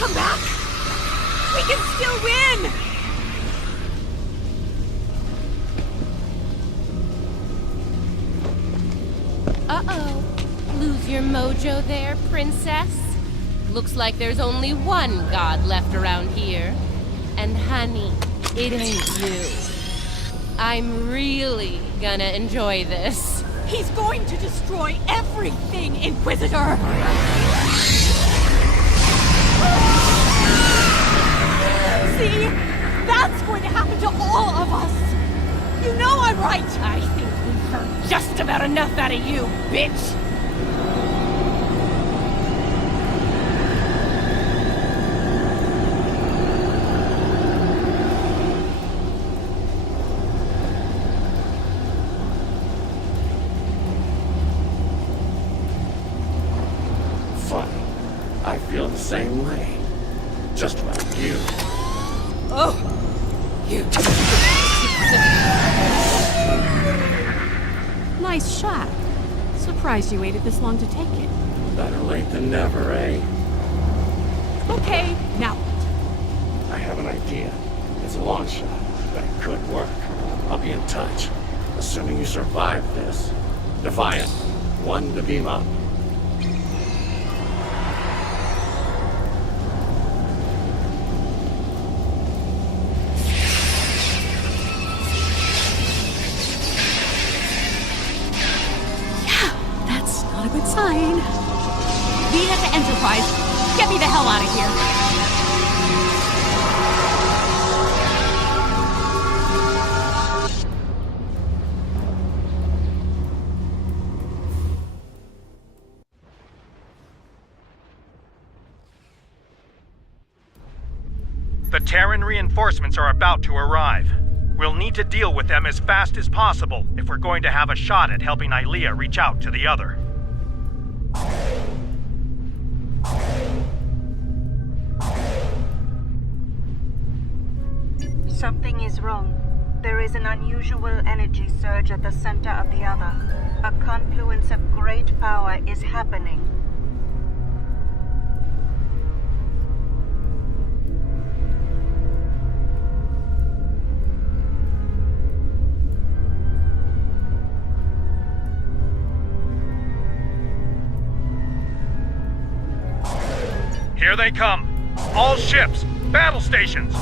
Come back! We can still win! Uh-oh. Lose your mojo there, princess? Looks like there's only one god left around here. And honey, it ain't you. I'm really gonna enjoy this. He's going to destroy everything, Inquisitor! See? That's going to happen to all of us! You know I'm right! I think we've heard just about enough out of you, bitch! Funny. I feel the same way. Just like you. Oh! You... Nice shot. Surprised you waited this long to take it. Better late than never, eh? Okay, now what? I have an idea. It's a long shot, but it could work. I'll be in touch. Assuming you survive this. Defiant. 1 to beam up. Not a good sign. Lead it to Enterprise. Get me the hell out of here. The Terran reinforcements are about to arrive. We'll need to deal with them as fast as possible if we're going to have a shot at helping Ilea reach out to the other. Something is wrong. There is an unusual energy surge at the center of the other. A confluence of great power is happening. Here they come! All ships! Battle stations!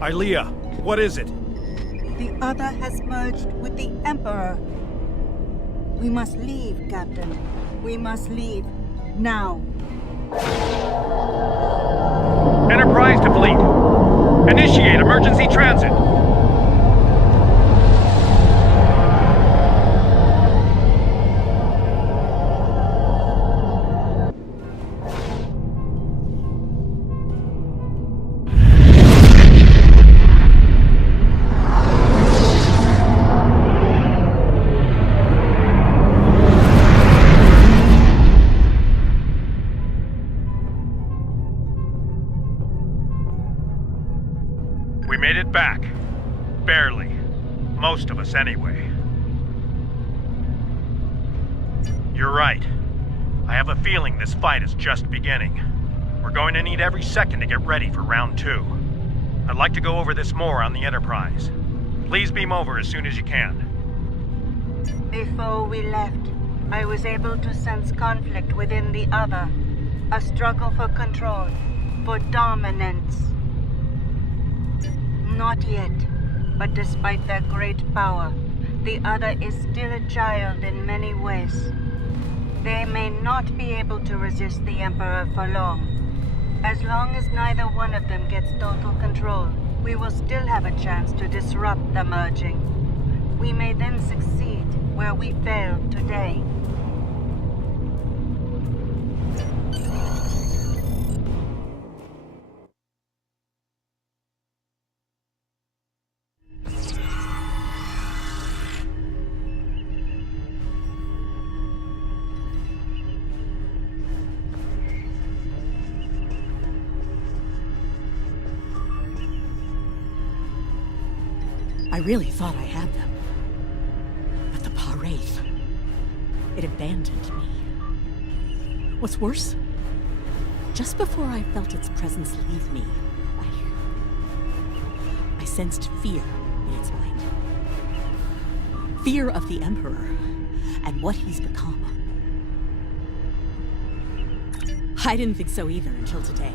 Ilea, what is it? The other has merged with the Emperor. We must leave, Captain. We must leave. Now. Enterprise to fleet. Initiate emergency transit. We made it back. Barely. Most of us, anyway. You're right. I have a feeling this fight is just beginning. We're going to need every second to get ready for round 2. I'd like to go over this more on the Enterprise. Please beam over as soon as you can. Before we left, I was able to sense conflict within the other. A struggle for control, for dominance. Not yet, but despite their great power, the other is still a child in many ways. They may not be able to resist the Emperor for long. As long as neither one of them gets total control, we will still have a chance to disrupt the merging. We may then succeed where we failed today. I really thought I had them. But the Wraith, it abandoned me. What's worse, just before I felt its presence leave me, I sensed fear in its mind. Fear of the Emperor and what he's become. I didn't think so either until today.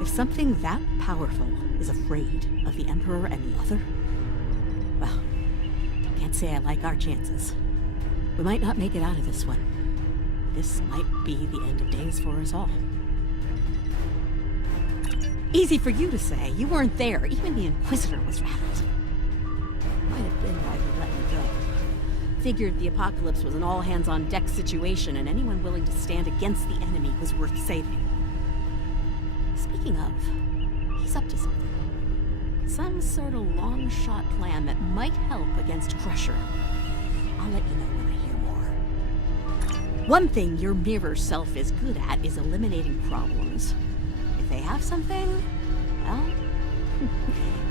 If something that powerful is afraid of the Emperor and the other, well, can't say I like our chances. We might not make it out of this one. This might be the end of days for us all. Easy for you to say. You weren't there. Even the Inquisitor was rattled. Might have been why he let me go. Figured the apocalypse was an all-hands-on-deck situation, and anyone willing to stand against the enemy was worth saving. Speaking of, he's up to something. Some sort of long-shot plan that might help against Crusher. I'll let you know when I hear more. One thing your mirror self is good at is eliminating problems. If they have something, well,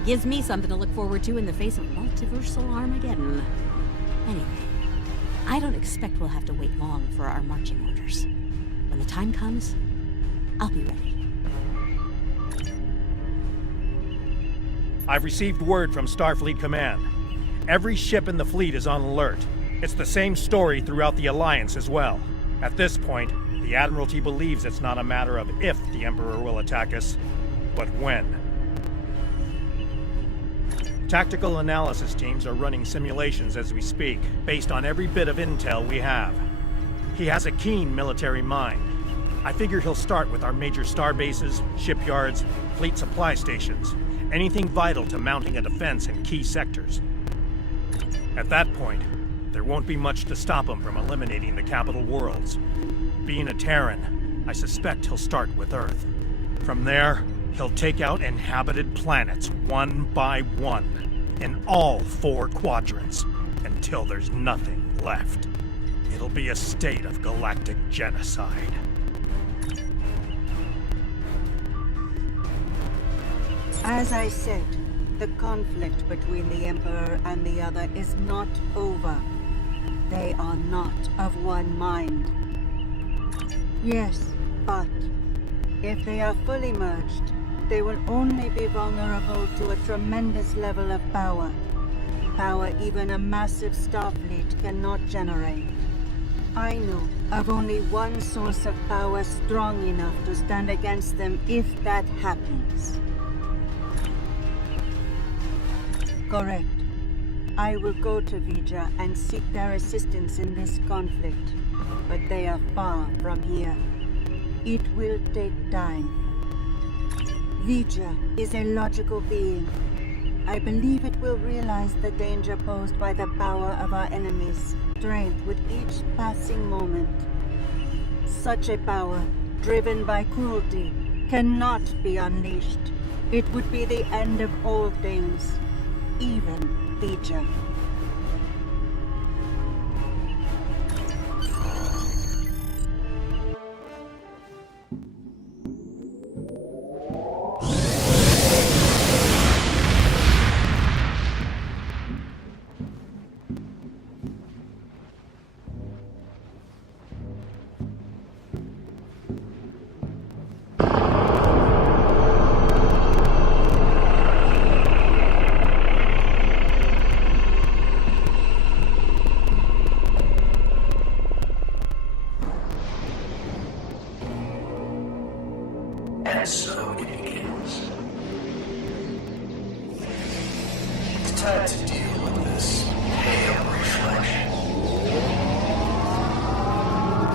gives me something to look forward to in the face of multiversal Armageddon. Anyway, I don't expect we'll have to wait long for our marching orders. When the time comes, I'll be ready. I've received word from Starfleet Command. Every ship in the fleet is on alert. It's the same story throughout the Alliance as well. At this point, the Admiralty believes it's not a matter of if the Emperor will attack us, but when. Tactical analysis teams are running simulations as we speak, based on every bit of intel we have. He has a keen military mind. I figure he'll start with our major star bases, shipyards, fleet supply stations, anything vital to mounting a defense in key sectors. At that point, there won't be much to stop him from eliminating the capital worlds. Being a Terran, I suspect he'll start with Earth. From there, he'll take out inhabited planets one by one, in all 4 quadrants, until there's nothing left. It'll be a state of galactic genocide. As I said, the conflict between the Emperor and the other is not over. They are not of one mind. Yes, but if they are fully merged, they will only be vulnerable to a tremendous level of power. Power even a massive Starfleet cannot generate. I know of only one source of power strong enough to stand against them if that happens. Correct. I will go to Vija and seek their assistance in this conflict, but they are far from here. It will take time. Vija is a logical being. I believe it will realize the danger posed by the power of our enemies' strength with each passing moment. Such a power, driven by cruelty, cannot be unleashed. It would be the end of all things, even Vija. And so it begins. It's time to deal with this pale reflection.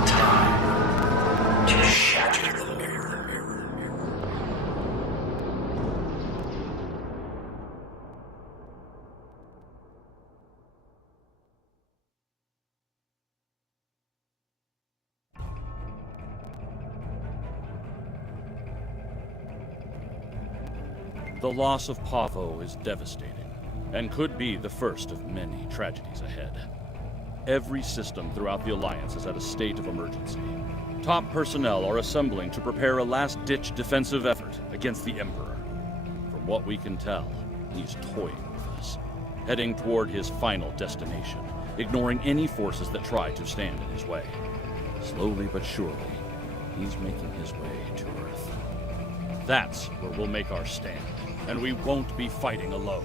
Time to shatter the mirror. The loss of Pavo is devastating, and could be the first of many tragedies ahead. Every system throughout the Alliance is at a state of emergency. Top personnel are assembling to prepare a last-ditch defensive effort against the Emperor. From what we can tell, he's toying with us, heading toward his final destination, ignoring any forces that try to stand in his way. Slowly but surely, he's making his way to Earth. That's where we'll make our stand, and we won't be fighting alone.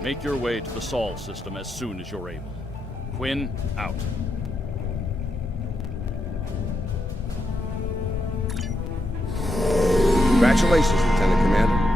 Make your way to the Sol system as soon as you're able. Quinn, out. Congratulations, Lieutenant Commander.